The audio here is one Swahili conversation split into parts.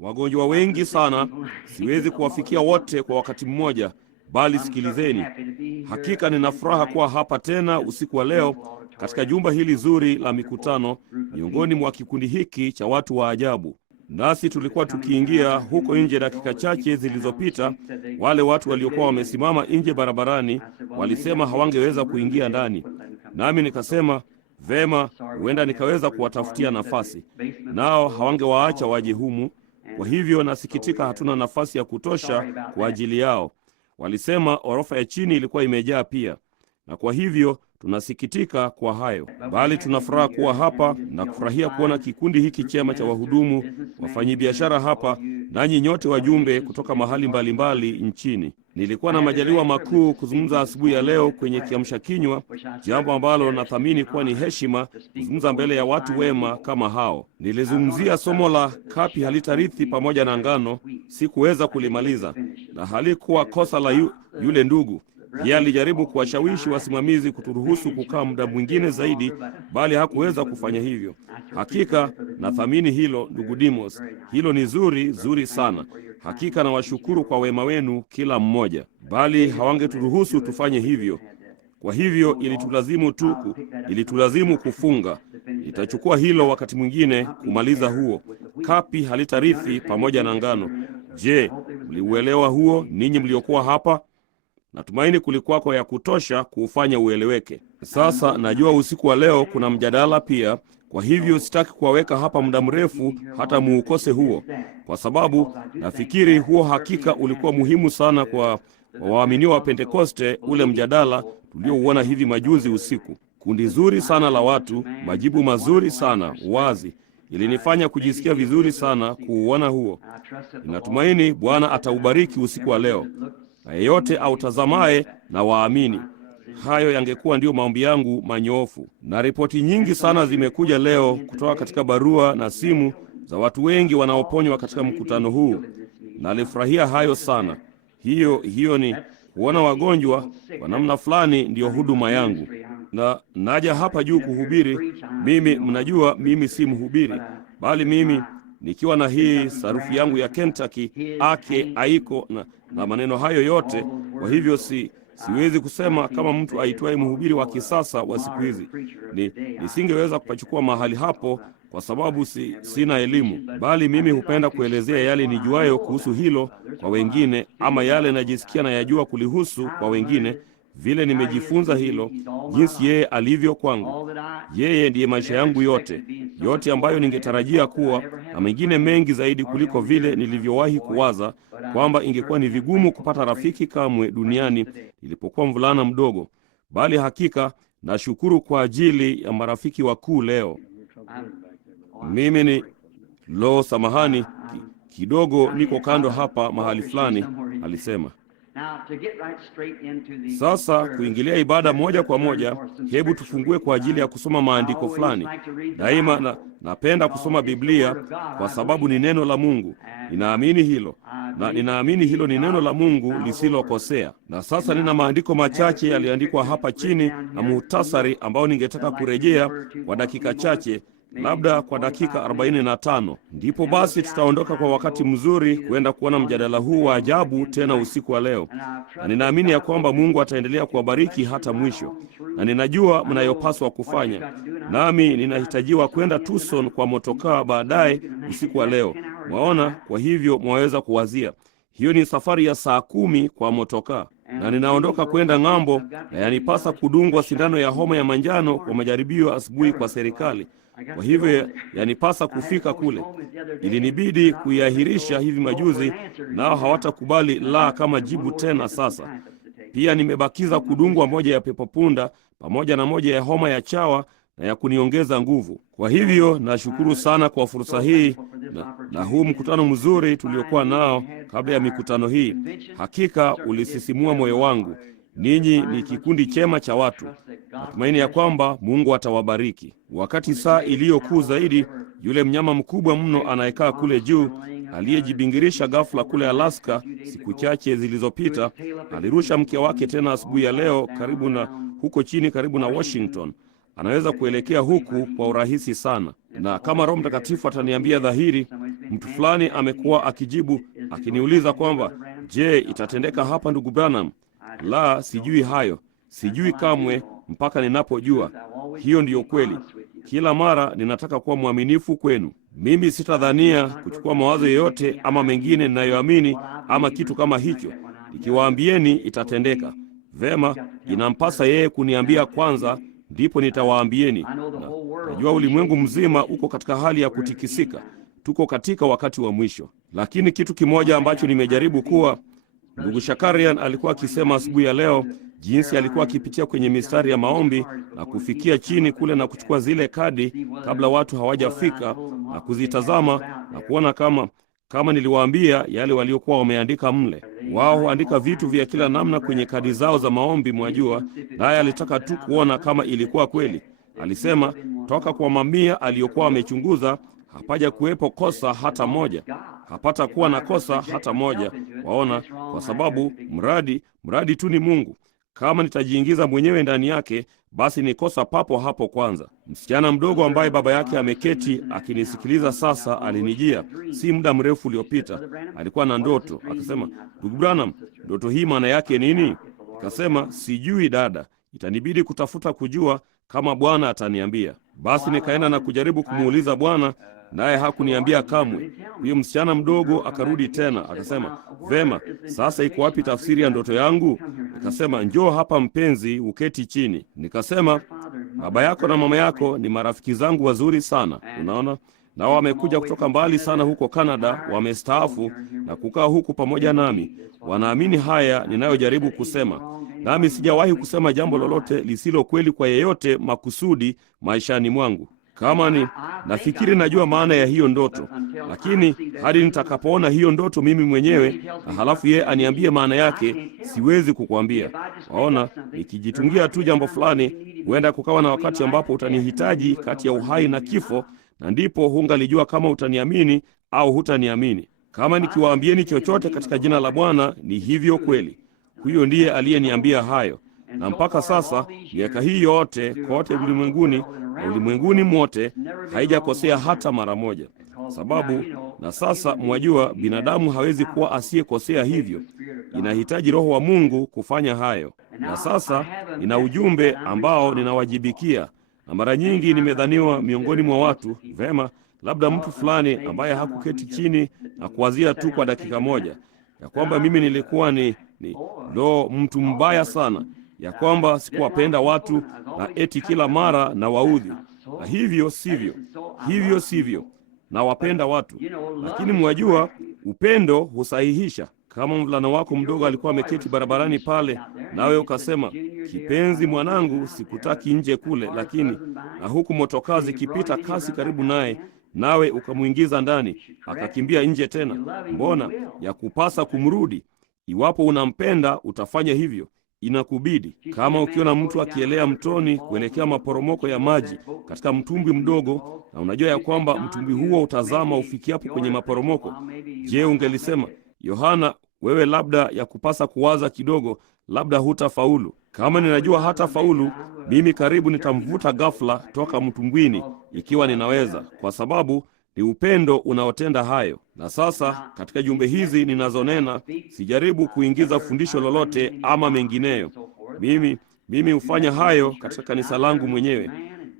Wagonjwa wengi sana, siwezi kuwafikia wote kwa wakati mmoja, bali sikilizeni. Hakika nina furaha kuwa hapa tena usiku wa leo katika jumba hili zuri la mikutano, miongoni mwa kikundi hiki cha watu wa ajabu. Nasi tulikuwa tukiingia huko nje dakika chache zilizopita. Wale watu waliokuwa wamesimama nje barabarani walisema hawangeweza kuingia ndani, nami nikasema vema, huenda nikaweza kuwatafutia nafasi, nao hawangewaacha waje humu. Kwa hivyo nasikitika hatuna nafasi ya kutosha kwa ajili yao. Walisema orofa ya chini ilikuwa imejaa pia, na kwa hivyo tunasikitika kwa hayo, bali tunafuraha kuwa hapa na kufurahia kuona kikundi hiki chema cha wahudumu, wafanyabiashara hapa, nanyi nyote wajumbe kutoka mahali mbalimbali nchini. Nilikuwa na majaliwa makuu kuzungumza asubuhi ya leo kwenye kiamsha kinywa, jambo ambalo nathamini kuwa ni heshima kuzungumza mbele ya watu wema kama hao. Nilizungumzia somo la kapi halitarithi pamoja na ngano. Sikuweza kulimaliza, na halikuwa kosa la yule ndugu. Yeye alijaribu kuwashawishi wasimamizi kuturuhusu kukaa muda mwingine zaidi, bali hakuweza kufanya hivyo. Hakika nathamini hilo, ndugu Dimos. Hilo ni zuri sana. Hakika na washukuru kwa wema wenu kila mmoja, bali hawangeturuhusu tufanye hivyo. Kwa hivyo ilitulazimu kufunga. Itachukua hilo wakati mwingine kumaliza huo. Kapi halitarithi pamoja na ngano. Je, mliuelewa huo ninyi mliokuwa hapa? Natumaini kulikuwako ya kutosha kuufanya ueleweke. Sasa najua usiku wa leo kuna mjadala pia, kwa hivyo sitaki kuwaweka hapa muda mrefu hata muukose huo, kwa sababu nafikiri huo hakika ulikuwa muhimu sana kwa waaminio wa Pentekoste, ule mjadala tuliouona hivi majuzi usiku. Kundi zuri sana la watu, majibu mazuri sana, wazi. Ilinifanya kujisikia vizuri sana kuuona huo. Ninatumaini Bwana ataubariki usiku wa leo, na yeyote autazamaye na waamini. Hayo yangekuwa ndio maombi yangu manyoofu. Na ripoti nyingi sana zimekuja leo kutoka katika barua na simu za watu wengi wanaoponywa katika mkutano huu. Na alifurahia hayo sana. Hiyo ni kuona wagonjwa kwa namna fulani ndiyo huduma yangu. Na naja hapa juu kuhubiri. Mnajua mimi si mhubiri, bali mimi nikiwa na hii sarufi yangu ya Kentucky, ake, aiko na maneno hayo yote. Kwa hivyo siwezi kusema kama mtu aitwaye mhubiri wa kisasa wa siku hizi. Nisingeweza kupachukua mahali hapo kwa sababu sina elimu, bali mimi hupenda kuelezea yale nijuayo kuhusu hilo kwa wengine, ama yale najisikia na yajua kulihusu kwa wengine, vile nimejifunza hilo, jinsi yeye alivyo kwangu. Yeye ndiye maisha yangu yote ambayo ningetarajia kuwa, na mengine mengi zaidi kuliko vile nilivyowahi kuwaza kwamba ingekuwa ni vigumu kupata rafiki kamwe duniani nilipokuwa mvulana mdogo. Bali hakika nashukuru kwa ajili ya marafiki wakuu leo. Mimi ni samahani kidogo, niko kando hapa mahali fulani, alisema. Sasa kuingilia ibada moja kwa moja, hebu tufungue kwa ajili ya kusoma maandiko fulani. Daima napenda kusoma Biblia kwa sababu ni neno la Mungu. Ninaamini hilo, na ninaamini hilo ni neno la Mungu lisilokosea. Na sasa nina maandiko machache yaliandikwa hapa chini na muhtasari ambao ningetaka kurejea kwa dakika chache, labda kwa dakika 45. Ndipo basi tutaondoka kwa wakati mzuri kwenda kuona mjadala huu wa ajabu tena usiku wa leo. Na ninaamini ya kwamba Mungu ataendelea kuwabariki hata mwisho. Na ninajua mnayopaswa kufanya. Nami ninahitajiwa kwenda Tucson kwa motokaa baadaye usiku wa leo. Waona, kwa hivyo mwaweza kuwazia. Hiyo ni safari ya saa 10 kwa motokaa. Na ninaondoka kwenda ng'ambo, na yanipasa kudungwa sindano ya homa ya manjano kwa majaribio asubuhi kwa serikali. Kwa hivyo yanipasa kufika kule. Ilinibidi kuiahirisha hivi majuzi, nao hawatakubali kama jibu tena sasa. Pia nimebakiza kudungwa moja ya pepopunda pamoja na moja ya homa ya chawa na ya kuniongeza nguvu. Kwa hivyo nashukuru sana kwa fursa hii na huu mkutano mzuri tuliokuwa nao kabla ya mikutano hii. Hakika ulisisimua moyo wangu. Ninyi ni kikundi chema cha watu. Natumaini ya kwamba Mungu atawabariki. Wakati saa iliyokuu zaidi, yule mnyama mkubwa mno anayekaa kule juu, aliyejibingirisha ghafla kule Alaska siku chache zilizopita, alirusha mkia wake tena asubuhi ya leo huko chini karibu na Washington. Anaweza kuelekea huku kwa urahisi sana. Na kama Roho Mtakatifu ataniambia dhahiri, Mtu fulani amekuwa akijibu akiniuliza kwamba, je, itatendeka hapa ndugu Branham? La, sijui hayo. Sijui kamwe mpaka ninapojua. Hiyo ndiyo kweli. Kila mara ninataka kuwa mwaminifu kwenu. Mimi sitadhania kuchukua mawazo yoyote ama mengine ninayoamini ama kitu kama hicho. Nikiwaambieni itatendeka. Vema, inampasa yeye kuniambia kwanza, ndipo nitawaambieni. Najua ulimwengu mzima uko katika hali ya kutikisika. Tuko katika wakati wa mwisho. Lakini kitu kimoja ambacho nimejaribu kuwa, ndugu Shakarian alikuwa akisema asubuhi ya leo, jinsi alikuwa akipitia kwenye mistari ya maombi na kufikia chini kule na kuchukua zile kadi kabla watu hawajafika na kuzitazama na kuona kama niliwaambia yale waliokuwa wameandika mle. Wao huandika vitu vya kila namna kwenye kadi zao za maombi, mwajua, naye alitaka tu kuona kama ilikuwa kweli. Alisema toka kwa mamia aliyokuwa amechunguza hapaja kuwepo kosa hata moja. Hapata kuwa na kosa hata moja. Waona, kwa sababu mradi tu ni Mungu. Kama nitajiingiza mwenyewe ndani yake, basi ni kosa papo hapo kwanza. Msichana mdogo ambaye baba yake ameketi akinisikiliza sasa alinijia si muda mrefu uliopita. Alikuwa na ndoto. Akasema, ndugu Branham, ndoto hii maana yake nini? Akasema, sijui dada, itanibidi kutafuta kujua kama Bwana ataniambia. Basi nikaenda na kujaribu kumuuliza Bwana, naye hakuniambia kamwe. Huyo msichana mdogo akarudi tena, akasema, vema, sasa iko wapi tafsiri ya ndoto yangu? Nikasema, njoo hapa mpenzi, uketi chini. Nikasema, baba yako na mama yako ni marafiki zangu wazuri sana, unaona, nao wamekuja kutoka mbali sana huko Kanada, wamestaafu na kukaa huku pamoja nami. Wanaamini haya ninayojaribu kusema, nami sijawahi kusema jambo lolote lisilo kweli kwa yeyote makusudi maishani mwangu. Kama nafikiri najua maana ya hiyo ndoto, lakini hadi nitakapoona hiyo ndoto mimi mwenyewe na halafu yeye aniambie maana yake, siwezi kukwambia. Waona, nikijitungia tu jambo fulani, huenda kukawa na wakati ambapo utanihitaji kati ya uhai na kifo, na ndipo hungalijua kama utaniamini au hutaniamini. Kama nikiwaambieni chochote katika jina la Bwana, ni hivyo kweli. Huyo ndiye aliyeniambia hayo. Na mpaka sasa, miaka hii yote kote ulimwenguni na ulimwenguni mwote haijakosea hata mara moja. Sababu, na sasa mwajua, binadamu hawezi kuwa asiyekosea hivyo. Inahitaji Roho wa Mungu kufanya hayo. Na sasa nina ujumbe ambao ninawajibikia, na mara nyingi nimedhaniwa miongoni mwa watu, vema, labda mtu fulani ambaye hakuketi chini na kuwazia tu kwa dakika moja, ya kwamba mimi nilikuwa mtu mbaya sana, ya kwamba sikuwapenda watu na eti kila mara na waudhi. Na hivyo sivyo, na wapenda watu. Lakini mwajua, upendo husahihisha. Kama mvulana wako mdogo alikuwa ameketi barabarani pale, nawe ukasema, kipenzi mwanangu, sikutaki nje kule, lakini na huku motokaa zikipita kasi karibu naye, nawe ukamuingiza ndani, akakimbia nje tena, mbona ya kupasa kumrudi? Iwapo unampenda utafanya hivyo. Inakubidi. Kama ukiona mtu akielea mtoni kuelekea maporomoko ya maji katika mtumbwi mdogo, na unajua ya kwamba mtumbwi huo utazama ufikiapo kwenye maporomoko, je, ungelisema, Yohana, wewe labda ya kupasa kuwaza kidogo, labda hutafaulu? Kama ninajua hata faulu, mimi karibu nitamvuta ghafla toka mtumbwini ikiwa ninaweza, kwa sababu ni upendo unaotenda hayo. Na sasa katika jumbe hizi ninazonena, sijaribu kuingiza fundisho lolote ama mengineyo. Mimi hufanya hayo katika kanisa langu mwenyewe,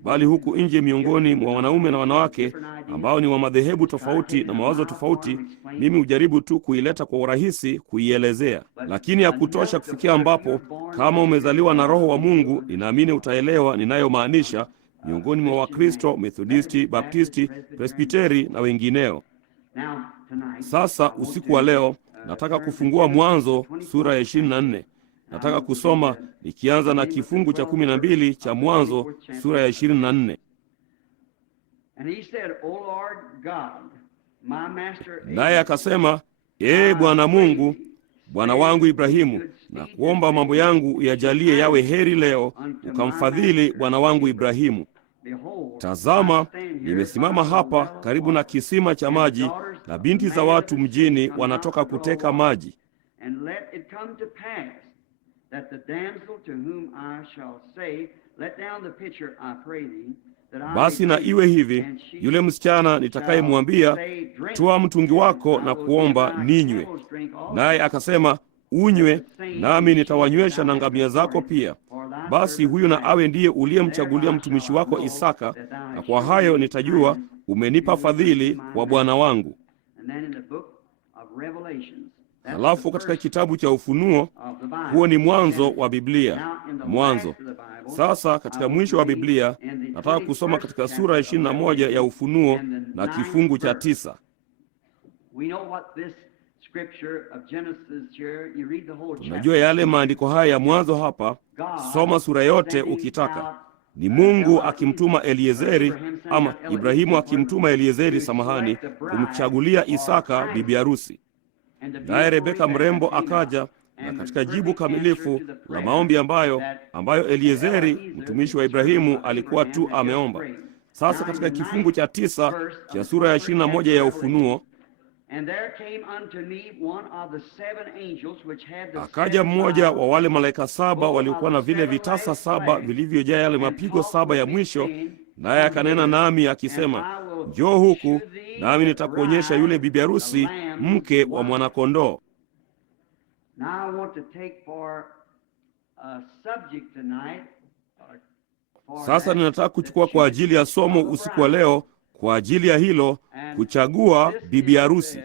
bali huku nje miongoni mwa wanaume na wanawake ambao ni wa madhehebu tofauti na mawazo tofauti, mimi hujaribu tu kuileta kwa urahisi, kuielezea, lakini ya kutosha kufikia ambapo kama umezaliwa na Roho wa Mungu, ninaamini utaelewa ninayomaanisha, miongoni mwa Wakristo, Methodisti, Baptisti, Presbiteri na wengineo. Sasa usiku wa leo nataka kufungua Mwanzo sura ya 24. Nataka kusoma nikianza na kifungu cha 12 cha Mwanzo sura ya 24. Naye akasema, Bwana Mungu, Bwana wangu Ibrahimu, na kuomba mambo yangu yajalie yawe heri leo, ukamfadhili bwana wangu Ibrahimu. Tazama, nimesimama hapa karibu na kisima cha maji, na binti za watu mjini wanatoka kuteka maji. Basi na iwe hivi, yule msichana nitakayemwambia, toa mtungi wako na kuomba ninywe, naye akasema, unywe, nami nitawanywesha na ngamia zako pia. Basi huyu na awe ndiye uliyemchagulia mtumishi wako Isaka, na kwa hayo nitajua umenipa fadhili kwa bwana wangu. Halafu katika kitabu cha Ufunuo, huo ni mwanzo wa Biblia, mwanzo. Sasa katika mwisho wa Biblia nataka kusoma katika sura 21 ya Ufunuo na kifungu cha 9. Unajua yale maandiko haya ya mwanzo hapa, soma sura yote ukitaka. Ni Mungu akimtuma Eliezeri, ama Ibrahimu akimtuma Eliezeri, samahani, kumchagulia Isaka bibi harusi. Naye Rebeka mrembo akaja, na katika jibu kamilifu la maombi ambayo Eliezeri mtumishi wa Ibrahimu alikuwa tu ameomba. Sasa katika kifungu cha 9 cha sura ya 21 ya Ufunuo, akaja mmoja wa wale malaika 7 waliokuwa na vile vitasa 7 vilivyojaa yale mapigo 7 ya mwisho, naye akanena nami akisema, njoo huku, nami nitakuonyesha yule bibi harusi, mke wa mwanakondoo. Sasa ninataka kuchukua kwa ajili ya somo usiku wa leo, kwa ajili ya hilo, kuchagua bibi harusi.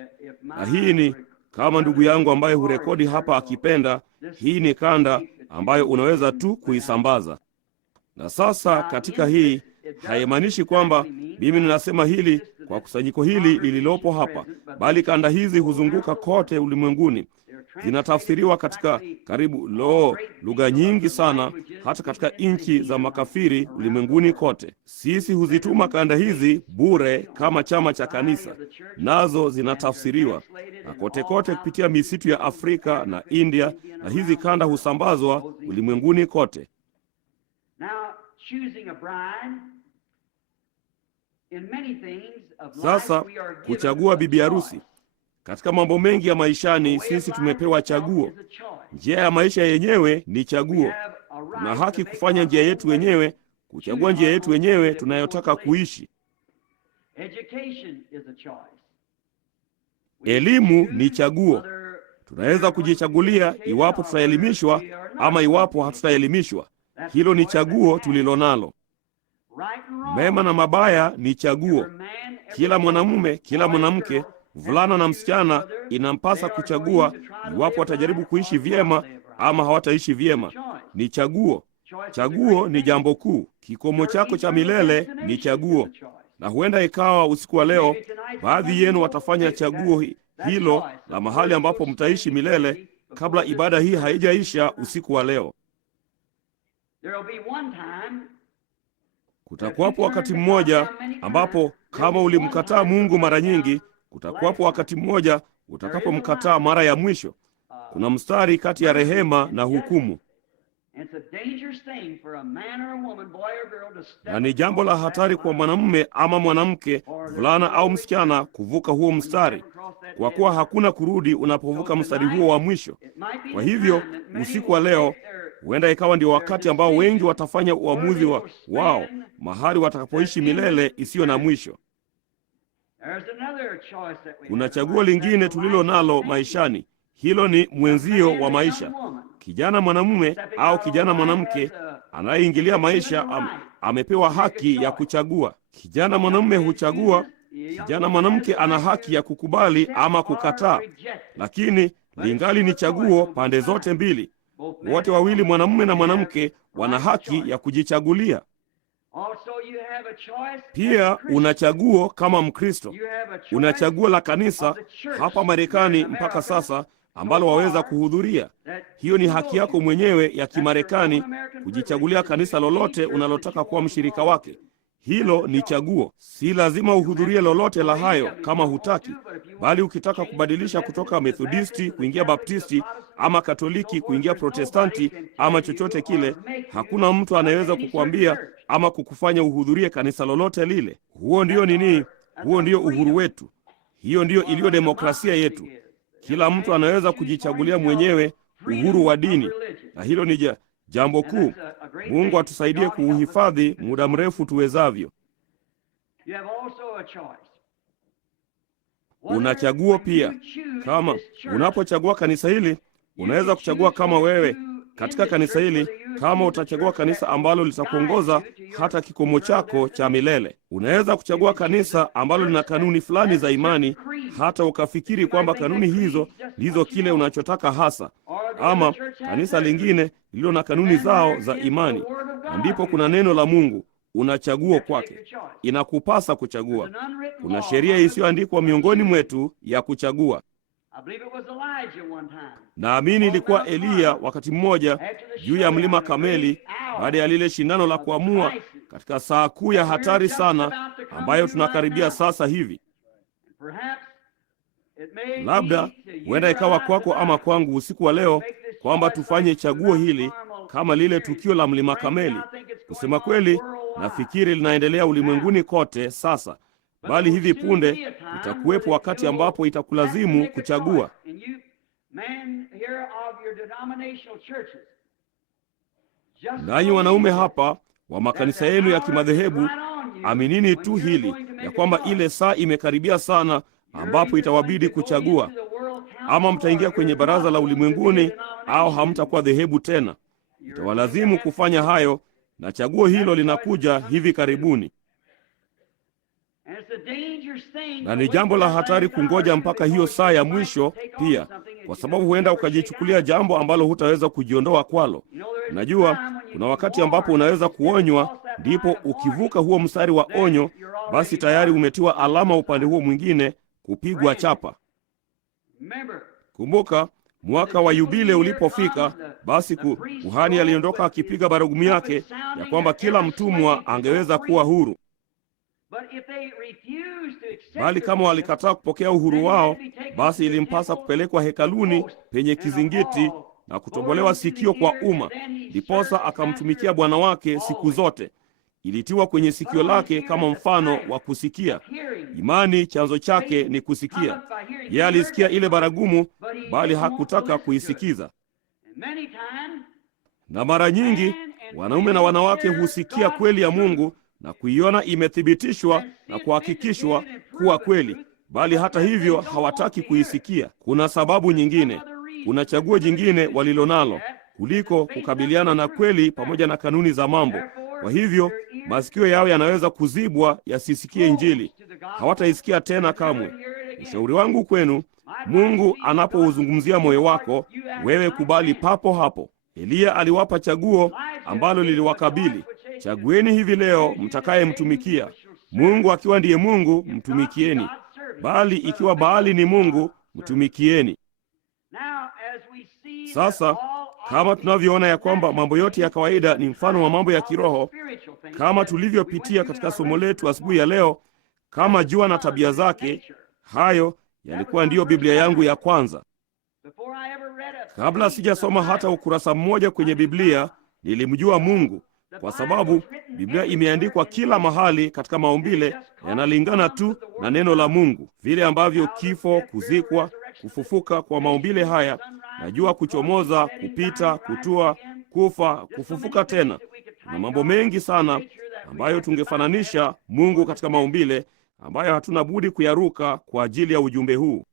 Na hii ni kama ndugu yangu ambaye hurekodi hapa akipenda, hii ni kanda ambayo unaweza tu kuisambaza. Na sasa katika hii haimaanishi kwamba mimi ninasema hili kwa kusanyiko hili lililopo hapa, bali kanda hizi huzunguka kote ulimwenguni. Zinatafsiriwa katika karibu lugha nyingi sana, hata katika nchi za makafiri ulimwenguni kote. Sisi huzituma kanda hizi bure kama chama cha kanisa, nazo zinatafsiriwa na kote kote kupitia misitu ya Afrika na India, na hizi kanda husambazwa ulimwenguni kote. Sasa kuchagua bibi harusi. Katika mambo mengi ya maishani sisi tumepewa chaguo. Njia ya maisha yenyewe ni chaguo. Tuna haki kufanya njia yetu wenyewe, kuchagua njia yetu wenyewe tunayotaka kuishi. Elimu ni chaguo. Tunaweza kujichagulia iwapo tutaelimishwa ama iwapo hatutaelimishwa. Hilo ni chaguo tulilonalo. Mema na mabaya ni chaguo. Kila mwanamume, kila mwanamke, mvulana na msichana inampasa kuchagua iwapo watajaribu kuishi vyema ama hawataishi vyema. Ni chaguo. Chaguo ni jambo kuu. Kikomo chako cha milele ni chaguo. Na huenda ikawa usiku wa leo baadhi yenu watafanya chaguo hilo la mahali ambapo mtaishi milele kabla ibada hii haijaisha usiku wa leo. Kutakuwapo wakati mmoja ambapo kama ulimkataa Mungu mara nyingi, kutakuwapo wakati mmoja utakapomkataa mara ya mwisho. Kuna mstari kati ya rehema na hukumu. Na ni jambo la hatari kwa mwanamume ama mwanamke, mvulana au msichana kuvuka huo mstari, kwa kuwa hakuna kurudi unapovuka mstari huo wa mwisho. Kwa hivyo usiku wa leo huenda ikawa ndio wakati ambao wengi watafanya uamuzi wao mahali watakapoishi milele isiyo na mwisho. Kuna chaguo lingine tulilo nalo maishani. Hilo ni mwenzio wa maisha. Kijana mwanamume au kijana mwanamke anayeingilia maisha amepewa haki ya kuchagua. Kijana mwanamume huchagua, kijana mwanamke ana haki ya kukubali ama kukataa, lakini lingali ni chaguo pande zote mbili. Wote wawili, mwanamume na mwanamke, wana haki ya kujichagulia. Pia una chaguo kama Mkristo. Una chaguo la kanisa hapa Marekani mpaka sasa ambalo waweza kuhudhuria. Hiyo ni haki yako mwenyewe ya Kimarekani kujichagulia kanisa lolote unalotaka kuwa mshirika wake. Hilo ni chaguo. Si lazima uhudhurie lolote la hayo kama hutaki, bali ukitaka kubadilisha kutoka Methodisti kuingia Baptisti ama Katoliki kuingia Protestanti ama chochote kile, hakuna mtu anayeweza kukuambia ama kukufanya uhudhurie kanisa lolote lile. Huo ndio nini? Huo ndio uhuru wetu. Hiyo ndio iliyo demokrasia yetu. Kila mtu anaweza kujichagulia mwenyewe uhuru wa dini, na hilo ni jambo kuu. Mungu atusaidie kuuhifadhi muda mrefu tuwezavyo. Una chaguo pia. Kama unapochagua kanisa hili, unaweza kuchagua kama wewe katika kanisa hili, kama utachagua kanisa ambalo litakuongoza hata kikomo chako cha milele. Unaweza kuchagua kanisa ambalo lina kanuni fulani za imani, hata ukafikiri kwamba kanuni hizo ndizo kile unachotaka hasa, ama kanisa lingine lililo na kanuni zao za imani, na ndipo kuna neno la Mungu. Unachagua kwake. Inakupasa kuchagua. Kuna sheria isiyoandikwa miongoni mwetu ya kuchagua. Naamini ilikuwa Eliya wakati mmoja juu ya mlima Kameli, baada ya lile shindano la kuamua katika saa kuu ya hatari sana ambayo tunakaribia sasa hivi. Labda huenda ikawa kwako ama kwangu usiku wa leo kwamba tufanye chaguo hili kama lile tukio la mlima Kameli. Kusema kweli, nafikiri linaendelea ulimwenguni kote sasa, bali hivi punde utakuwepo wakati ambapo itakulazimu kuchagua. Nanyi wanaume hapa wa makanisa yenu ya kimadhehebu, aminini tu hili ya kwamba ile saa imekaribia sana ambapo itawabidi kuchagua. Ama mtaingia kwenye baraza la ulimwenguni au hamtakuwa dhehebu tena. Itawalazimu kufanya hayo, na chaguo hilo linakuja hivi karibuni. Na ni jambo la hatari kungoja mpaka hiyo saa ya mwisho pia, kwa sababu huenda ukajichukulia jambo ambalo hutaweza kujiondoa kwalo. Unajua, kuna wakati ambapo unaweza kuonywa, ndipo ukivuka huo mstari wa onyo, basi tayari umetiwa alama upande huo mwingine, kupigwa chapa. Kumbuka, mwaka wa yubile ulipofika, basi kuhani aliondoka akipiga baragumu yake ya kwamba kila mtumwa angeweza kuwa huru. Bali kama walikataa kupokea uhuru wao, basi ilimpasa kupelekwa hekaluni penye kizingiti na kutobolewa sikio kwa umma, ndiposa akamtumikia bwana wake siku zote. Ilitiwa kwenye sikio lake kama mfano wa kusikia. Imani chanzo chake ni kusikia. Yeye alisikia ile baragumu, bali hakutaka kuisikiza. Na mara nyingi wanaume na wanawake husikia kweli ya Mungu na kuiona imethibitishwa na kuhakikishwa kuwa kweli, bali hata hivyo hawataki kuisikia. Kuna sababu nyingine, kuna chaguo jingine walilonalo kuliko kukabiliana na kweli pamoja na kanuni za mambo. Kwa hivyo masikio yao yanaweza kuzibwa yasisikie Injili. Hawataisikia tena kamwe. Ushauri wangu kwenu, Mungu anapouzungumzia moyo wako, wewe kubali papo hapo. Eliya aliwapa chaguo ambalo liliwakabili. Chagueni hivi leo mtakaye mtumikia. Mungu akiwa ndiye Mungu, mtumikieni. Bali ikiwa Baali ni mungu, mtumikieni. Sasa kama tunavyoona ya kwamba mambo yote ya kawaida ni mfano wa mambo ya kiroho, kama tulivyopitia katika somo letu asubuhi ya leo, kama jua na tabia zake, hayo yalikuwa ndiyo Biblia yangu ya kwanza. Kabla sijasoma hata ukurasa mmoja kwenye Biblia, nilimjua Mungu, kwa sababu Biblia imeandikwa kila mahali katika maumbile, yanalingana tu na neno la Mungu. Vile ambavyo kifo, kuzikwa, kufufuka kwa maumbile haya, na jua kuchomoza, kupita, kutua, kufa, kufufuka tena. Na mambo mengi sana ambayo tungefananisha Mungu katika maumbile, ambayo hatuna budi kuyaruka kwa ajili ya ujumbe huu.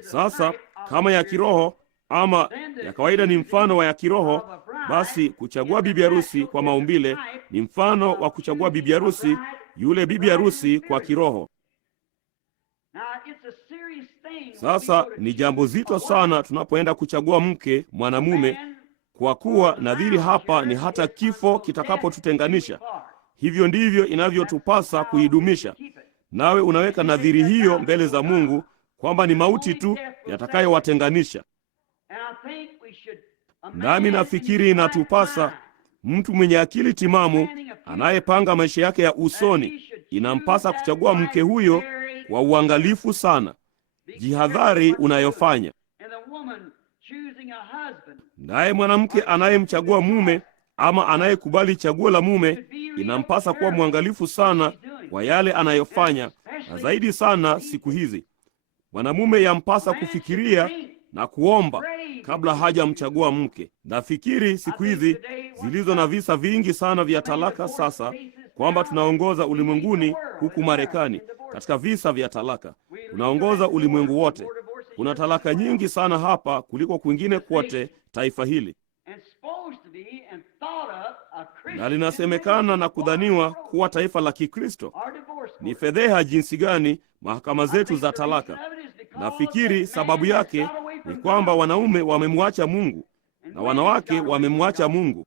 Sasa kama ya kiroho ama ya kawaida ni mfano wa ya kiroho, basi kuchagua bibi harusi kwa maumbile ni mfano wa kuchagua bibi harusi, yule bibi harusi kwa kiroho. Sasa ni jambo zito sana tunapoenda kuchagua mke, mwanamume, kwa kuwa nadhiri hapa ni hata kifo kitakapotutenganisha. Hivyo ndivyo inavyotupasa kuidumisha. Nawe unaweka nadhiri hiyo mbele za Mungu kwamba ni mauti tu yatakayowatenganisha. Nami nafikiri inatupasa, mtu mwenye akili timamu anayepanga maisha yake ya usoni, inampasa kuchagua mke huyo kwa uangalifu sana. Jihadhari unayofanya. Naye mwanamke anayemchagua mume ama anayekubali chaguo la mume, inampasa kuwa mwangalifu sana kwa yale anayofanya, na zaidi sana siku hizi. Mwanamume yampasa kufikiria na kuomba kabla hajamchagua mke. Nafikiri siku hizi zilizo na visa vingi sana vya talaka sasa, kwamba tunaongoza ulimwenguni huku Marekani katika visa vya talaka. Tunaongoza ulimwengu wote. Kuna talaka nyingi sana hapa kuliko kwingine kote taifa hili, na linasemekana na kudhaniwa kuwa taifa la Kikristo. Ni fedheha jinsi gani mahakama zetu za talaka. Nafikiri sababu yake ni kwamba wanaume wamemwacha Mungu na wanawake wamemwacha Mungu.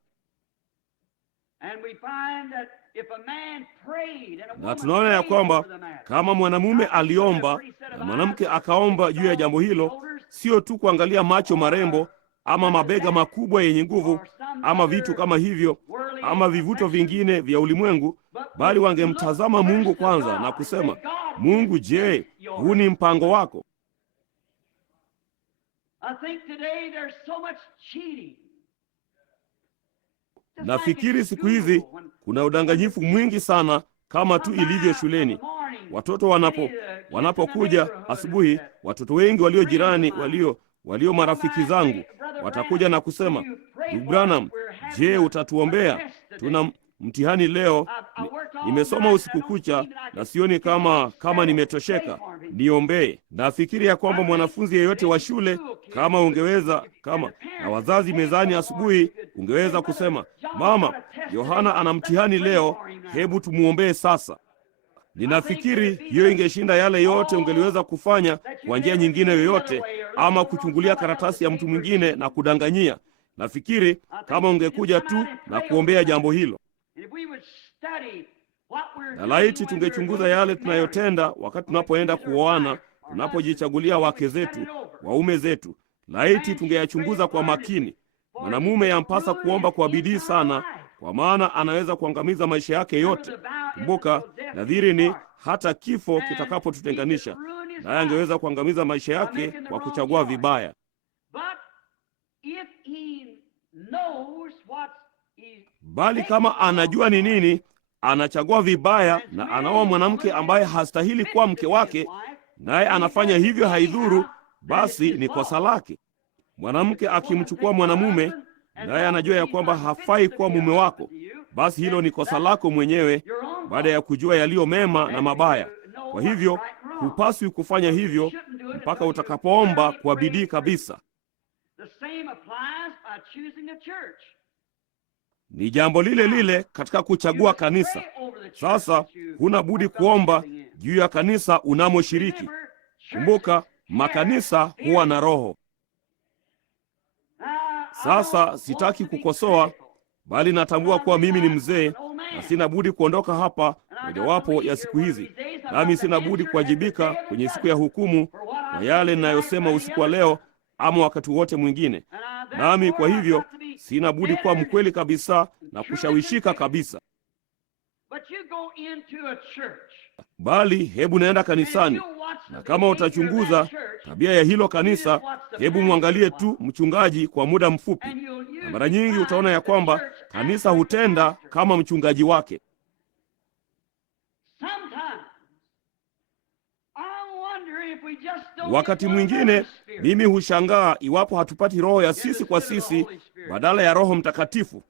Na tunaona ya kwamba kama mwanamume aliomba na mwanamke akaomba juu ya jambo hilo, sio tu kuangalia macho marembo ama mabega makubwa yenye nguvu ama vitu kama hivyo ama vivuto vingine vya ulimwengu, bali wangemtazama Mungu kwanza na kusema, Mungu, je, huu ni mpango wako? Nafikiri siku hizi kuna udanganyifu mwingi sana, kama tu ilivyo shuleni. Watoto wanapokuja asubuhi, watoto wengi walio jirani, walio marafiki zangu, watakuja na kusema, Ndugu Branham, je, utatuombea? Tuna mtihani leo. Nimesoma usiku kucha na sioni kama nimetosheka. Niombee. Nafikiri ya kwamba mwanafunzi yeyote wa shule, kama ungeweza, na wazazi mezani asubuhi, ungeweza kusema, Mama, Yohana ana mtihani leo, hebu tumuombee sasa. Ninafikiri hiyo ingeshinda yale yote ungeliweza kufanya kwa njia nyingine yoyote, ama kuchungulia karatasi ya mtu mwingine na kudanganyia. Nafikiri kama ungekuja tu na kuombea jambo hilo. Na laiti tungechunguza yale tunayotenda wakati tunapoenda kuoana, tunapojichagulia wake zetu, waume zetu. Laiti tungeyachunguza kwa makini. Mwanamume yampasa kuomba kwa bidii sana, kwa maana anaweza kuangamiza maisha yake yote. Kumbuka, nadhiri ni hata kifo kitakapotutenganisha, naye angeweza kuangamiza maisha yake kwa kuchagua vibaya. Bali kama anajua ni nini, anachagua vibaya na anaoa mwanamke ambaye hastahili kuwa mke wake, naye anafanya hivyo, haidhuru, basi ni kosa lake. Mwanamke akimchukua mwanamume naye anajua ya kwamba hafai kuwa mume wako, basi hilo ni kosa lako mwenyewe, baada ya kujua yaliyo mema na mabaya. Kwa hivyo hupaswi kufanya hivyo mpaka utakapoomba kwa bidii kabisa. Ni jambo lile lile katika kuchagua kanisa. Sasa huna budi kuomba juu ya kanisa unamoshiriki. Kumbuka, makanisa huwa na roho. Sasa sitaki kukosoa, bali natambua kuwa mimi ni mzee na sina budi kuondoka hapa mojawapo ya siku hizi, nami sina budi kuwajibika kwenye siku ya hukumu kwa yale ninayosema usiku wa leo ama wakati wote mwingine. Nami kwa hivyo sina budi kuwa mkweli kabisa na kushawishika kabisa. Bali hebu naenda kanisani, na kama utachunguza tabia ya hilo kanisa, hebu mwangalie tu mchungaji kwa muda mfupi, na mara nyingi utaona ya kwamba kanisa hutenda kama mchungaji wake. Wakati mwingine mimi hushangaa iwapo hatupati roho ya sisi kwa sisi badala ya Roho Mtakatifu.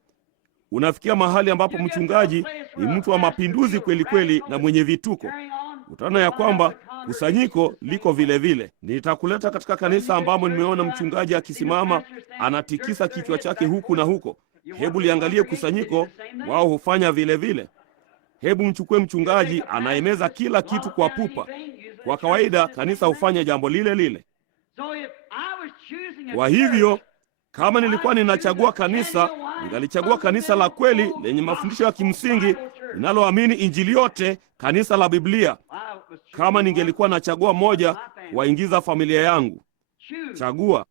Unafikia mahali ambapo mchungaji ni mtu wa mapinduzi kweli kweli na mwenye vituko. Utaona ya kwamba kusanyiko liko vile vile. Nitakuleta katika kanisa ambamo nimeona mchungaji akisimama anatikisa kichwa chake huku na huko. Hebu liangalie kusanyiko, wao hufanya vile vile. Hebu mchukue mchungaji anaemeza kila kitu kwa pupa. Kwa kawaida kanisa hufanya jambo lile lile. Kwa hivyo kama nilikuwa ninachagua kanisa, ningalichagua kanisa la kweli lenye mafundisho ya kimsingi, linaloamini Injili yote, kanisa la Biblia. Kama ningelikuwa nachagua moja kuwaingiza familia yangu, chagua.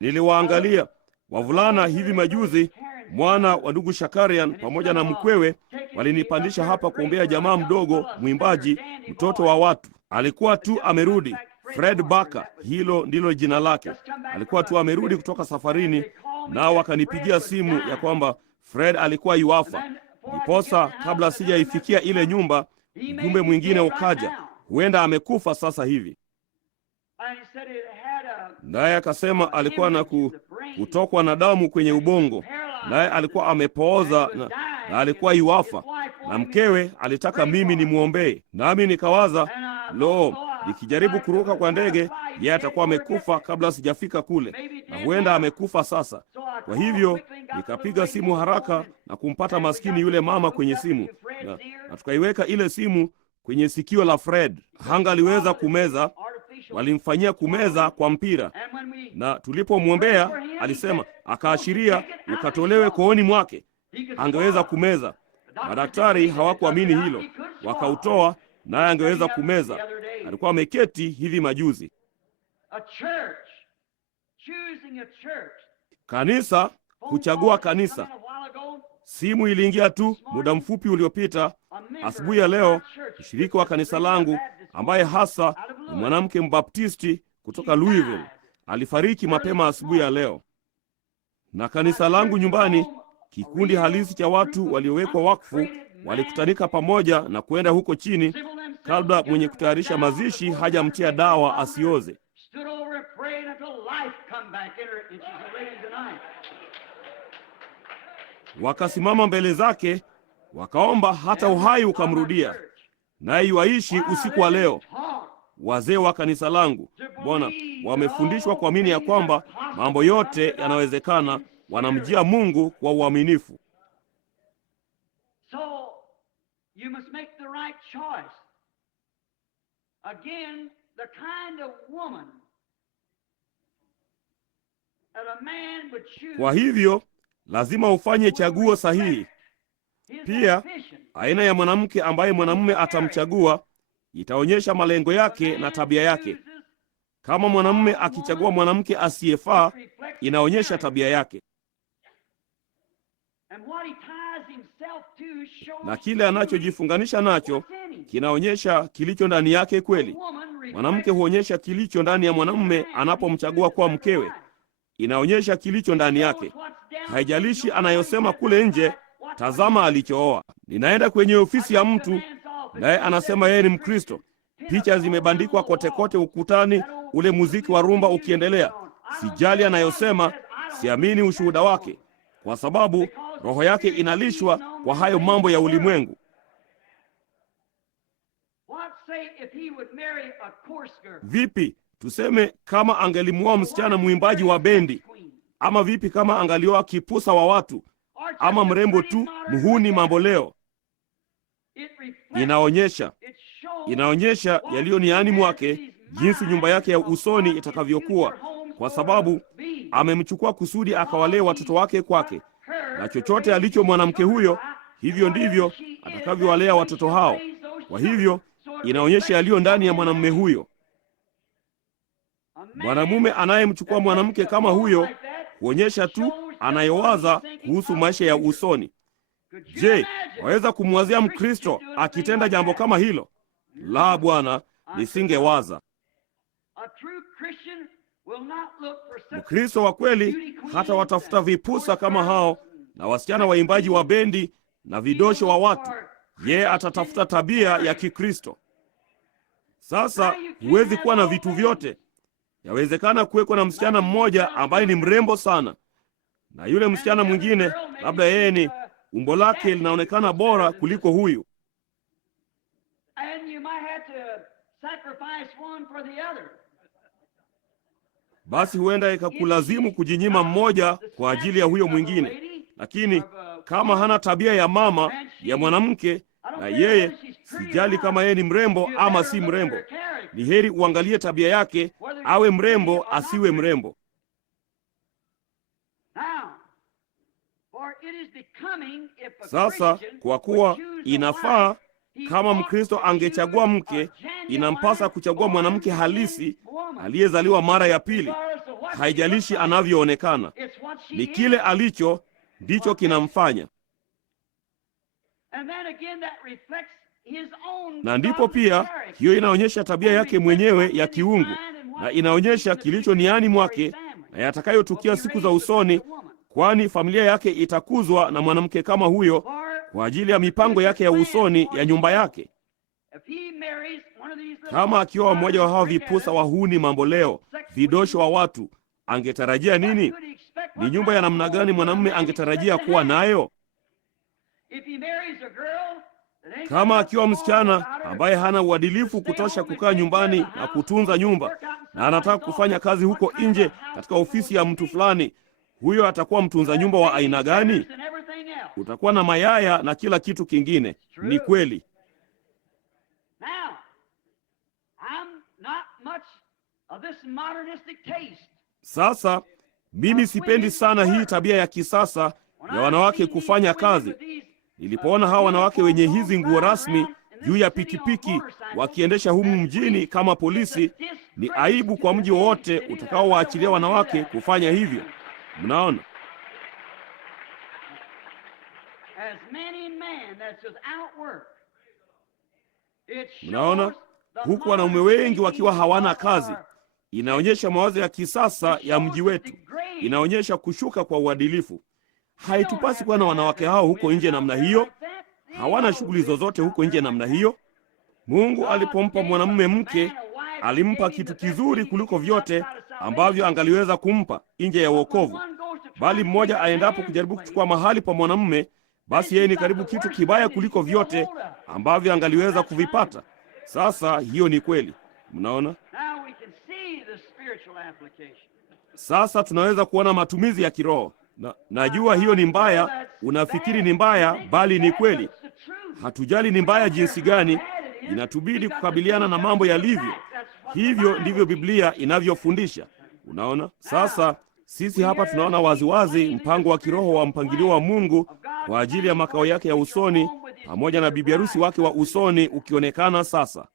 Niliwaangalia wavulana hivi majuzi, mwana wa ndugu Shakarian pamoja na mkwewe walinipandisha hapa kuombea jamaa mdogo mwimbaji, mtoto wa watu. Alikuwa tu amerudi, Fred Barker, hilo ndilo jina lake. Alikuwa tu amerudi kutoka safarini, nao wakanipigia simu ya kwamba Fred alikuwa yuafa. Ndiposa kabla sijaifikia ile nyumba, mjumbe mwingine ukaja, huenda amekufa sasa hivi. naye akasema alikuwa na kutokwa na damu kwenye ubongo, naye alikuwa amepooza na alikuwa iwafa, na mkewe alitaka mimi nimwombee. Nami nikawaza, lo, nikijaribu kuruka kwa ndege, yeye atakuwa amekufa kabla sijafika kule, na huenda amekufa sasa. Kwa hivyo nikapiga simu haraka na kumpata maskini yule mama kwenye simu, na tukaiweka ile simu kwenye sikio la Fred. Hangaliweza kumeza, walimfanyia kumeza kwa mpira, na tulipomwombea alisema, akaashiria ukatolewe kooni mwake, angeweza kumeza. Madaktari hawakuamini hilo, wakautoa, naye angeweza kumeza. Alikuwa ameketi hivi majuzi. Kanisa kuchagua kanisa. Simu iliingia tu muda mfupi uliopita asubuhi ya leo. Mshiriki wa kanisa langu ambaye hasa ni mwanamke Mbaptisti kutoka Louisville alifariki mapema asubuhi ya leo. Na kanisa langu nyumbani, kikundi halisi cha watu waliowekwa wakfu, walikutanika pamoja na kwenda huko chini kabla mwenye kutayarisha mazishi hajamtia dawa asioze. Wakasimama mbele zake, wakaomba hata uhai ukamrudia, naye yuaishi usiku wa leo. Wazee wa kanisa langu, Bwana, wamefundishwa kuamini ya kwamba mambo yote yanawezekana, wanamjia Mungu kwa uaminifu. So you must make the right choice. Again, the kind of woman that a man would choose. Kwa hivyo lazima ufanye chaguo sahihi. Pia aina ya mwanamke ambaye mwanamume atamchagua itaonyesha malengo yake na tabia yake. Kama mwanamume akichagua mwanamke asiyefaa, inaonyesha tabia yake, na kile anachojifunganisha nacho kinaonyesha kilicho ndani yake kweli. Mwanamke huonyesha kilicho ndani ya mwanamume anapomchagua kuwa mkewe, inaonyesha kilicho ndani yake. Haijalishi anayosema kule nje, tazama alichooa. Ninaenda kwenye ofisi ya mtu, naye anasema yeye ni Mkristo. Picha zimebandikwa kote kote ukutani, ule muziki wa rumba ukiendelea. Sijali anayosema, siamini ushuhuda wake, kwa sababu roho yake inalishwa kwa hayo mambo ya ulimwengu. Vipi tuseme kama angelimuoa msichana mwimbaji wa bendi? Ama vipi kama angalioa kipusa wa watu, ama mrembo tu muhuni mambo leo? Inaonyesha yaliyo niani mwake, jinsi nyumba yake ya usoni itakavyokuwa, kwa sababu amemchukua kusudi akawalee watoto wake kwake, na chochote alicho mwanamke huyo, hivyo ndivyo atakavyowalea watoto hao. Kwa hivyo inaonyesha yaliyo ndani ya mwanamume huyo. Mwanamume anayemchukua mwanamke kama huyo huonyesha tu anayowaza kuhusu maisha ya usoni. Je, waweza kumwazia Mkristo akitenda jambo kama hilo? La, Bwana, nisingewaza. Mkristo wa kweli hata watafuta vipusa kama hao na wasichana waimbaji wa bendi na vidosho wa watu. Yeye atatafuta tabia ya Kikristo. Sasa huwezi kuwa na vitu vyote. Yawezekana kuweko na msichana mmoja ambaye ni mrembo sana, na yule msichana mwingine labda yeye ni umbo lake linaonekana bora kuliko huyu. Basi huenda ikakulazimu kujinyima mmoja kwa ajili ya huyo mwingine. Lakini kama hana tabia ya mama ya mwanamke, na yeye, sijali kama yeye ni mrembo ama si mrembo, ni heri uangalie tabia yake, awe mrembo asiwe mrembo. Sasa kwa kuwa inafaa, kama Mkristo angechagua mke, inampasa kuchagua mwanamke halisi aliyezaliwa mara ya pili. Haijalishi anavyoonekana, ni kile alicho ndicho kinamfanya. Na ndipo pia hiyo inaonyesha tabia yake mwenyewe ya kiungu, na inaonyesha kilicho niani mwake na yatakayotukia siku za usoni, kwani familia yake itakuzwa na mwanamke kama huyo kwa ajili ya mipango yake ya usoni ya nyumba yake. Kama akiwa mmoja wa hawa vipusa wahuni mambo leo, vidosho wa watu, angetarajia nini? Ni nyumba ya namna gani mwanamume angetarajia kuwa nayo? Kama akiwa msichana ambaye hana uadilifu kutosha kukaa nyumbani na kutunza nyumba, na anataka kufanya kazi huko nje katika ofisi ya mtu fulani, huyo atakuwa mtunza nyumba wa aina gani? Utakuwa na mayaya na kila kitu kingine. Ni kweli. Sasa mimi sipendi sana hii tabia ya kisasa ya wanawake kufanya kazi. Nilipoona hawa wanawake wenye hizi nguo rasmi juu ya pikipiki wakiendesha humu mjini kama polisi, ni aibu kwa mji wowote utakaowaachilia wanawake kufanya hivyo. Mnaona? Mnaona? Huku wanaume wengi wakiwa hawana kazi. Inaonyesha mawazo ya kisasa ya mji wetu. Inaonyesha kushuka kwa uadilifu. Haitupasi kuwa na wanawake hao huko nje namna hiyo. Hawana shughuli zozote huko nje namna hiyo. Mungu alipompa mwanamume mke, alimpa kitu kizuri kuliko vyote ambavyo angaliweza kumpa nje ya wokovu. Bali mmoja aendapo kujaribu kuchukua mahali pa mwanamume, basi yeye ni karibu kitu kibaya kuliko vyote ambavyo angaliweza kuvipata. Sasa hiyo ni kweli. Mnaona? Sasa tunaweza kuona matumizi ya kiroho. Najua hiyo ni mbaya, unafikiri ni mbaya, bali ni kweli. Hatujali ni mbaya jinsi gani, inatubidi kukabiliana na mambo yalivyo. Hivyo ndivyo Biblia inavyofundisha. Unaona? Sasa sisi hapa tunaona waziwazi mpango wa kiroho wa mpangilio wa Mungu kwa ajili ya makao yake ya usoni pamoja na bibi harusi wake wa usoni ukionekana sasa.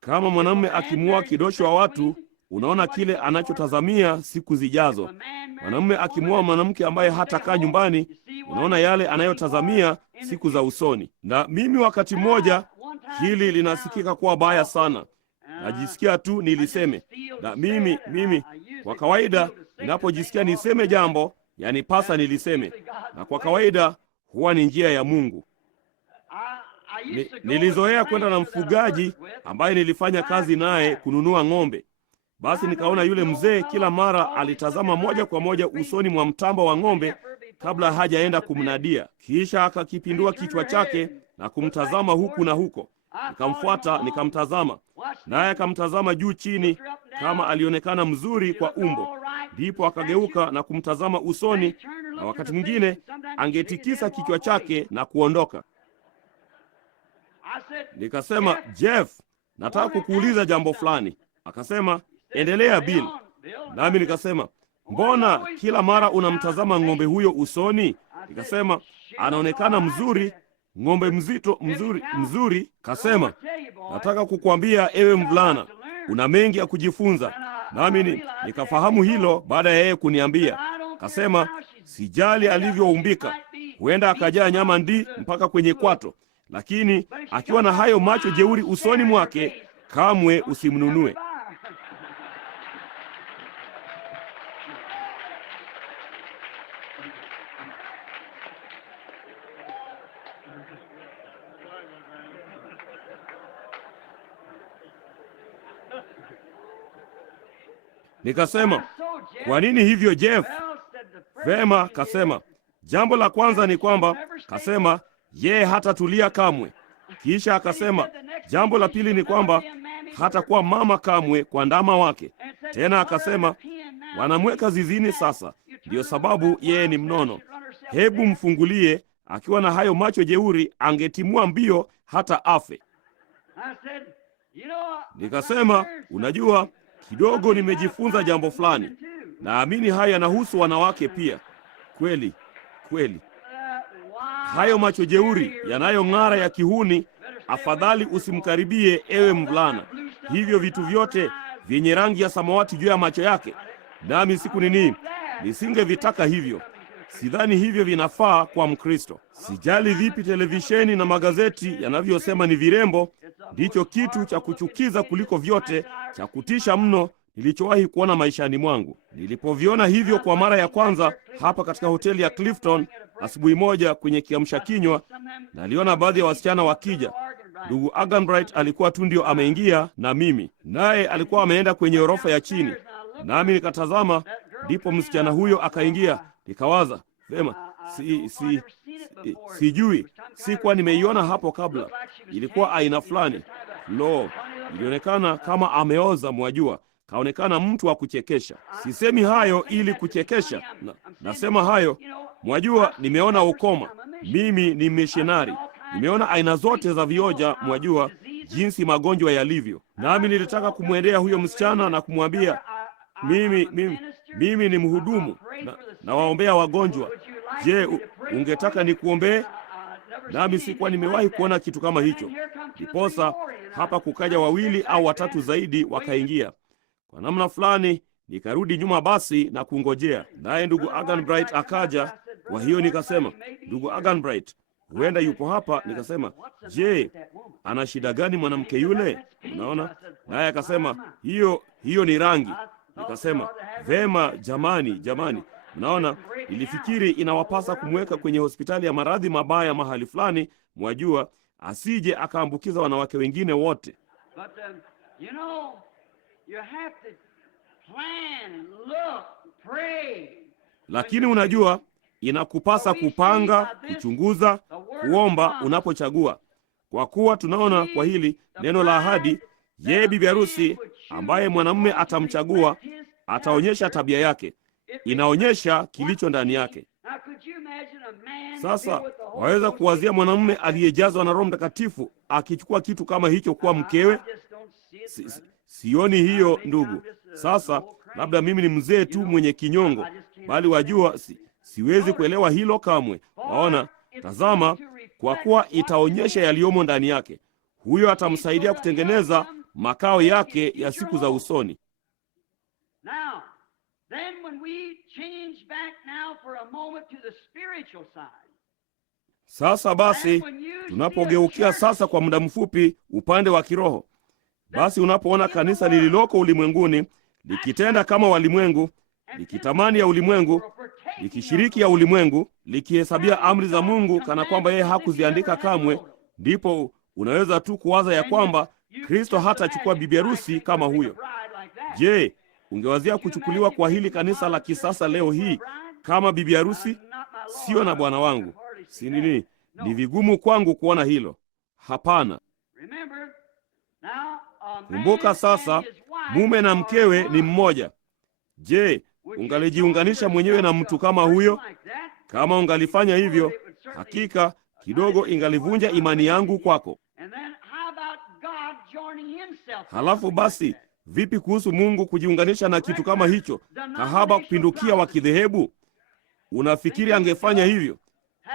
Kama mwanamume akimwoa kidosho wa watu, unaona kile anachotazamia siku zijazo. Mwanamume akimwoa mwanamke ambaye hatakaa nyumbani, unaona yale anayotazamia siku za usoni. Na mimi wakati mmoja, hili linasikika kuwa baya sana, najisikia tu niliseme. Na mimi kwa kawaida ninapojisikia niseme jambo, yani pasa niliseme. Na kwa kawaida huwa ni njia ya Mungu. Nilizoea kwenda na mfugaji ambaye nilifanya kazi naye kununua ng'ombe. Basi nikaona yule mzee kila mara alitazama moja kwa moja usoni mwa mtamba wa ng'ombe kabla hajaenda kumnadia. Kisha akakipindua kichwa chake na kumtazama huku na huko. Nikamfuata, nikamtazama. Naye akamtazama juu chini kama alionekana mzuri kwa umbo. Ndipo akageuka na kumtazama usoni, na wakati mwingine angetikisa kichwa chake na kuondoka. Nikasema, Jeff, nataka kukuuliza jambo fulani. Akasema, endelea Bill. Nami nikasema, mbona kila mara unamtazama ng'ombe huyo usoni? Nikasema, anaonekana mzuri, ng'ombe mzito, mzuri. Kasema, nataka kukuambia ewe mvulana, una mengi ya kujifunza. Nami nikafahamu hilo baada ya yeye kuniambia. Kasema, sijali alivyoumbika, huenda akajaa nyama mpaka kwenye kwato, lakini akiwa na hayo macho jeuri usoni mwake, kamwe usimnunue. Nikasema, kwa nini hivyo Jeff? Vema, kasema, jambo la kwanza ni kwamba, kasema, yeye hatatulia kamwe. Kisha akasema, jambo la pili ni kwamba hatakuwa mama kamwe kwa ndama wake. Tena akasema, wanamweka zizini sasa, ndiyo sababu yeye ni mnono. Hebu mfungulie. Akiwa na hayo macho jeuri, angetimua mbio hata afe. Nikasema, unajua, kidogo nimejifunza jambo fulani. Naamini haya yanahusu wanawake pia. Kweli, kweli. Hayo macho jeuri yanayong'ara ya kihuni, afadhali usimkaribie ewe mvulana. Hivyo vitu vyote vyenye rangi ya samawati juu ya macho yake. Nami nisingevitaka hivyo. Sidhani hivyo vinafaa kwa Mkristo. Sijali vipi televisheni na magazeti yanavyosema ni virembo, ndicho kitu cha kuchukiza kuliko vyote, cha kutisha mno nilichowahi kuona maishani mwangu. Nilipoviona hivyo kwa mara ya kwanza hapa katika hoteli ya Clifton asubuhi moja kwenye kiamsha kinywa, naliona baadhi ya wasichana wakija. Ndugu Aganbright alikuwa tu ndio ameingia na mimi, naye alikuwa ameenda kwenye orofa ya chini, nami nikatazama, ndipo msichana huyo akaingia. Nikawaza, vema, sijui, sikuwa nimeiona hapo kabla. Ilikuwa aina fulani. Lo, ilionekana kama ameoza, mwajua. Kaonekana mtu wa kuchekesha. Sisemi hayo ili kuchekesha. Nasema hayo, mwajua, nimeona ukoma. Mimi ni missionari. Nimeona aina zote za vioja, mwajua, jinsi magonjwa yalivyo. Nami nilitaka kumwendea huyo msichana na kumwambia, mimi ni mhudumu na waombea wagonjwa. Je, ungetaka nikuombee? Nami sikuwa nimewahi kuona kitu kama hicho. Ndiposa hapa kukaja wawili au watatu zaidi wakaingia. Kwa namna fulani nikarudi nyuma basi na kungojea. Naye ndugu Aganbright akaja. Kwa hiyo nikasema, ndugu Aganbright, huenda yupo hapa. Nikasema, je, ana shida gani mwanamke yule? Unaona? Naye akasema, hiyo ni rangi. Nikasema, vema, jamani. Unaona, nilifikiri inawapasa kumweka kwenye hospitali ya maradhi mabaya mahali fulani, mwajua, asije akaambukiza wanawake wengine wote. Lakini unajua, inakupasa kupanga, kuchunguza, kuomba unapochagua. Kwa kuwa tunaona kwa hili neno la ahadi, yeye bibi harusi ambaye mwanamume atamchagua ataonyesha tabia yake, inaonyesha kilicho ndani yake. Sasa waweza kuwazia mwanamume aliyejazwa na Roho Mtakatifu akichukua kitu kama hicho kuwa mkewe? Sioni hiyo, ndugu. Sasa labda mimi ni mzee tu mwenye kinyongo, bali wajua, siwezi kuelewa hilo kamwe. Waona, tazama, kwa kuwa itaonyesha yaliyomo ndani yake. Huyo atamsaidia kutengeneza makao yake ya siku za usoni. Sasa basi, tunapogeukia sasa kwa muda mfupi upande wa kiroho, basi unapoona kanisa lililoko ulimwenguni likitenda kama walimwengu, likitamani ya ulimwengu, likishiriki ya ulimwengu, likihesabia amri za Mungu kana kwamba yeye hakuziandika kamwe, ndipo unaweza tu kuwaza ya kwamba Kristo hatachukua bibi harusi kama huyo. Je, ungewazia kuchukuliwa kwa hili kanisa la kisasa leo hii kama bibi harusi? Sio na bwana wangu. Si nini? Ni vigumu kwangu kuona hilo. Hapana. Kumbuka sasa, mume na mkewe ni mmoja. Je, ungalijiunganisha mwenyewe na mtu kama huyo? Kama ungalifanya hivyo, hakika kidogo ingalivunja imani yangu kwako. Halafu basi, vipi kuhusu Mungu kujiunganisha na kitu kama hicho, kahaba kupindukia wa kidhehebu? Unafikiri angefanya hivyo?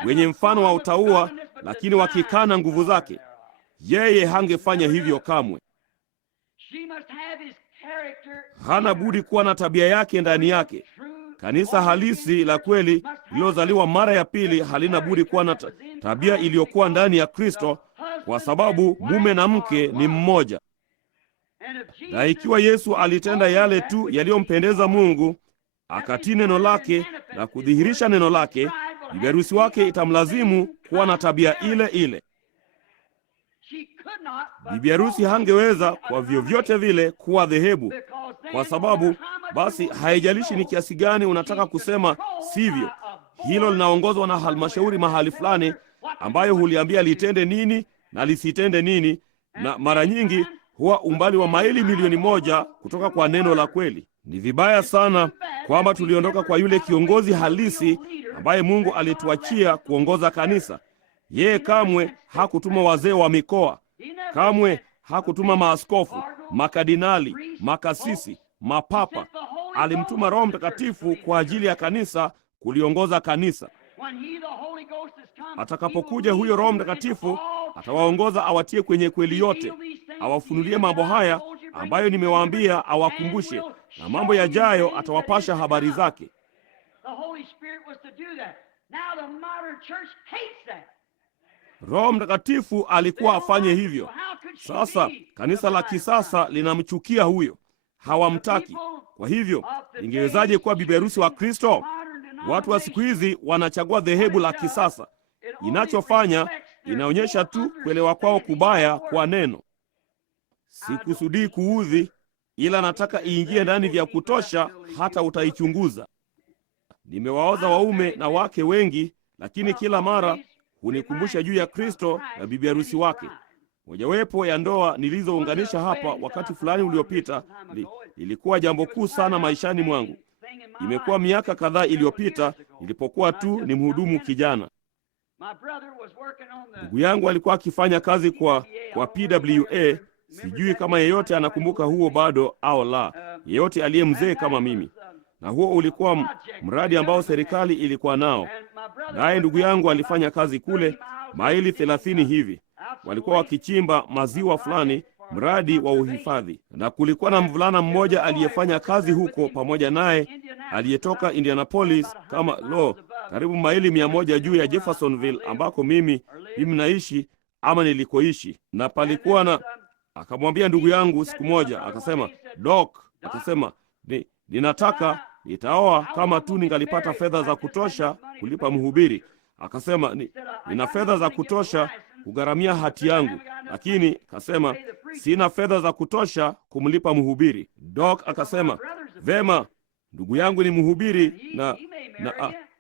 Wenye mfano wa utauwa, lakini wakikana nguvu zake. Yeye hangefanya hivyo kamwe. Hana budi kuwa na tabia yake ndani yake. Kanisa halisi la kweli lililozaliwa mara ya pili halina budi kuwa na tabia iliyokuwa ndani ya Kristo, kwa sababu mume na mke ni mmoja. Na ikiwa Yesu alitenda yale tu yaliyompendeza Mungu, akatii neno lake na kudhihirisha neno lake, bibi harusi wake itamlazimu kuwa na tabia ile ile. Bibi harusi hangeweza kwa vyovyote vile kuwa dhehebu, kwa sababu basi haijalishi ni kiasi gani unataka kusema sivyo, hilo linaongozwa na halmashauri mahali fulani ambayo huliambia litende nini na lisitende nini, na mara nyingi huwa umbali wa maili milioni 1 kutoka kwa neno la kweli. Ni vibaya sana kwamba tuliondoka kwa yule kiongozi halisi ambaye Mungu alituachia kuongoza kanisa. Yeye kamwe hakutuma wazee wa mikoa, kamwe hakutuma maaskofu, makadinali, makasisi, mapapa. Alimtuma Roho Mtakatifu kwa ajili ya kanisa, kuliongoza kanisa. Atakapokuja huyo Roho Mtakatifu, atawaongoza awatie kwenye kweli yote, awafunulie mambo haya ambayo nimewaambia, awakumbushe, na mambo yajayo atawapasha habari zake. Roho Mtakatifu alikuwa afanye hivyo. Sasa kanisa la kisasa linamchukia huyo, hawamtaki. Kwa hivyo ingewezaje kuwa bibi harusi wa Kristo? Watu wa siku hizi wanachagua dhehebu la kisasa. Inachofanya inaonyesha tu kuelewa kwao kubaya kwa neno. Sikusudii kuudhi, ila nataka iingie ndani vya kutosha hata utaichunguza. Nimewaoza waume na wake wengi, lakini kila mara hunikumbusha juu ya Kristo na bibi harusi wake. Mojawapo ya ndoa nilizounganisha hapa wakati fulani uliopita ilikuwa jambo kuu sana maishani mwangu. Imekuwa miaka kadhaa iliyopita, nilipokuwa tu ni mhudumu kijana. Ndugu yangu alikuwa akifanya kazi kwa PWA. Sijui kama yeyote anakumbuka huo bado au la, yeyote aliye mzee kama mimi. Na huo ulikuwa mradi ambao serikali ilikuwa nao. Naye ndugu yangu alifanya kazi kule maili 30 hivi. Walikuwa wakichimba maziwa fulani, mradi wa uhifadhi. Na kulikuwa na mvulana mmoja aliyefanya kazi huko pamoja naye, aliyetoka Indianapolis, karibu maili 100 juu ya Jeffersonville ambako mimi naishi ama nilikoishi. Na palikuwa na, akamwambia ndugu yangu siku moja, akasema, Doc, akasema, nitaoa kama tu ningalipata fedha za kutosha kulipa mhubiri. Akasema, nina fedha za kutosha kugharamia hati yangu, lakini akasema sina fedha za kutosha kumlipa mhubiri. Doc akasema, vema, ndugu yangu ni mhubiri na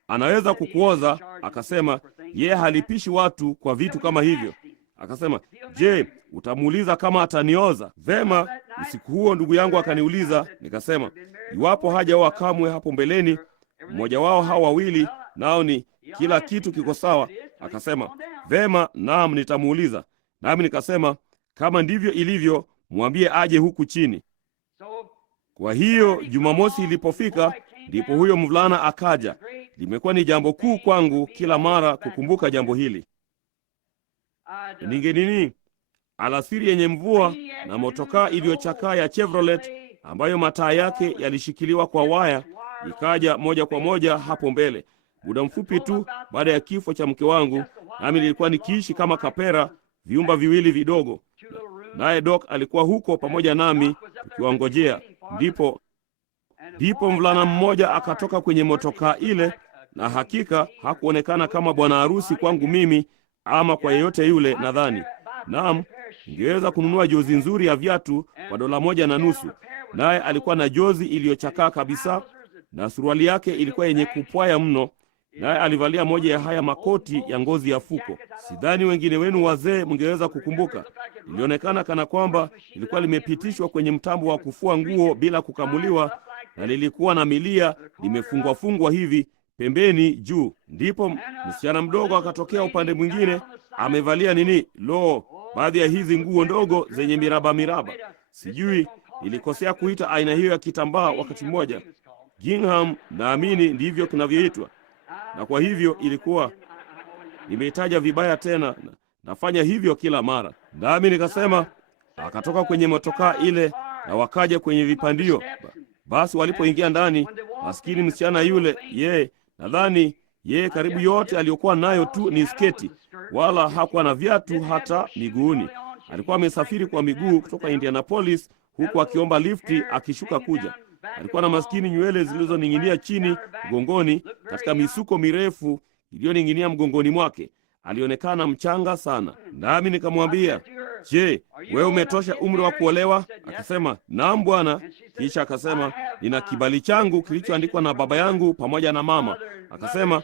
anaweza kukuoza. Akasema yeye halipishi watu kwa vitu kama hivyo. Akasema, je, utamuuliza kama atanioza? Vema, usiku huo ndugu yangu akaniuliza. Nikasema, iwapo hajaoa kamwe hapo mbeleni, mmoja wao hawa wawili, nao ni kila kitu kiko sawa. Akasema, vema, naam, nitamuuliza. Nami nikasema, kama ndivyo ilivyo, mwambie aje huku chini. Kwa hiyo Jumamosi ilipofika, ndipo huyo mvulana akaja. Limekuwa ni jambo kuu kwangu kila mara kukumbuka jambo hili. Alasiri yenye mvua na motokaa iliyochakaa ya Chevrolet ambayo mataa yake yalishikiliwa kwa waya ikaja moja kwa moja hapo mbele. Muda mfupi tu baada ya kifo cha mke wangu, nami nilikuwa nikiishi kama kapera, vyumba viwili vidogo. Naye Doc alikuwa huko pamoja nami tukiwangojea. Ndipo mvulana mmoja akatoka kwenye motokaa ile, na hakika hakuonekana kama bwana harusi kwangu mimi ama kwa yeyote yule nadhani. Naam, ningeweza kununua jozi nzuri ya viatu kwa $1.50. Naye alikuwa na jozi iliyochakaa kabisa, na suruali yake ilikuwa yenye kupwaya mno, naye alivalia moja ya haya makoti ya ngozi ya fuko. Sidhani wengine wenu wazee mngeweza kukumbuka. Ilionekana kana kwamba ilikuwa limepitishwa kwenye mtambo wa kufua nguo bila kukamuliwa, na lilikuwa na milia limefungwa hivi pembeni juu. Ndipo msichana mdogo akatokea upande mwingine, amevalia baadhi ya hizi nguo ndogo zenye miraba. Sijui ilikosea kuita aina hiyo ya kitambaa wakati mmoja. Gingham, naamini ndivyo kinavyoitwa. Na kwa hivyo ilikuwa, nimeitaja vibaya tena, nafanya hivyo kila mara. Nami nikasema, akatoka kwenye motokaa ile na wakaja kwenye vipandio. Basi walipoingia ndani, maskini msichana yule, nadhani karibu yote aliyokuwa nayo tu ni sketi, wala hakuwa na viatu hata miguuni. Alikuwa amesafiri kwa miguu kutoka Indianapolis, huku akiomba lifti akishuka kuja. Alikuwa na maskini nywele zilizoning'inia chini mgongoni katika misuko mirefu iliyoning'inia mgongoni mwake. Alionekana mchanga sana. Nami nikamwambia, je, wewe umetosha umri wa kuolewa? Akasema, naam bwana. Kisha akasema, nina kibali changu kilichoandikwa na baba yangu pamoja na mama. Akasema,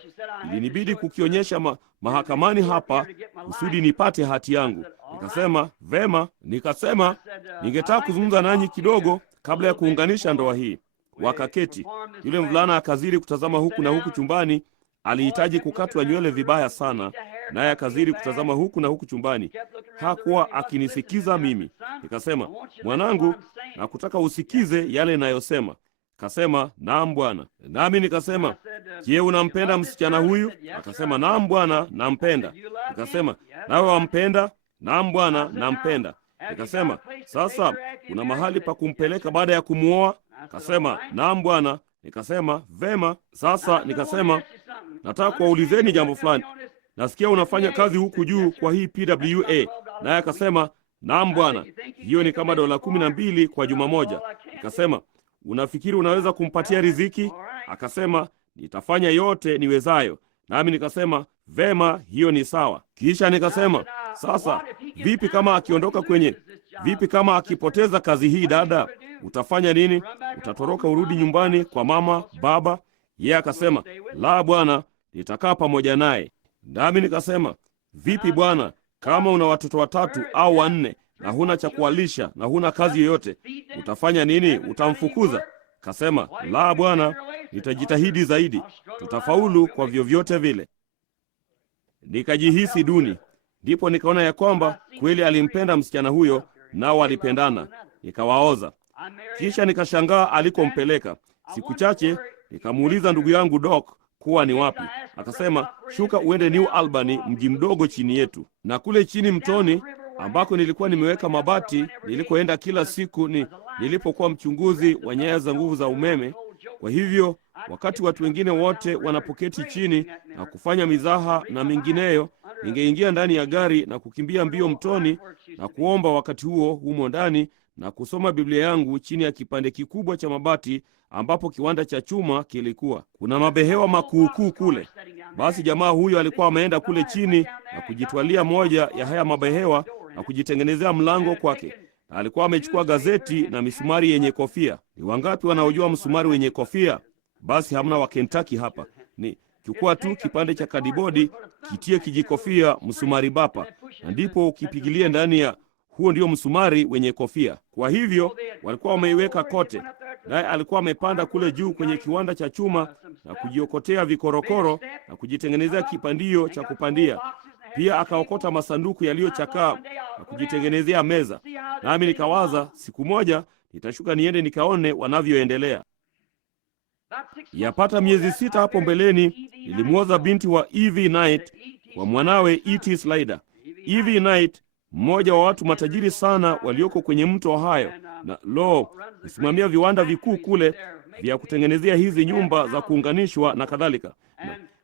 ilinibidi kukionyesha mahakamani hapa kusudi nipate hati yangu. Nikasema, vema. Nikasema, ningetaka kuzungumza nanyi kidogo kabla ya kuunganisha ndoa hii. Wakaketi. Yule mvulana akazidi kutazama huku na huku chumbani. Alihitaji kukatwa nywele vibaya sana, naye akazidi kutazama huku na huku chumbani. Hakuwa akinisikiza mimi. Nikasema, mwanangu, nakutaka usikize yale ninayosema. Kasema, naam bwana. Nami nikasema, je, unampenda msichana huyu? Akasema, naam bwana, nampenda. Nikasema, nawe wampenda? Naam bwana, nampenda. Nikasema, sasa kuna mahali pa kumpeleka baada ya kumuoa? Akasema, naam bwana. Nikasema, vema. Sasa nikasema, nataka kuwaulizeni jambo fulani. Nasikia unafanya kazi huku juu kwa hii PWA. Naye akasema, naam bwana, hiyo ni kama $12 kwa juma moja. Nikasema, unafikiri unaweza kumpatia riziki? Akasema, nitafanya yote niwezayo. Nami nikasema, Vema, hiyo ni sawa. Kisha nikasema, sasa vipi kama akiondoka vipi kama akipoteza kazi hii dada? Utafanya nini? Utatoroka urudi nyumbani kwa mama, baba? Yeye akasema, la bwana, nitakaa pamoja naye. Nami nikasema, vipi bwana, kama una watoto 3 au 4 na huna cha kuwalisha na huna kazi yoyote, utafanya nini? Utamfukuza? Kasema, la bwana, nitajitahidi zaidi, tutafaulu kwa vyovyote vile. Nikajihisi duni. Ndipo nikaona ya kwamba kweli alimpenda msichana huyo, nao walipendana, nikawaoza. Kisha nikashangaa alikompeleka. Siku chache nikamuuliza ndugu yangu Doc kuwa ni wapi. Akasema, shuka uende New Albany, mji mdogo chini yetu, na kule chini mtoni ambako nilikuwa nimeweka mabati nilikoenda kila siku nilipokuwa mchunguzi wa nyaya za nguvu za umeme. Kwa hivyo wakati watu wengine wote wanapoketi chini na kufanya mizaha na mingineyo, ningeingia ndani ya gari na kukimbia mbio mtoni na kuomba wakati huo humo ndani na kusoma Biblia yangu chini ya kipande kikubwa cha mabati ambapo kiwanda cha chuma kilikuwa. Kuna mabehewa makuukuu kule. Basi jamaa huyo alikuwa ameenda kule chini na kujitwalia moja ya haya mabehewa na kujitengenezea mlango kwake. Na alikuwa amechukua gazeti na misumari yenye kofia. Ni wangapi wanaojua msumari wenye kofia? Basi hamna wa Kentucky hapa. Ni chukua tu kipande cha kadibodi, kitie kijikofia msumari bapa, na ndipo ukipigilie ndani ya huo ndio msumari wenye kofia. Kwa hivyo walikuwa wameiweka kote. Naye alikuwa amepanda kule juu kwenye kiwanda cha chuma na kujiokotea vikorokoro na kujitengenezea kipandio cha kupandia. Pia akaokota masanduku yaliyochakaa na kujitengenezea meza. Nami nikawaza, siku moja nitashuka niende nikaone wanavyoendelea. Yapata miezi 6 hapo mbeleni, nilimwoza binti wa E.V. Knight kwa mwanawe E.T. Slider. E.V. Knight, mmoja wa watu matajiri sana walioko kwenye mto Ohio, na kusimamia viwanda vikuu kule vya kutengenezea hizi nyumba za kuunganishwa na kadhalika.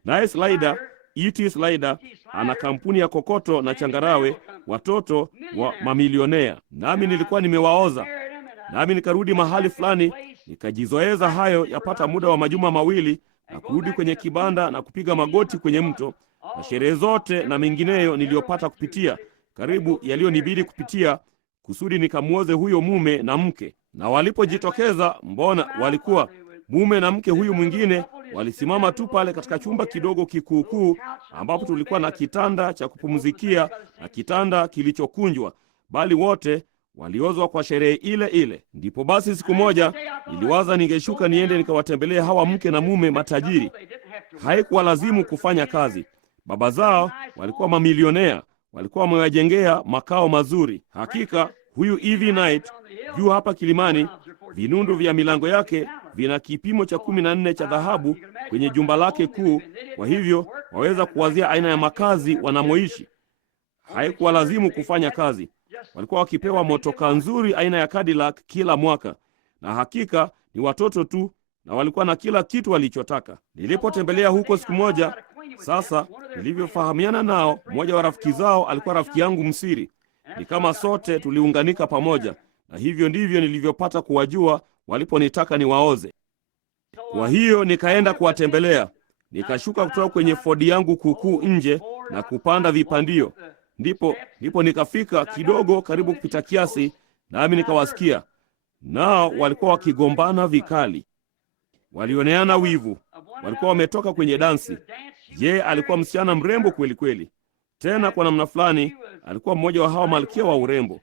Naye Slider, E.T. Slider, ana kampuni ya kokoto na changarawe, watoto wa mamilionea. Nami nilikuwa nimewaoza. Nami nikarudi mahali fulani, nikajizoeza hayo yapata muda wa majuma 2, na kurudi kwenye kibanda na kupiga magoti kwenye mto, na sherehe zote na mengineyo niliyopata kupitia, karibu yaliyonibidi kupitia, kusudi nikamuoze huyo mume na mke. Na walipojitokeza, mbona walikuwa mume na mke huyu mwingine walisimama tu pale katika chumba kidogo kikuukuu ambapo tulikuwa na kitanda cha kupumzikia na kitanda kilichokunjwa, bali wote waliozwa kwa sherehe ile ile. Ndipo basi siku moja niliwaza ningeshuka niende nikawatembelea hawa mke na mume matajiri. Haikuwa lazimu kufanya kazi. Baba zao walikuwa mamilionea, walikuwa wamewajengea makao mazuri. Hakika huyu E.V. Knight juu hapa kilimani, vinundu vya milango yake vina kipimo cha 14 cha dhahabu kwenye jumba lake kuu. Kwa hivyo waweza kuwazia aina ya makazi wanamoishi. Haikuwa lazimu kufanya kazi. Walikuwa wakipewa motoka nzuri aina ya Cadillac kila mwaka, na hakika ni watoto tu, na walikuwa na kila kitu walichotaka. Nilipotembelea huko siku moja, sasa nilivyofahamiana nao, mmoja wa rafiki zao alikuwa rafiki yangu msiri. Ni kama sote tuliunganika pamoja, na hivyo ndivyo nilivyopata kuwajua waliponitaka niwaoze. Kwa hiyo nikaenda kuwatembelea. Nikashuka kutoka kwenye Ford yangu kuukuu nje na kupanda vipandio. Ndipo nikafika kidogo karibu kupita kiasi, nami nikawasikia. Nao walikuwa wakigombana vikali. Walioneana wivu. Walikuwa wametoka kwenye dansi. Je, alikuwa msichana mrembo kweli kweli. Tena kwa namna fulani alikuwa mmoja wa hawa malkia wa urembo.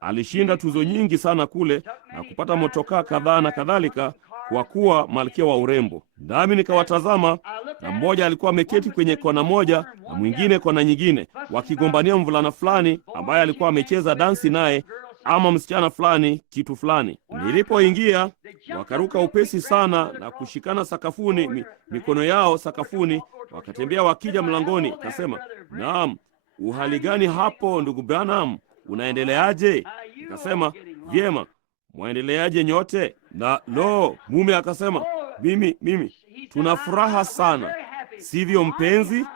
Alishinda tuzo nyingi sana kule na kupata motokaa kadhaa na kadhalika, kwa kuwa malkia wa urembo. Nami nikawatazama, na mmoja alikuwa ameketi kwenye kona moja na mwingine kona nyingine, wakigombania mvulana fulani ambaye alikuwa amecheza dansi naye, ama msichana fulani kitu fulani. Nilipoingia, wakaruka upesi sana na kushikana sakafuni, mikono yao sakafuni, wakatembea wakija mlangoni. Kasema, naam, uhali gani hapo ndugu Branham, unaendeleaje? Nikasema, vyema, mwaendeleaje nyote? Na mume akasema, mimi tuna furaha sana, sivyo mpenzi?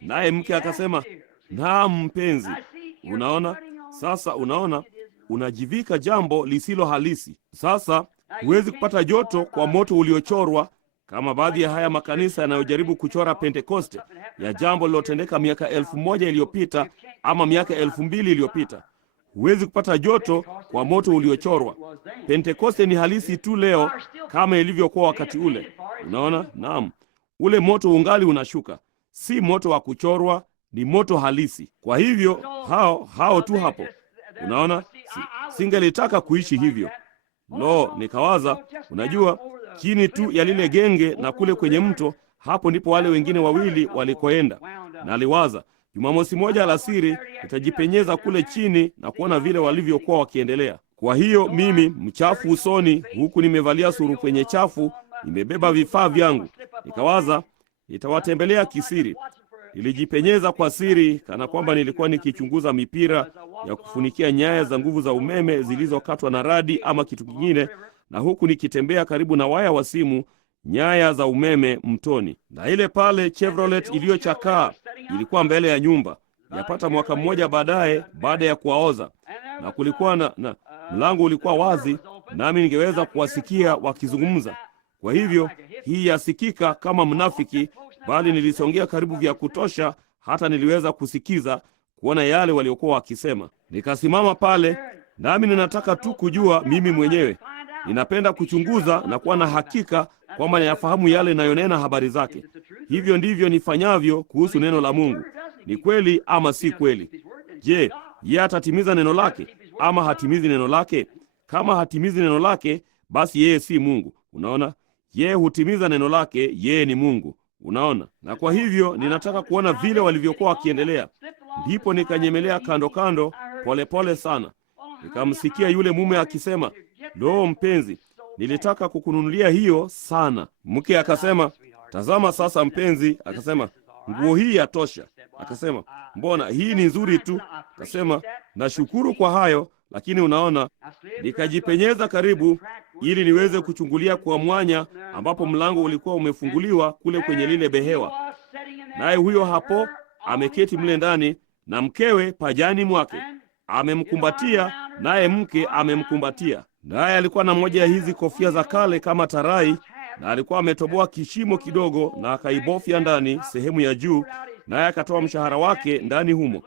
Naye mke akasema, naam mpenzi. Unaona sasa, unajivika jambo lisilo halisi. Sasa huwezi kupata joto kwa moto uliochorwa, kama baadhi ya haya makanisa yanayojaribu kuchora Pentekoste ya jambo lilotendeka miaka 1000 iliyopita ama miaka 2000 iliyopita. Huwezi kupata joto kwa moto uliochorwa. Pentekoste ni halisi tu leo kama ilivyokuwa wakati ule. Unaona? Naam. Ule moto ungali unashuka. Si moto wa kuchorwa, ni moto halisi. Kwa hivyo hao tu hapo. Unaona? Singelitaka kuishi hivyo. Nikawaza, unajua, chini tu ya lile genge na kule kwenye mto, hapo ndipo wale wengine wawili walikoenda. Na aliwaza, Jumamosi moja alasiri nitajipenyeza kule chini na kuona vile walivyokuwa wakiendelea. Kwa hiyo mimi, mchafu usoni, huku nimevalia surupwenye chafu, nimebeba vifaa vyangu, nikawaza nitawatembelea kisiri. Nilijipenyeza kwa siri kana kwamba nilikuwa nikichunguza mipira ya kufunikia nyaya za nguvu za umeme zilizokatwa na radi ama kitu kingine, na huku nikitembea karibu na waya wa simu, nyaya za umeme mtoni. Na ile pale Chevrolet iliyochakaa ilikuwa mbele ya nyumba. Yapata mwaka mmoja baadaye, baada ya kuwaoza, na kulikuwa na mlango ulikuwa wazi, nami ningeweza kuwasikia wakizungumza. Kwa hivyo hii yasikika kama mnafiki, bali nilisongea karibu vya kutosha hata niliweza kusikiza, kuona yale waliokuwa wakisema. Nikasimama pale, nami ninataka tu kujua mimi mwenyewe. Ninapenda kuchunguza na kuwa na hakika kwamba ninafahamu yale ninayonena habari zake. Hivyo ndivyo nifanyavyo kuhusu neno la Mungu. Ni kweli ama si kweli? Je, yeye atatimiza neno lake ama hatimizi neno lake? Kama hatimizi neno lake, basi yeye si Mungu. Unaona? Yeye hutimiza neno lake, yeye ni Mungu. Unaona? Na kwa hivyo ninataka kuona vile walivyokuwa wakiendelea. Ndipo nikanyemelea kando kando, polepole sana. Nikamsikia yule mume akisema, mpenzi, nilitaka kukununulia hiyo sana. Mke akasema, tazama sasa mpenzi, akasema, nguo hii yatosha. Akasema, mbona hii ni nzuri tu. Akasema, nashukuru kwa hayo, lakini unaona, nikajipenyeza karibu ili niweze kuchungulia kwa mwanya ambapo mlango ulikuwa umefunguliwa kule kwenye lile behewa. Naye huyo hapo ameketi mle ndani na mkewe pajani mwake. Amemkumbatia, naye mke amemkumbatia. Naye alikuwa na moja ya hizi kofia za kale kama tarai, na alikuwa ametoboa kishimo kidogo na akaibofya ndani sehemu ya juu, naye akatoa mshahara wake ndani humo.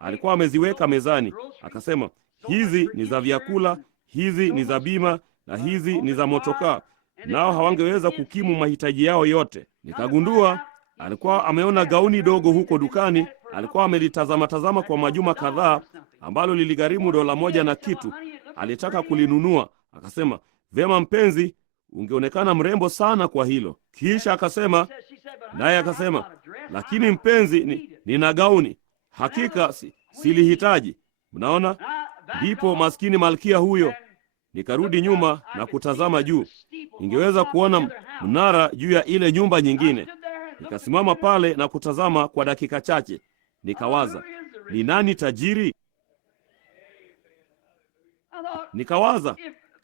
Alikuwa ameziweka mezani. Akasema, hizi ni za vyakula, hizi ni za bima, na hizi ni za motokaa. Nao hawangeweza kukimu mahitaji yao yote. Nikagundua alikuwa ameona gauni dogo huko dukani. Alikuwa amelitazama kwa majuma kadhaa, ambalo liligharimu $1 na kitu. Alitaka kulinunua. Akasema, vema mpenzi, ungeonekana mrembo sana kwa hilo. Kisha akasema, naye akasema, lakini mpenzi, nina gauni. Hakika silihitaji. Mnaona? Ndipo maskini malkia huyo. Nikarudi nyuma na kutazama juu. Ningeweza kuona mnara juu ya ile nyumba nyingine. Nikasimama pale na kutazama kwa dakika chache. Nikawaza, ni nani tajiri? Nikawaza,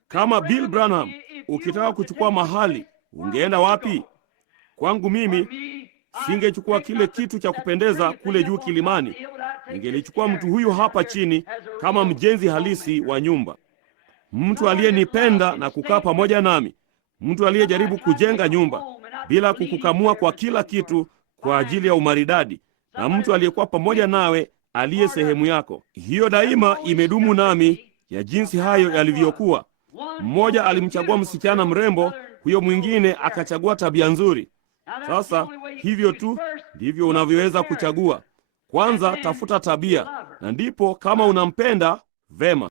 kama Bill Branham ukitaka kuchukua mahali, ungeenda wapi? Kwangu mimi, singechukua kile kitu cha kupendeza kule juu kilimani. Ningelichukua mtu huyu hapa chini kama mjenzi halisi wa nyumba. Mtu aliyenipenda na kukaa pamoja nami. Mtu aliyejaribu kujenga nyumba bila kukukamua kwa kila kitu kwa ajili ya umaridadi. Na mtu aliyekuwa pamoja nawe, aliye sehemu yako. Hiyo daima imedumu nami, ya jinsi hayo yalivyokuwa. Mmoja alimchagua msichana mrembo, huyo mwingine akachagua tabia nzuri. Sasa hivyo tu ndivyo unavyoweza kuchagua. Kwanza tafuta tabia, na ndipo kama unampenda vema.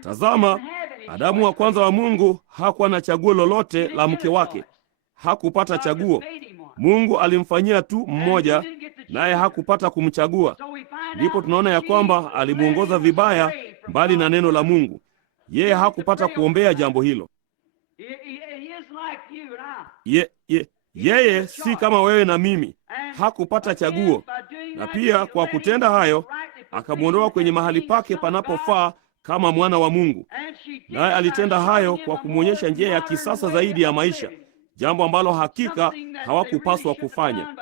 Tazama, Adamu wa kwanza wa Mungu hakuwa na chaguo lolote la mke wake. Hakupata chaguo. Mungu alimfanyia tu mmoja, naye hakupata kumchagua. Ndipo tunaona ya kwamba alimuongoza vibaya mbali na neno la Mungu. Yeye hakupata kuombea jambo hilo. Yeye si kama wewe na mimi. Hakupata chaguo. Na pia kwa kutenda hayo, akamwondoa kwenye mahali pake panapofaa kama mwana wa Mungu. Naye alitenda hayo kwa kumwonyesha njia ya kisasa zaidi ya maisha, jambo ambalo hakika hawakupaswa kufanya.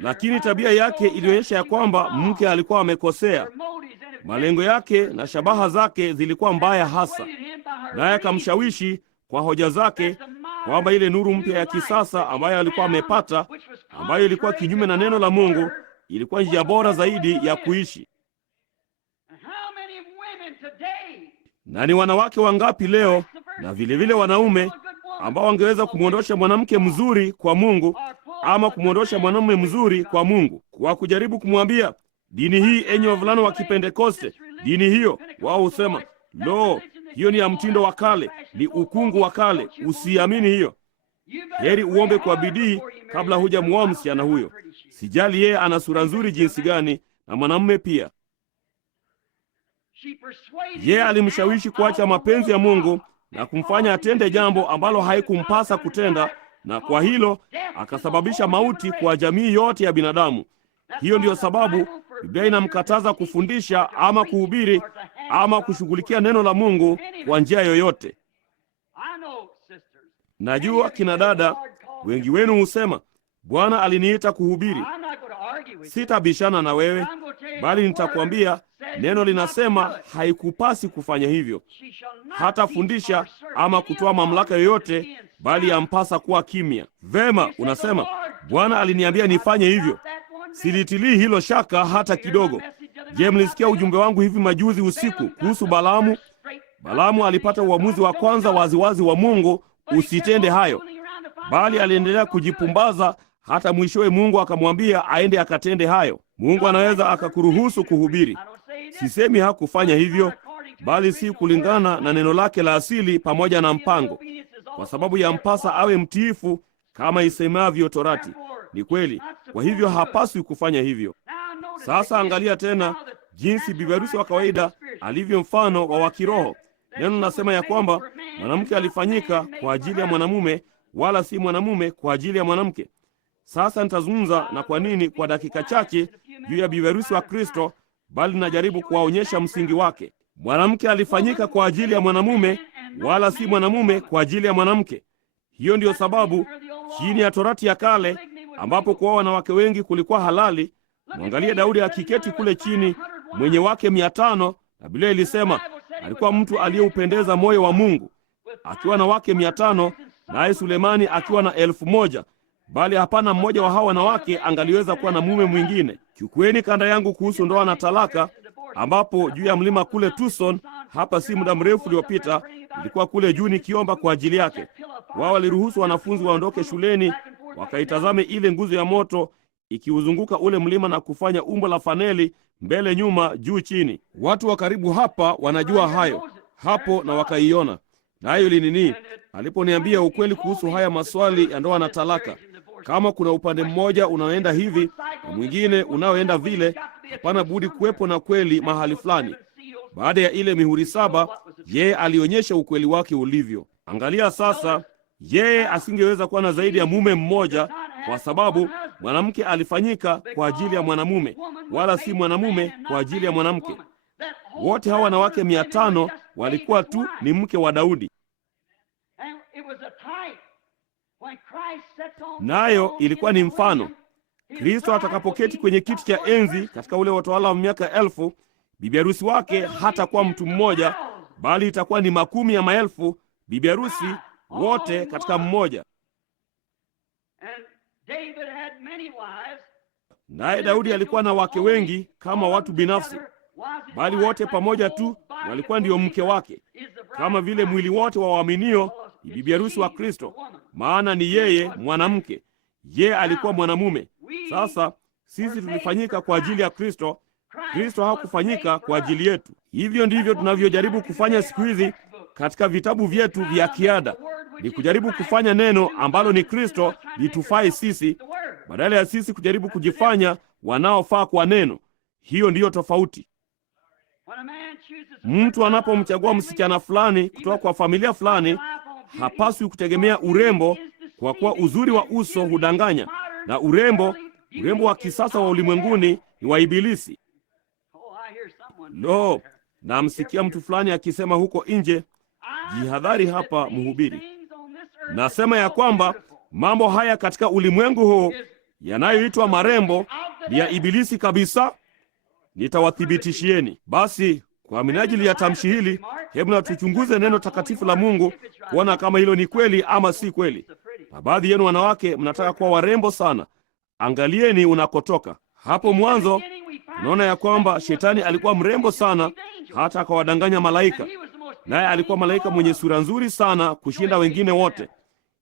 Lakini tabia yake ilionyesha ya kwamba mke alikuwa amekosea. Malengo yake na shabaha zake zilikuwa mbaya hasa. naye akamshawishi kwa hoja zake kwamba ile nuru mpya ya kisasa ambayo alikuwa amepata, ambayo ilikuwa kinyume na neno la Mungu, ilikuwa njia bora zaidi ya kuishi. Na ni wanawake wangapi leo na vile wanaume ambao wangeweza kumwondosha mwanamke mzuri kwa Mungu ama kumwondosha mwanamume mzuri kwa Mungu kwa kujaribu kumwambia dini hii, enyi wavulana wa Kipentekoste, dini hiyo. Wao husema, lo, hiyo ni ya mtindo wa kale, ni ukungu wa kale, usiamini hiyo. Heri uombe kwa bidii kabla hujamuoa msichana huyo. Sijali yeye ana sura nzuri jinsi gani, na mwanamume pia. Yeye alimshawishi kuacha mapenzi ya Mungu na kumfanya atende jambo ambalo haikumpasa kutenda, na kwa hilo akasababisha mauti kwa jamii yote ya binadamu. Hiyo ndiyo sababu Biblia inamkataza kufundisha ama kuhubiri ama kushughulikia neno la Mungu kwa njia yoyote. Najua kina dada wengi wenu husema, Bwana aliniita kuhubiri. Sitabishana na wewe, bali nitakwambia neno linasema haikupasi kufanya hivyo. Hata fundisha ama kutoa mamlaka yoyote, bali yampasa kuwa kimya. Vema, unasema Bwana aliniambia nifanye hivyo. Silitilii hilo shaka hata kidogo. Je, mlisikia ujumbe wangu hivi majuzi usiku kuhusu Balaamu? Balaamu alipata uamuzi wa kwanza waziwazi wa Mungu, usitende hayo, bali aliendelea kujipumbaza hata mwishowe Mungu akamwambia aende akatende hayo. Mungu anaweza akakuruhusu kuhubiri. Sisemi hakufanya hivyo, bali si kulingana na neno lake la asili pamoja na mpango, kwa sababu yampasa awe mtiifu kama isemavyo Torati. Ni kweli, kwa hivyo hapaswi kufanya hivyo. Sasa angalia tena jinsi bibi harusi wa kawaida alivyo mfano wa kiroho. Neno nasema ya kwamba mwanamke alifanyika kwa ajili ya mwanamume, wala si mwanamume kwa ajili ya mwanamke. Sasa nitazungumza na kwa nini kwa dakika chache juu ya bibi harusi wa Kristo, bali najaribu kuwaonyesha msingi wake. Mwanamke alifanyika kwa ajili ya mwanamume, wala si mwanamume kwa ajili ya mwanamke. Hiyo ndiyo sababu chini ya Torati ya kale, ambapo kwa wanawake wengi kulikuwa halali, mwangalie Daudi akiketi kule chini mwenye wake 500, na Biblia ilisema alikuwa mtu aliyeupendeza moyo wa Mungu, akiwa na wake 500, naye Sulemani akiwa na 1000, bali hapana mmoja wa hawa wanawake angaliweza kuwa na mume mwingine. Chukueni kanda yangu kuhusu ndoa na talaka, ambapo juu ya mlima kule Tucson, hapa si muda mrefu uliopita, ilikuwa kule juu nikiomba kwa ajili yake. Wao waliruhusu wanafunzi waondoke shuleni wakaitazame ile nguzo ya moto ikiuzunguka ule mlima na kufanya umbo la faneli, mbele nyuma, juu chini. Watu wa karibu hapa wanajua hayo hapo, na wakaiona. Nayo nini? Aliponiambia ukweli kuhusu haya maswali ya ndoa na talaka, kama kuna upande mmoja unaoenda hivi na mwingine unaoenda vile, hapana budi kuwepo na kweli mahali fulani. Baada ya ile mihuri 7, yeye alionyesha ukweli wake ulivyo. Angalia sasa, yeye asingeweza kuwa na zaidi ya mume mmoja, kwa sababu mwanamke alifanyika kwa ajili ya mwanamume, wala si mwanamume kwa ajili ya mwanamke. Wote hawa wanawake 500 walikuwa tu ni mke wa Daudi. Nayo ilikuwa ni mfano. Kristo atakapoketi kwenye kiti cha enzi katika ule utawala wa miaka 1000, bibi harusi wake hatakuwa mtu mmoja, bali itakuwa ni makumi ya maelfu bibi harusi wote katika mmoja. Naye Daudi alikuwa na wake wengi kama watu binafsi, bali wote pamoja tu walikuwa ndio mke wake, kama vile mwili wote wa waaminio ni bibi harusi wa Kristo, maana ni yeye mwanamke, yeye alikuwa mwanamume. Sasa sisi tulifanyika kwa ajili ya Kristo, Kristo hakufanyika kwa ajili yetu. Hivyo ndivyo tunavyojaribu kufanya siku hizi katika vitabu vyetu vya kiada, ni kujaribu kufanya neno ambalo ni Kristo litufai sisi, badala ya sisi kujaribu kujifanya wanaofaa kwa neno. Hiyo ndiyo tofauti. Mtu anapomchagua msichana fulani kutoka kwa familia fulani, hapaswi kutegemea urembo, kwa kuwa uzuri wa uso hudanganya, na urembo wa kisasa wa ulimwenguni ni wa Ibilisi. Lo, namsikia mtu fulani akisema huko nje, jihadhari hapa mhubiri. Nasema ya kwamba mambo haya katika ulimwengu huu yanayoitwa marembo ni ya Ibilisi kabisa. Nitawathibitishieni. Basi Kwa minajili ya tamshi hili, hebu na tuchunguze neno takatifu la Mungu kuona kama hilo ni kweli ama si kweli. Na baadhi yenu wanawake mnataka kuwa warembo sana. Angalieni unakotoka. Hapo mwanzo tunaona ya kwamba Shetani alikuwa mrembo sana hata akawadanganya malaika. Naye alikuwa malaika mwenye sura nzuri sana kushinda wengine wote.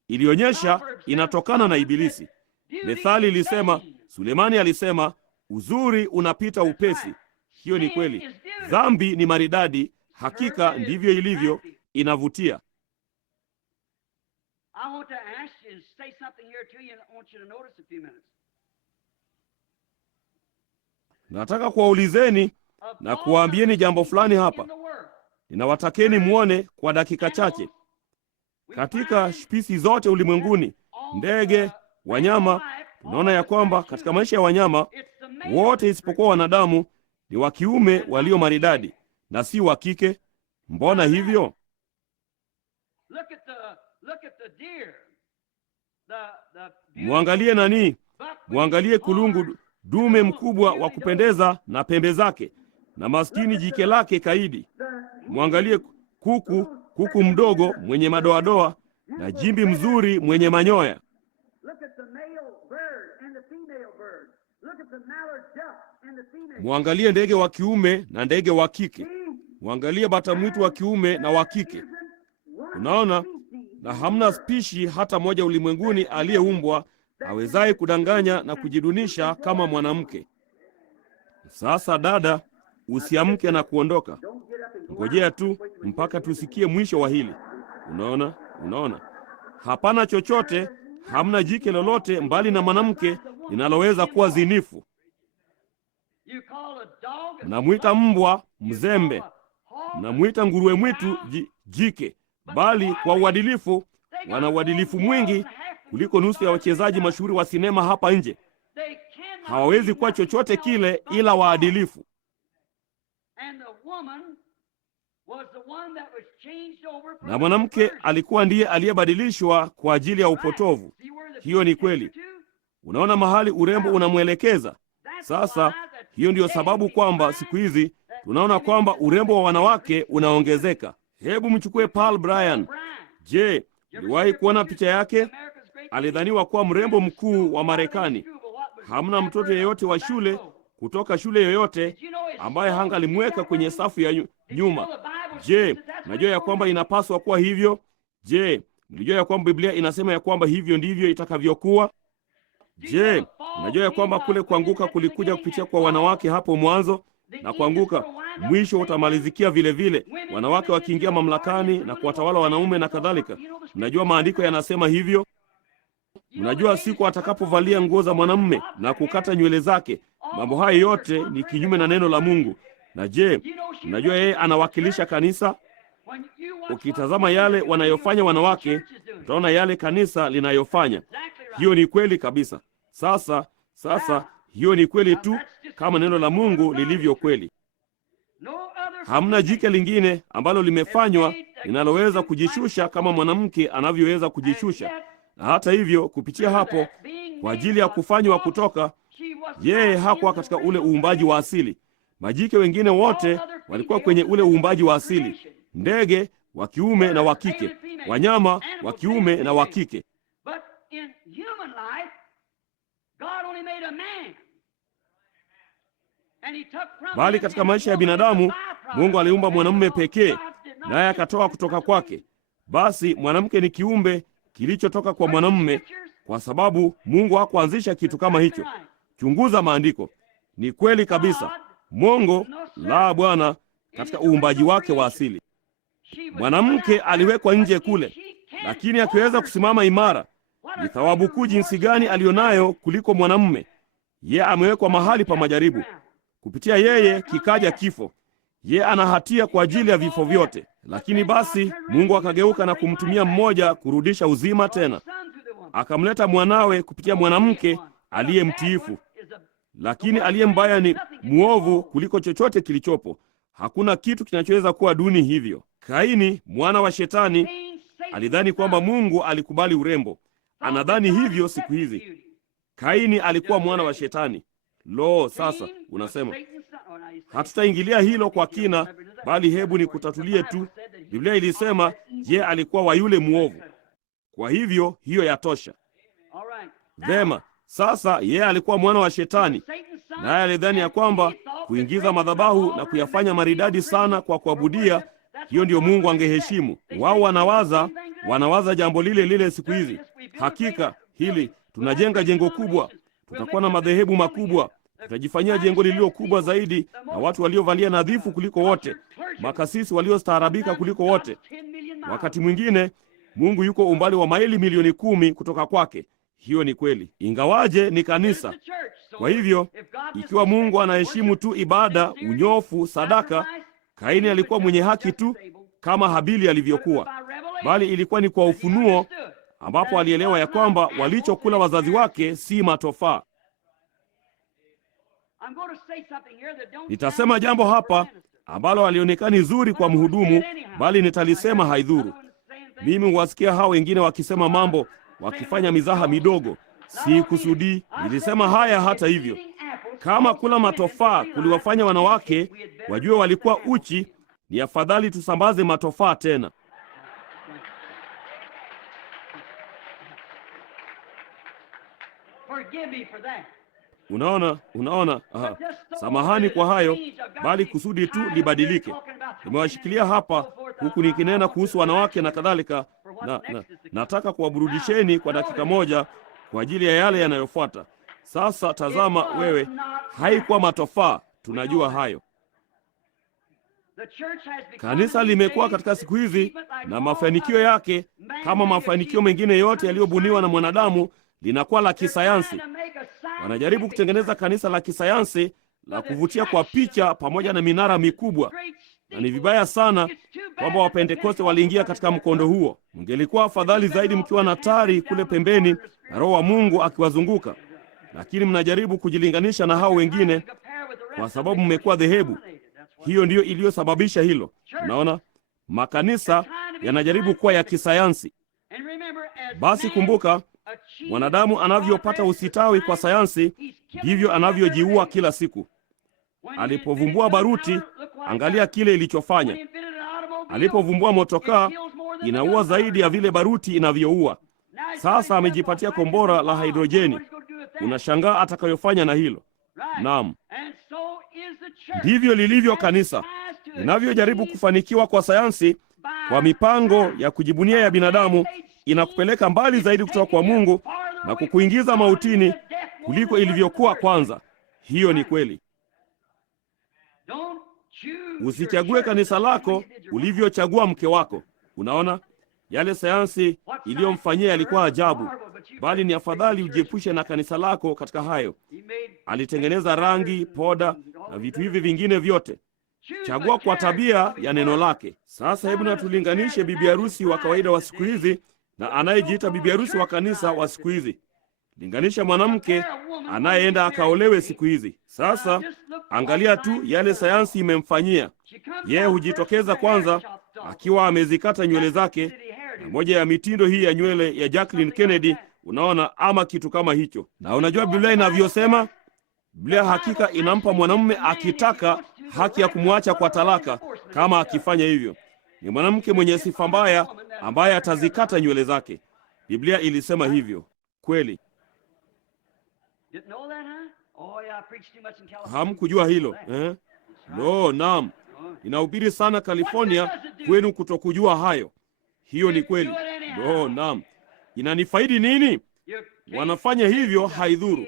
Ilionyesha inatokana na Ibilisi. Methali ilisema, Sulemani alisema, uzuri unapita upesi. Hiyo ni kweli. Dhambi ni maridadi, hakika ndivyo ilivyo, inavutia. Nataka kuwaulizeni na kuwaambieni jambo fulani hapa. Ninawatakeni muone kwa dakika chache. Katika spisi zote ulimwenguni, ndege, wanyama, tunaona ya kwamba katika maisha ya wanyama wote isipokuwa wanadamu ni wa kiume walio maridadi na si wa kike. Mbona hivyo? Muangalie nani? Muangalie kulungu dume mkubwa wa kupendeza na pembe zake, na maskini jike lake kaidi. Muangalie kuku mdogo mwenye madoadoa na jimbi mzuri mwenye manyoya. Muangalie ndege wa kiume na ndege wa kike. Muangalie bata mwitu wa kiume na wa kike. Unaona, na hamna spishi hata moja ulimwenguni aliyeumbwa awezaye kudanganya na kujidunisha kama mwanamke. Sasa dada, usiamke na kuondoka. Ngojea tu mpaka tusikie mwisho wa hili. Unaona, hapana chochote, hamna jike lolote mbali na mwanamke linaloweza kuwa zinifu. Mnamwita mbwa mzembe, mnamwita nguruwe mwitu jike, bali kwa uadilifu wana uadilifu mwingi kuliko nusu ya wachezaji mashuhuri wa sinema hapa nje. Hawawezi kuwa chochote kile ila waadilifu. Na mwanamke alikuwa ndiye aliyebadilishwa kwa ajili ya upotovu. Hiyo ni kweli. Unaona mahali urembo unamwelekeza. Sasa hiyo ndiyo sababu kwamba siku hizi tunaona kwamba urembo wa wanawake unaongezeka. Hebu mchukue Paul Bryan. Je, uliwahi kuona picha yake? Alidhaniwa kuwa mrembo mkuu wa Marekani. Hamna mtoto yeyote wa shule kutoka shule yoyote ambaye hangalimweka kwenye safu ya nyuma. Je, najua ya kwamba inapaswa kuwa hivyo? Je, mlijua ya kwamba Biblia inasema ya kwamba hivyo ndivyo itakavyokuwa? Je, najua ya kwamba kule kuanguka kulikuja kupitia kwa wanawake hapo mwanzo, na kuanguka mwisho utamalizikia vile vile, wanawake wakiingia mamlakani na kuwatawala wanaume na kadhalika. Mnajua maandiko yanasema hivyo. Mnajua siku atakapovalia nguo za mwanamume na kukata nywele zake, mambo haya yote ni kinyume na neno la Mungu. Na je, mnajua yeye anawakilisha kanisa? Ukitazama yale wanayofanya wanawake, utaona yale kanisa linayofanya. Hiyo ni kweli kabisa. Sasa hiyo ni kweli tu kama neno la Mungu lilivyo kweli. Hamna jike lingine ambalo limefanywa linaloweza kujishusha kama mwanamke anavyoweza kujishusha. Na hata hivyo, kupitia hapo, kwa ajili ya kufanywa kutoka, yeye hakuwa katika ule uumbaji wa asili. Majike wengine wote walikuwa kwenye ule uumbaji wa asili. Ndege wa kiume na wa kike, wanyama wa kiume na wa kike. Bali katika maisha ya binadamu, Mungu aliumba mwanamume pekee, naye akatoa kutoka kwake. Basi mwanamke ni kiumbe kilichotoka kwa mwanamume, kwa sababu Mungu hakuanzisha kitu kama hicho. Chunguza maandiko. Ni kweli kabisa. Mungu, la Bwana, katika uumbaji wake wa asili. Mwanamke aliwekwa nje kule, lakini akiweza kusimama imara. Ni thawabu kuu jinsi gani alionayo kuliko mwanamume. Yeye amewekwa mahali pa majaribu. Kupitia yeye kikaja kifo. Yeye ana hatia kwa ajili ya vifo vyote. Lakini basi Mungu akageuka na kumtumia mmoja kurudisha uzima tena. Akamleta mwanawe kupitia mwanamke aliye mtiifu. Lakini aliye mbaya ni muovu kuliko chochote kilichopo. Hakuna kitu kinachoweza kuwa duni hivyo. Kaini, mwana wa Shetani, alidhani kwamba Mungu alikubali urembo. Anadhani hivyo siku hizi. Kaini alikuwa mwana wa Shetani. Lo, sasa unasema hatutaingilia hilo kwa kina, bali hebu nikutatulie tu. Biblia ilisema, je, alikuwa wa yule muovu. Kwa hivyo hiyo yatosha. Vema, sasa yeye alikuwa mwana wa Shetani, naye alidhani ya kwamba kuingiza madhabahu na kuyafanya maridadi sana kwa kuabudia, hiyo ndiyo Mungu angeheshimu. Wao wanawaza jambo lile lile siku hizi. Hakika hili, tunajenga jengo kubwa, tutakuwa na madhehebu makubwa, tutajifanyia jengo lililo kubwa zaidi, na watu waliovalia nadhifu kuliko wote, makasisi waliostaarabika kuliko wote. Wakati mwingine Mungu yuko umbali wa maili milioni 10 kutoka kwake. Hiyo ni kweli, ingawaje ni kanisa. Kwa hivyo, ikiwa Mungu anaheshimu tu ibada, unyofu, sadaka, Kaini alikuwa mwenye haki tu kama Habili alivyokuwa, bali ilikuwa ni kwa ufunuo ambapo alielewa ya kwamba walichokula wazazi wake si matofaa. Nitasema jambo hapa ambalo halionekani zuri kwa mhudumu, bali nitalisema haidhuru. Mimi huwasikia hao wengine wakisema mambo, wakifanya mizaha midogo. Si kusudi. Nilisema haya hata hivyo. Kama kula matofaa kuliwafanya wanawake wajue walikuwa uchi, ni afadhali tusambaze matofaa tena. Unaona, samahani kwa hayo, bali kusudi tu libadilike. Nimewashikilia hapa huku nikinena kuhusu wanawake na kadhalika, nataka kuwaburudisheni kwa dakika moja kwa ajili ya yale yanayofuata. Sasa tazama wewe, haikuwa matofaa, tunajua hayo. Kanisa limekuwa katika siku hizi, na mafanikio yake, kama mafanikio mengine yote yaliyobuniwa na mwanadamu, linakuwa la kisayansi. Wanajaribu kutengeneza kanisa la kisayansi la kuvutia kwa picha pamoja na minara mikubwa, na ni vibaya sana kwamba Wapentekoste waliingia katika mkondo huo. Mngelikuwa afadhali zaidi mkiwa na tari kule pembeni na Roho wa Mungu akiwazunguka, lakini mnajaribu kujilinganisha na hao wengine kwa sababu mmekuwa dhehebu. Hiyo ndiyo iliyosababisha hilo. Unaona, makanisa yanajaribu kuwa ya kisayansi. Basi kumbuka, mwanadamu anavyopata usitawi kwa sayansi, ndivyo anavyojiua kila siku. Alipovumbua baruti, angalia kile ilichofanya. Alipovumbua motokaa, inaua zaidi ya vile baruti inavyoua. Sasa amejipatia kombora la hidrojeni. Unashangaa atakayofanya na hilo. Naam, ndivyo lilivyo kanisa. Linavyojaribu kufanikiwa kwa sayansi, kwa mipango ya kujibunia ya binadamu, inakupeleka mbali zaidi kutoka kwa Mungu na kukuingiza mautini kuliko ilivyokuwa kwanza. Hiyo ni kweli. Usichague kanisa lako ulivyochagua mke wako. Unaona, yale sayansi iliyomfanyia yalikuwa ajabu, bali ni afadhali ujiepushe na kanisa lako katika hayo. Alitengeneza rangi, poda na vitu hivi vingine vyote. Chagua kwa tabia ya neno lake. Sasa hebu na tulinganishe bibi harusi wa kawaida wa siku hizi na anayejiita bibi harusi wa kanisa wa siku hizi. Linganisha mwanamke anayeenda akaolewe siku hizi. Sasa angalia tu yale sayansi imemfanyia. Yeye hujitokeza kwanza akiwa amezikata nywele zake, na moja ya mitindo hii ya nywele ya Jacqueline Kennedy, unaona, ama kitu kama hicho. Na unajua Biblia inavyosema? Biblia hakika inampa mwanamume akitaka haki ya kumwacha kwa talaka kama akifanya hivyo. Ni mwanamke mwenye sifa mbaya ambaye atazikata nywele zake. Biblia ilisema hivyo. Kweli. Hamkujua hilo, eh? No, naam. Ninahubiri sana California kwenu kutokujua hayo. Hiyo ni kweli. No, naam. Inanifaidi nini? Wanafanya hivyo, haidhuru.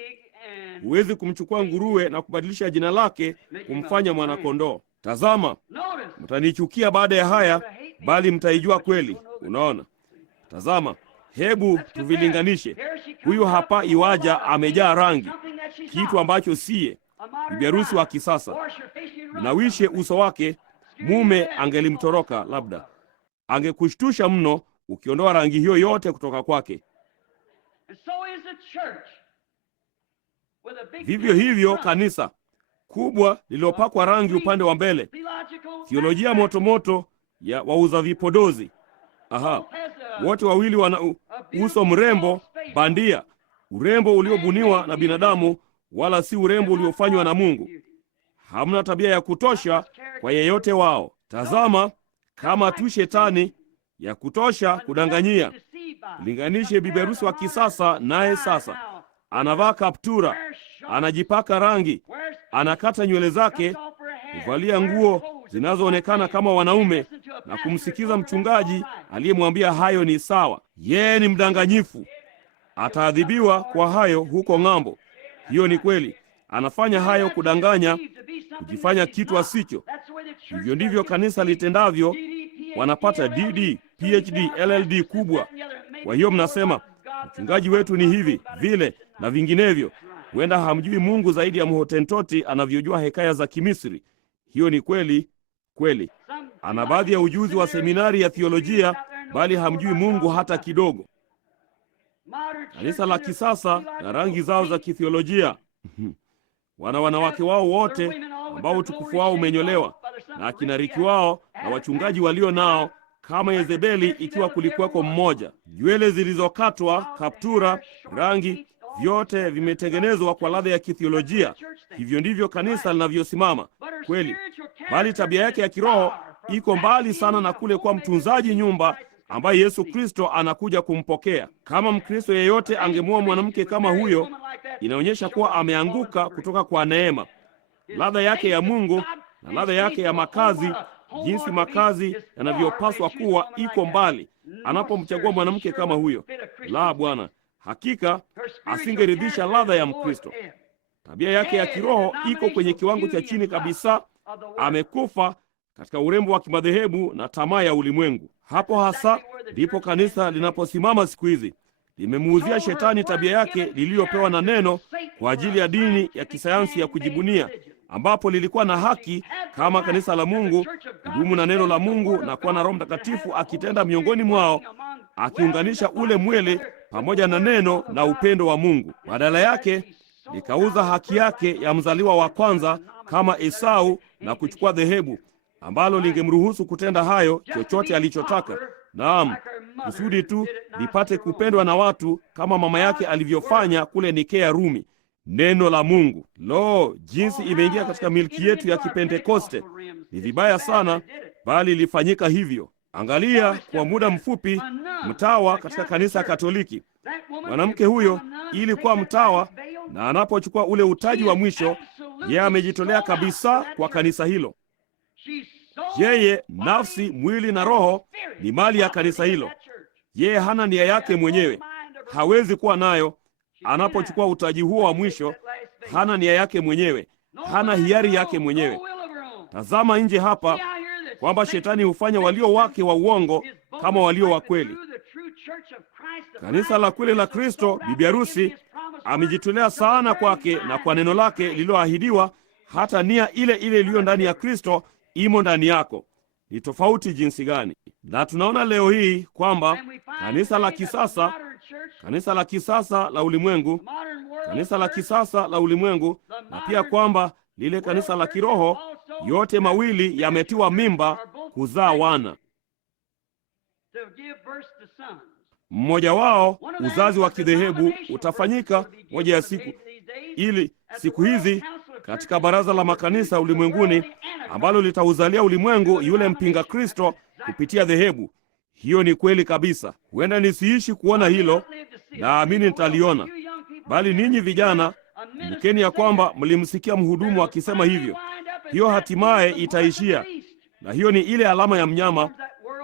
Huwezi kumchukua nguruwe na kubadilisha jina lake kumfanya mwanakondoo. Tazama, mtanichukia baada ya haya, bali mtaijua kweli. Unaona? Tazama, hebu tuvilinganishe. Huyu hapa iwaja amejaa rangi, kitu ambacho siye. Bibi harusi wa kisasa. Mnawishe uso wake, mume angelimtoroka labda. Angekushtusha mno ukiondoa rangi hiyo yote kutoka kwake. Vivyo hivyo kanisa kubwa lililopakwa rangi upande wa mbele. Theolojia motomoto ya wauza vipodozi. Wote wawili wana uso mrembo bandia, urembo uliobuniwa na binadamu, wala si urembo uliofanywa na Mungu. Hamna tabia ya kutosha kwa yeyote wao. Tazama, kama tu shetani ya kutosha kudanganyia. Linganishe bibi harusi wa kisasa naye sasa. Anavaa kaptura, anajipaka rangi, anakata nywele zake, kuvalia nguo zinazoonekana kama wanaume na kumsikiza mchungaji aliyemwambia hayo ni sawa. Yeye ni mdanganyifu. Ataadhibiwa kwa hayo huko ng'ambo. Hiyo ni kweli. Anafanya hayo kudanganya, kujifanya kitu asicho. Hivyo ndivyo kanisa litendavyo. Wanapata DD, PhD, LLD kubwa. Kwa hiyo mnasema mchungaji wetu ni hivi, vile na vinginevyo. Huenda hamjui Mungu zaidi ya Mhotentoti anavyojua hekaya za Kimisri. Hiyo ni kweli kweli. Ana baadhi ya ujuzi wa seminari ya theolojia, bali hamjui Mungu hata kidogo. Kanisa la kisasa na rangi zao za kithiolojia wana wanawake wao wote ambao utukufu wao umenyolewa, na akina riki wao na wachungaji walio nao kama Yezebeli, ikiwa kulikuwako mmoja. Nywele zilizokatwa, kaptura, rangi, vyote vimetengenezwa kwa ladha ya kithiolojia. Hivyo ndivyo kanisa linavyosimama kweli, bali tabia yake ya kiroho iko mbali sana na kule kwa mtunzaji nyumba ambaye Yesu Kristo anakuja kumpokea. Kama Mkristo yeyote angemwoa mwanamke kama huyo, inaonyesha kuwa ameanguka kutoka kwa neema. Ladha yake ya Mungu na ladha yake ya makazi, jinsi makazi yanavyopaswa kuwa, iko mbali anapomchagua mwanamke kama huyo. La, Bwana, hakika asingeridhisha ladha ya Mkristo. Tabia yake ya kiroho iko kwenye kiwango cha chini kabisa. Amekufa katika urembo wa kimadhehebu na tamaa ya ulimwengu. Hapo hasa ndipo kanisa linaposimama siku hizi. Limemuuzia shetani tabia yake liliyopewa na neno kwa ajili ya dini ya kisayansi ya kujibunia, ambapo lilikuwa na haki kama kanisa la Mungu kudumu na neno la Mungu na kuwa na Roho Mtakatifu akitenda miongoni mwao, akiunganisha ule mwele pamoja na neno na upendo wa Mungu. Badala yake likauza haki yake ya mzaliwa wa kwanza kama Esau na kuchukua dhehebu ambalo lingemruhusu kutenda hayo chochote alichotaka. Naam, kusudi tu lipate kupendwa na watu kama mama yake alivyofanya kule Nikea, Rumi. Neno la Mungu, lo, jinsi imeingia katika milki yetu ya Kipentekoste. Ni vibaya sana, bali ilifanyika hivyo. Angalia kwa muda mfupi mtawa katika kanisa Katoliki. Mwanamke huyo ili kuwa mtawa, na anapochukua ule utaji wa mwisho, yeye amejitolea kabisa kwa kanisa hilo. Yeye nafsi, mwili na roho ni mali ya kanisa hilo. Yeye hana nia yake mwenyewe, hawezi kuwa nayo. Anapochukua utaji huo wa mwisho, hana nia yake mwenyewe, hana hiari yake mwenyewe. Tazama nje hapa kwamba shetani hufanya walio wake wa uongo kama walio wa kweli. Kanisa la kweli la Kristo, bibi harusi, amejitolea sana kwake na kwa neno lake lililoahidiwa. Hata nia ile ile iliyo ndani ya Kristo imo ndani yako. Ni tofauti jinsi gani! Na tunaona leo hii kwamba kanisa la kisasa, kanisa la kisasa la ulimwengu, kanisa la kisasa la ulimwengu, na pia kwamba lile kanisa la kiroho, yote mawili yametiwa mimba kuzaa wana. Mmoja wao, uzazi wa kidhehebu, utafanyika moja ya siku, ili siku hizi katika baraza la makanisa ulimwenguni ambalo litauzalia ulimwengu yule mpinga Kristo kupitia dhehebu. Hiyo ni kweli kabisa. Huenda nisiishi kuona hilo, naamini nitaliona. Bali ninyi vijana, kumbukeni ya kwamba mlimsikia mhudumu akisema hivyo. Hiyo hatimaye itaishia, na hiyo ni ile alama ya mnyama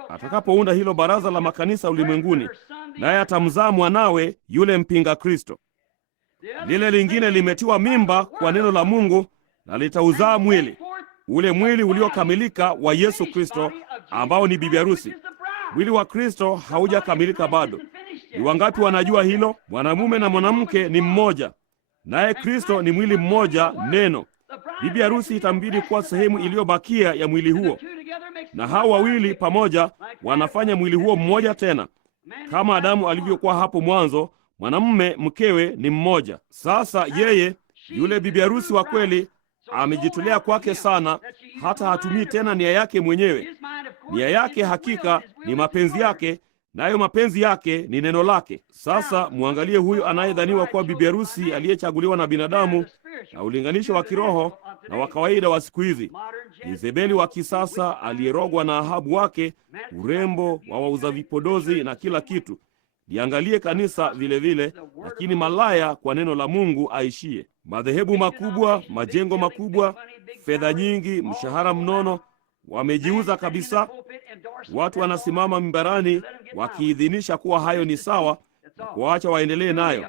atakapounda hilo baraza la makanisa ulimwenguni, naye atamzaa mwanawe yule mpinga Kristo. Lile lingine limetiwa mimba kwa neno la Mungu na litauzaa mwili, ule mwili uliokamilika wa Yesu Kristo, ambao ni bibi harusi. Mwili wa Kristo haujakamilika bado. Ni wangapi wanajua hilo? Mwanamume na mwanamke ni mmoja, naye Kristo ni mwili mmoja, neno. Bibi harusi itambidi kuwa sehemu iliyobakia ya mwili huo, na hao wawili pamoja wanafanya mwili huo mmoja tena, kama Adamu alivyokuwa hapo mwanzo. Mwanamume mkewe ni mmoja. Sasa yeye, yule bibi harusi wa kweli, amejitolea kwake sana, hata hatumii tena nia yake mwenyewe. Nia yake hakika ni mapenzi yake, nayo mapenzi yake ni neno lake. Sasa muangalie huyu anayedhaniwa kuwa bibi harusi aliyechaguliwa na binadamu, na ulinganisho wa kiroho na wa kawaida wa siku hizi. Yezebeli wa kisasa aliyerogwa na Ahabu wake, urembo wa wauza vipodozi na kila kitu. Liangalie kanisa vile vile, lakini malaya kwa neno la Mungu aishie. Madhehebu makubwa, majengo makubwa, fedha nyingi, mshahara mnono, wamejiuza kabisa. Watu wanasimama mimbarani wakiidhinisha kuwa hayo ni sawa na kuacha waendelee nayo.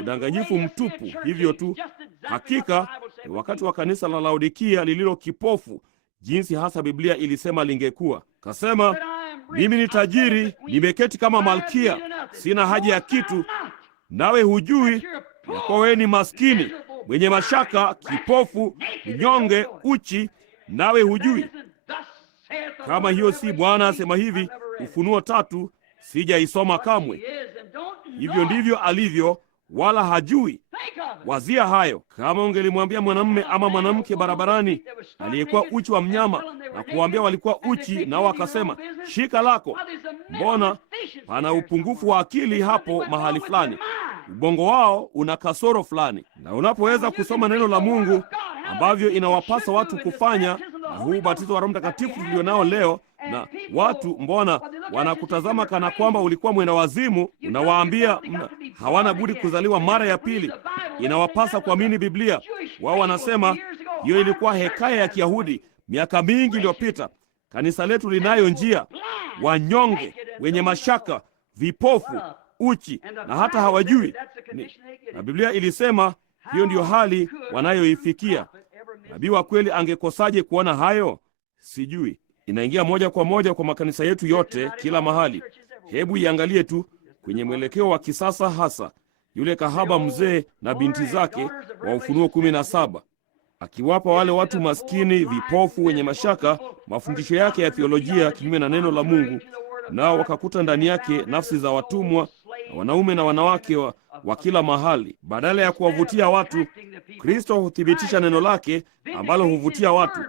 Udanganyifu mtupu, hivyo tu. Hakika ni wakati wa kanisa la Laodikia lililo kipofu, jinsi hasa Biblia ilisema lingekuwa. Kasema, mimi ni tajiri, nimeketi kama malkia, sina haja ya kitu, nawe hujui ya kuwa wewe ni maskini, mwenye mashaka, kipofu, mnyonge, uchi, nawe hujui. Kama hiyo si Bwana asema hivi, Ufunuo 3, sijaisoma kamwe. Hivyo ndivyo alivyo, wala hajui. Wazia hayo. Kama ungelimwambia mwanamume ama mwanamke barabarani aliyekuwa uchi wa mnyama na kuambia walikuwa uchi, nao akasema shika lako, mbona pana upungufu wa akili hapo mahali fulani. Ubongo wao una kasoro fulani. Na unapoweza kusoma neno la Mungu ambavyo inawapasa watu kufanya, na huu ubatizo wa Roho Mtakatifu tulio nao leo, na watu mbona wanakutazama kana kwamba ulikuwa mwenda wazimu, unawaambia hawana budi kuzaliwa mara ya pili, inawapasa kuamini Biblia. Wao wanasema hiyo ilikuwa hekaya ya Kiyahudi miaka mingi iliyopita. Kanisa letu linayo njia. Wanyonge, wenye mashaka, vipofu, uchi, na hata hawajui. Na Biblia ilisema hiyo ndiyo hali wanayoifikia. Nabii wa kweli angekosaje kuona hayo? Sijui. Inaingia moja kwa moja kwa makanisa yetu yote kila mahali. Hebu iangalie tu kwenye mwelekeo wa kisasa, hasa yule kahaba mzee na binti zake wa Ufunuo 17, akiwapa wale watu maskini, vipofu, wenye mashaka mafundisho yake ya theolojia kinyume na neno la Mungu, nao wakakuta ndani yake nafsi za watumwa na wanaume na wanawake wa kila mahali. Badala ya kuwavutia watu, Kristo huthibitisha neno lake ambalo huvutia watu.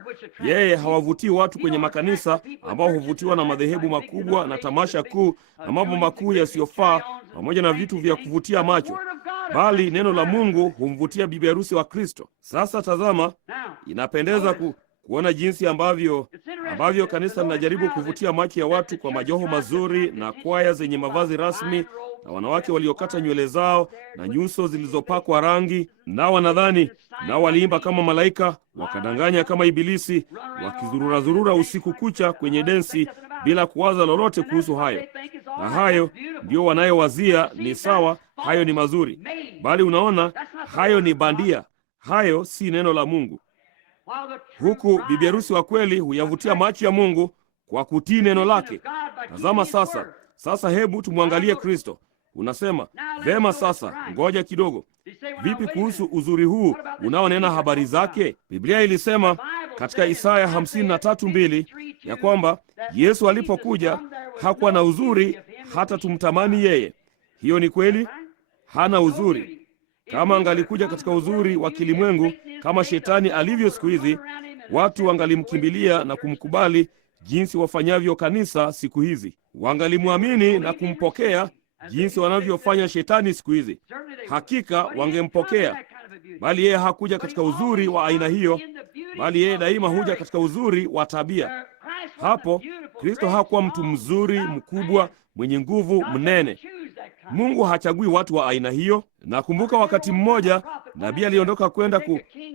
Yeye hawavutii watu kwenye makanisa ambao huvutiwa na madhehebu makubwa na tamasha kuu na mambo makuu yasiyofaa pamoja na vitu vya kuvutia macho, bali neno la Mungu humvutia bibi harusi wa Kristo. Sasa tazama, inapendeza kuona jinsi ambavyo kanisa linajaribu kuvutia macho ya watu kwa majoho mazuri na kwaya zenye mavazi rasmi na wanawake waliokata nywele zao na nyuso zilizopakwa rangi, nao wanadhani nao waliimba kama malaika, wakadanganya kama ibilisi, wakizururazurura usiku kucha kwenye densi bila kuwaza lolote kuhusu hayo. Na hayo ndio wanayowazia ni sawa, hayo ni mazuri, bali unaona, hayo ni bandia, hayo si neno la Mungu. Huku bibi harusi wa kweli huyavutia macho ya Mungu kwa kutii neno lake. Tazama sasa hebu tumwangalie Kristo. Unasema, vema, sasa ngoja kidogo. Vipi kuhusu uzuri huu unaonena habari zake? Biblia ilisema katika Isaya 53:2 ya kwamba Yesu alipokuja hakuwa na uzuri hata tumtamani yeye. Hiyo ni kweli, hana uzuri. Kama angalikuja katika uzuri wa kilimwengu kama shetani alivyo siku hizi, watu wangalimkimbilia na kumkubali jinsi wafanyavyo kanisa siku hizi. Wangalimwamini na kumpokea jinsi wanavyofanya shetani siku hizi. Hakika wangempokea, bali yeye hakuja katika uzuri wa aina hiyo, bali yeye daima huja katika uzuri wa tabia. Hapo Kristo hakuwa mtu mzuri, mkubwa, mwenye nguvu, mnene. Mungu hachagui watu wa aina hiyo. Nakumbuka wakati mmoja nabii aliondoka kwenda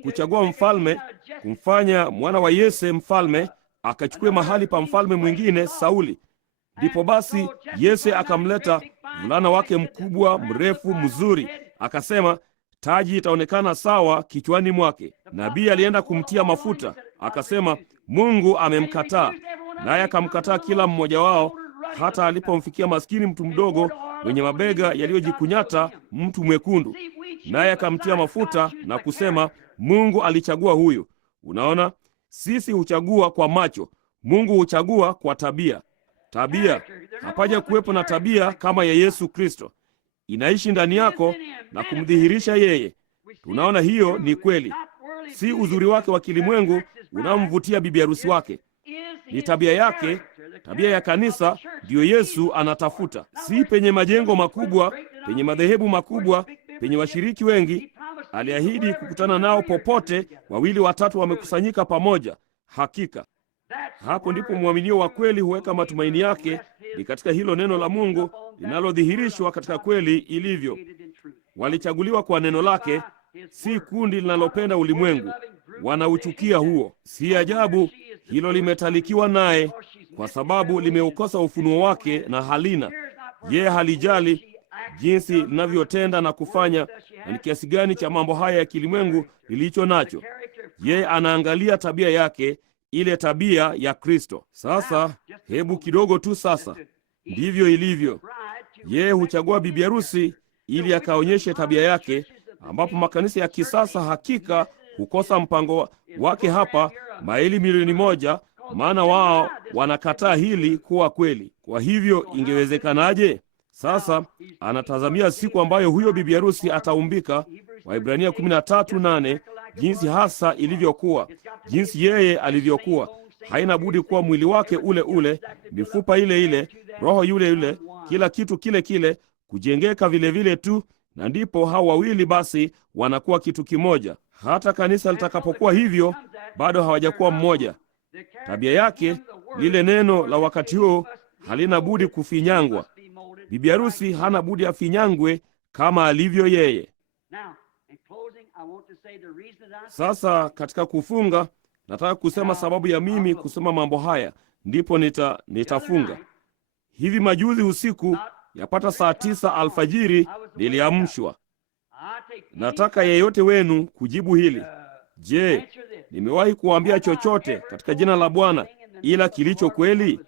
kuchagua mfalme, kumfanya mwana wa Yese mfalme, akachukue mahali pa mfalme mwingine, Sauli. Ndipo basi Yese akamleta mvulana wake mkubwa, mrefu, mzuri, akasema taji itaonekana sawa kichwani mwake. Nabii alienda kumtia mafuta, akasema Mungu amemkataa, naye akamkataa kila mmoja wao, hata alipomfikia maskini mtu mdogo mwenye mabega yaliyojikunyata, mtu mwekundu, naye akamtia mafuta na kusema Mungu alichagua huyu. Unaona, sisi huchagua kwa macho, Mungu huchagua kwa tabia. Tabia, hapaja kuwepo na tabia kama ya Yesu Kristo. Inaishi ndani yako na kumdhihirisha yeye. Tunaona hiyo ni kweli. Si uzuri wake wa kilimwengu unaomvutia bibi harusi wake, ni tabia yake, Tabia ya kanisa ndiyo Yesu anatafuta, si penye majengo makubwa, penye madhehebu makubwa, penye washiriki wengi. Aliahidi kukutana nao popote 2 au 3 wamekusanyika pamoja. Hakika hapo ndipo mwaminio wa kweli huweka matumaini yake, ni katika hilo neno la Mungu linalodhihirishwa katika kweli ilivyo. Walichaguliwa kwa neno lake, si kundi linalopenda ulimwengu. Wanauchukia huo. Si ajabu hilo limetalikiwa naye, kwa sababu limeukosa ufunuo wake na halina. Yeye halijali jinsi linavyotenda na kufanya, na ni kiasi gani cha mambo haya ya kilimwengu lilicho nacho. Yeye anaangalia tabia yake, ile tabia ya Kristo. Sasa hebu kidogo tu sasa, ndivyo ilivyo. Yeye huchagua bibi harusi ili akaonyeshe tabia yake, ambapo makanisa ya kisasa hakika hukosa mpango wake hapa maili milioni 1, maana wao wanakataa hili kuwa kweli. Kwa hivyo ingewezekanaje? Sasa anatazamia siku ambayo huyo bibi harusi ataumbika. Waibrania 13:8, jinsi hasa ilivyokuwa, jinsi yeye alivyokuwa. Haina budi kuwa mwili wake ule ule, mifupa ile ile, roho yule yule, kila kitu kile kile, kujengeka vile vile tu, na ndipo hao wawili basi wanakuwa kitu kimoja. Hata kanisa litakapokuwa hivyo, bado hawajakuwa mmoja. Tabia yake, lile neno la wakati huo, halina budi kufinyangwa. Bibi harusi hana budi afinyangwe kama alivyo yeye. Sasa katika kufunga, nataka kusema sababu ya mimi kusema mambo haya, ndipo nitafunga. Hivi majuzi usiku, yapata saa 9 alfajiri, niliamshwa. Nataka yeyote wenu kujibu hili. Je, nimewahi kuambia chochote katika jina la Bwana ila kilicho kweli?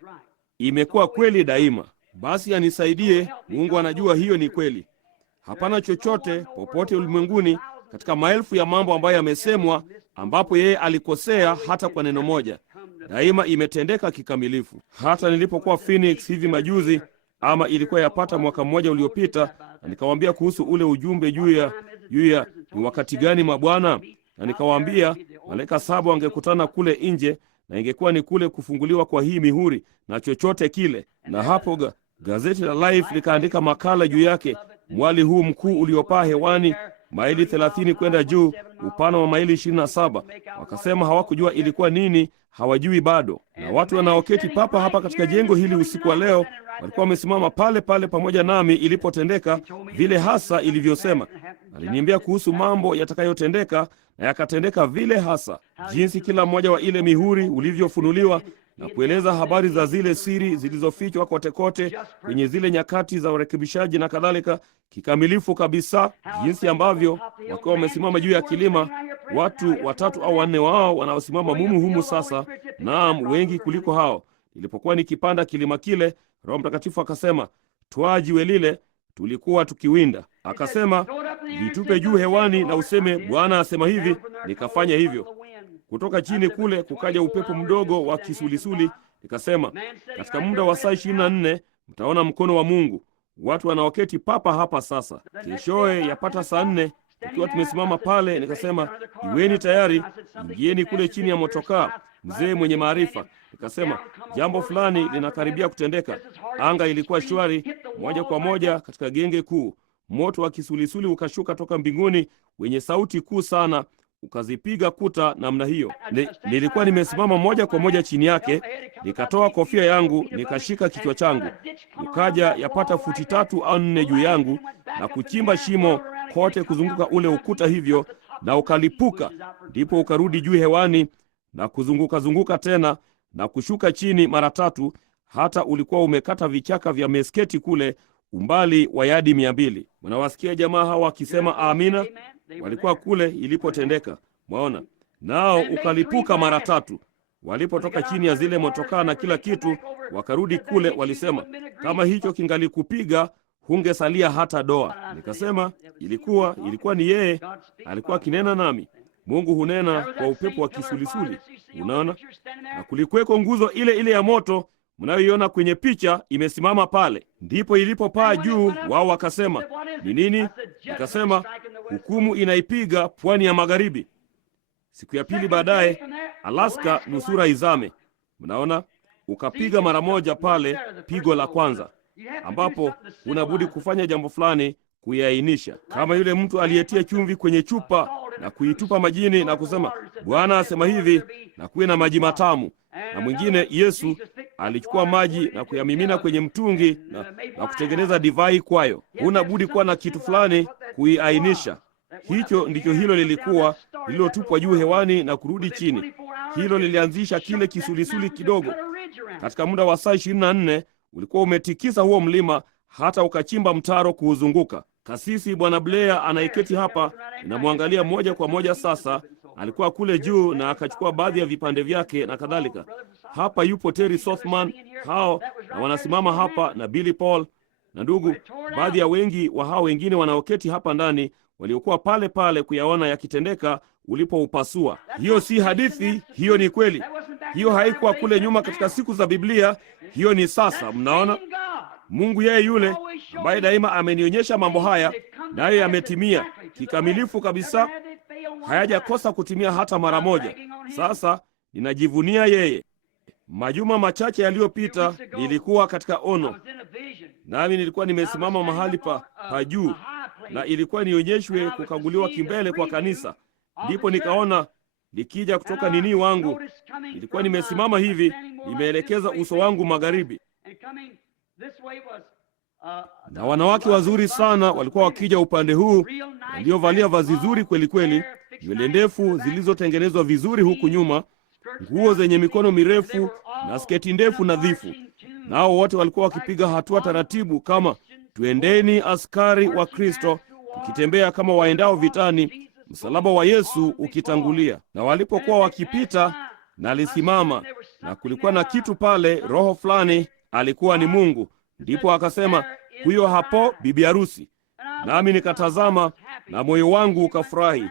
Imekuwa kweli daima. Basi anisaidie, Mungu anajua hiyo ni kweli. Hapana chochote popote ulimwenguni katika maelfu ya mambo ambayo yamesemwa ambapo yeye alikosea hata kwa neno moja. Daima imetendeka kikamilifu. Hata nilipokuwa Phoenix hivi majuzi, ama ilikuwa yapata mwaka mmoja uliopita, na nikawaambia kuhusu ule ujumbe juu ya ni wakati gani mabwana, na nikawaambia malaika 7 wangekutana kule nje, na ingekuwa ni kule kufunguliwa kwa hii mihuri na chochote kile. Na hapo gazeti la Life likaandika makala juu yake, mwali huu mkuu uliopaa hewani maili 30 kwenda juu, upana wa maili 27. Wakasema hawakujua ilikuwa nini, hawajui bado. Na watu wanaoketi papa hapa katika jengo hili usiku wa leo walikuwa wamesimama pale pale pamoja nami ilipotendeka vile hasa ilivyosema. Aliniambia kuhusu mambo yatakayotendeka, na yakatendeka vile hasa, jinsi kila mmoja wa ile mihuri ulivyofunuliwa, na kueleza habari za zile siri zilizofichwa kote kote kwenye zile nyakati za urekebishaji na kadhalika, kikamilifu kabisa, jinsi ambavyo wakiwa wamesimama juu ya kilima, watu 3 au 4 wao wanaosimama mumu humu sasa, naam, wengi kuliko hao. Nilipokuwa nikipanda kilima kile, Roho Mtakatifu akasema, twaa jiwe lile tulikuwa tukiwinda. Akasema, litupe juu hewani na useme, Bwana asema hivi. Nikafanya hivyo. Kutoka chini kule kukaja upepo mdogo wa kisulisuli. Nikasema, katika muda wa saa 24 mtaona mkono wa Mungu. Watu wanaoketi papa hapa sasa. Keshoe yapata saa 4 tukiwa tumesimama pale, nikasema, iweni tayari, ingieni kule chini ya motokaa, mzee mwenye maarifa. Nikasema, jambo fulani linakaribia kutendeka. Anga ilikuwa shwari, moja kwa moja katika genge kuu. Moto wa kisulisuli ukashuka toka mbinguni wenye sauti kuu sana, ukazipiga kuta namna hiyo. Nilikuwa nimesimama moja kwa moja chini yake. Nikatoa kofia yangu, nikashika kichwa changu. Ukaja yapata futi 3 au 4 juu yangu, na kuchimba shimo kote kuzunguka ule ukuta hivyo, na ukalipuka. Ndipo ukarudi juu hewani na kuzunguka tena na kushuka chini mara 3, hata ulikuwa umekata vichaka vya mesketi kule umbali wa yadi 200. Mnawasikia jamaa hawa wakisema amina? Walikuwa kule ilipotendeka. Mwaona? Nao ukalipuka mara 3. Walipotoka chini ya zile motokaa na kila kitu, wakarudi kule, walisema, kama hicho kingalikupiga hungesalia hata doa. Nikasema, ilikuwa ni yeye alikuwa akinena nami. Mungu hunena kwa upepo wa kisulisuli. Unaona? Na kulikuweko nguzo ile ile ya moto mnayoiona kwenye picha imesimama pale. Ndipo ilipopaa juu, wao wakasema, ni nini? Nikasema, hukumu inaipiga pwani ya magharibi. Siku ya pili baadaye, Alaska nusura izame. Mnaona? ukapiga mara moja pale pigo la kwanza, ambapo unabudi kufanya jambo fulani kuiainisha, kama yule mtu aliyetia chumvi kwenye chupa na kuitupa majini na kusema, Bwana asema hivi, na kuwe na maji matamu. Na mwingine, Yesu, alichukua maji na kuyamimina kwenye mtungi na kutengeneza divai kwayo. Unabudi kuwa na kitu fulani kuiainisha. Hicho ndicho hilo lilikuwa, lililotupwa juu hewani na kurudi chini. Hilo lilianzisha kile kisulisuli kidogo. Katika muda wa saa 24 ulikuwa umetikisa huo mlima hata ukachimba mtaro kuuzunguka. Kasisi Bwana Blair anayeketi hapa, ninamwangalia moja kwa moja sasa, alikuwa kule juu na akachukua baadhi ya vipande vyake na kadhalika. Hapa yupo Terry Sothman, hao na wanasimama hapa, na Billy Paul na ndugu, baadhi ya wengi wa hao wengine wanaoketi hapa ndani waliokuwa pale pale kuyaona yakitendeka ulipoupasua. Hiyo si hadithi, hiyo ni kweli. Hiyo haikuwa kule nyuma katika siku za Biblia, hiyo ni sasa. Mnaona, Mungu yeye yule ambaye daima amenionyesha mambo haya, naye yametimia kikamilifu kabisa, hayajakosa kutimia hata mara moja. Sasa ninajivunia yeye. Majuma machache yaliyopita nilikuwa katika ono, nami nilikuwa nimesimama mahali pa juu, na ilikuwa nionyeshwe kukaguliwa kimbele kwa kanisa. Ndipo nikaona likija kutoka nini wangu, nilikuwa nimesimama hivi, nimeelekeza uso wangu magharibi, na wanawake wazuri sana walikuwa wakija upande huu, waliovalia vazi zuri kweli kweli, nywele ndefu zilizotengenezwa vizuri huku nyuma, nguo zenye mikono mirefu na sketi ndefu nadhifu. Nao wote walikuwa wakipiga hatua taratibu, kama twendeni askari wa Kristo, tukitembea kama waendao vitani, msalaba wa Yesu ukitangulia. Na walipokuwa wakipita, na alisimama, na kulikuwa na kitu pale, roho fulani, alikuwa ni Mungu. Ndipo akasema, huyo hapo bibi harusi. Nami nikatazama na moyo wangu ukafurahi,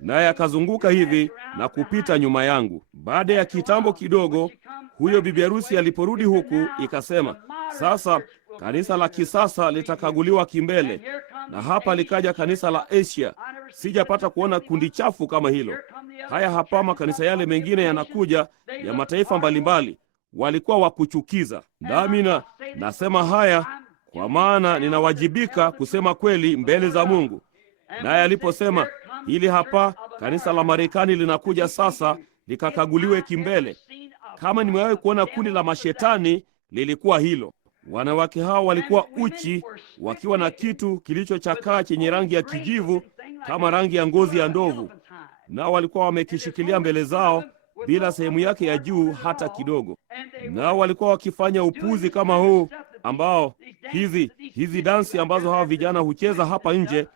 naye akazunguka hivi na kupita nyuma yangu. Baada ya kitambo kidogo, huyo bibi harusi aliporudi huku, ikasema, sasa kanisa la kisasa litakaguliwa kimbele. Na hapa likaja kanisa la Asia. Sijapata kuona kundi chafu kama hilo. Haya hapa makanisa yale mengine yanakuja, ya mataifa mbalimbali, walikuwa wa kuchukiza. Nami nasema haya kwa maana ninawajibika kusema kweli mbele za Mungu. Naye aliposema, hili hapa kanisa la Marekani linakuja sasa likakaguliwe kimbele, kama nimewahi kuona kundi la mashetani, lilikuwa hilo. Wanawake hao walikuwa uchi, wakiwa na kitu kilichochakaa chenye rangi ya kijivu kama rangi ya ngozi ya ndovu, nao walikuwa wamekishikilia mbele zao bila sehemu yake ya juu hata kidogo. Nao walikuwa wakifanya upuzi kama huu, ambao hizi dansi ambazo hawa vijana hucheza hapa nje,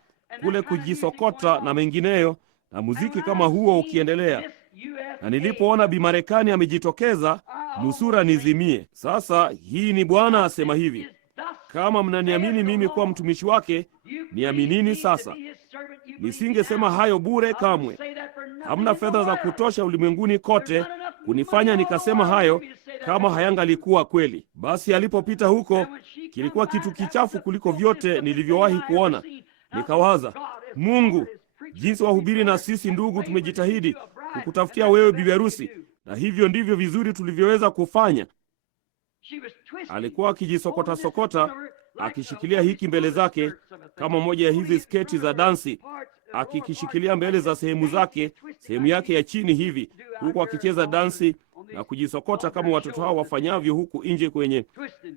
kule kujisokota na mengineyo, na muziki kama huo ukiendelea. Na nilipoona Bi Marekani amejitokeza, nusura nizimie. Sasa hii ni Bwana asema hivi, kama mnaniamini mimi kuwa mtumishi wake, niaminini sasa. Nisingesema hayo bure kamwe. Hamna fedha za kutosha ulimwenguni kote kunifanya nikasema hayo kama hayangalikuwa kweli. Basi alipopita huko, kilikuwa kitu kichafu kuliko vyote nilivyowahi kuona. Nikawaza, Mungu, jinsi wahubiri na sisi ndugu tumejitahidi kukutafutia wewe bibi harusi, na hivyo ndivyo vizuri tulivyoweza kufanya. Alikuwa akijisokota sokota, akishikilia hiki mbele zake kama moja ya hizi sketi za dansi, akikishikilia mbele za sehemu zake, sehemu yake ya chini hivi, huku akicheza dansi na kujisokota kama watoto hao wafanyavyo huku nje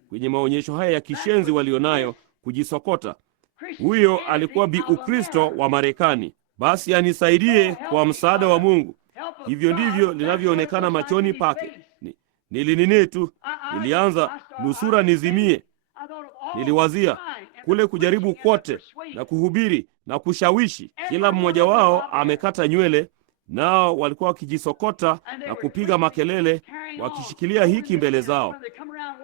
kwenye maonyesho haya ya kishenzi walionayo, kujisokota. Huyo alikuwa Bi Ukristo wa Marekani. Basi anisaidie kwa msaada wa Mungu. Hivyo ndivyo linavyoonekana machoni pake. Nilinini tu, nilianza nusura nizimie. Niliwazia kule kujaribu kote na kuhubiri na kushawishi. Kila mmoja wao amekata nywele, nao walikuwa wakijisokota na kupiga makelele, wakishikilia hiki mbele zao.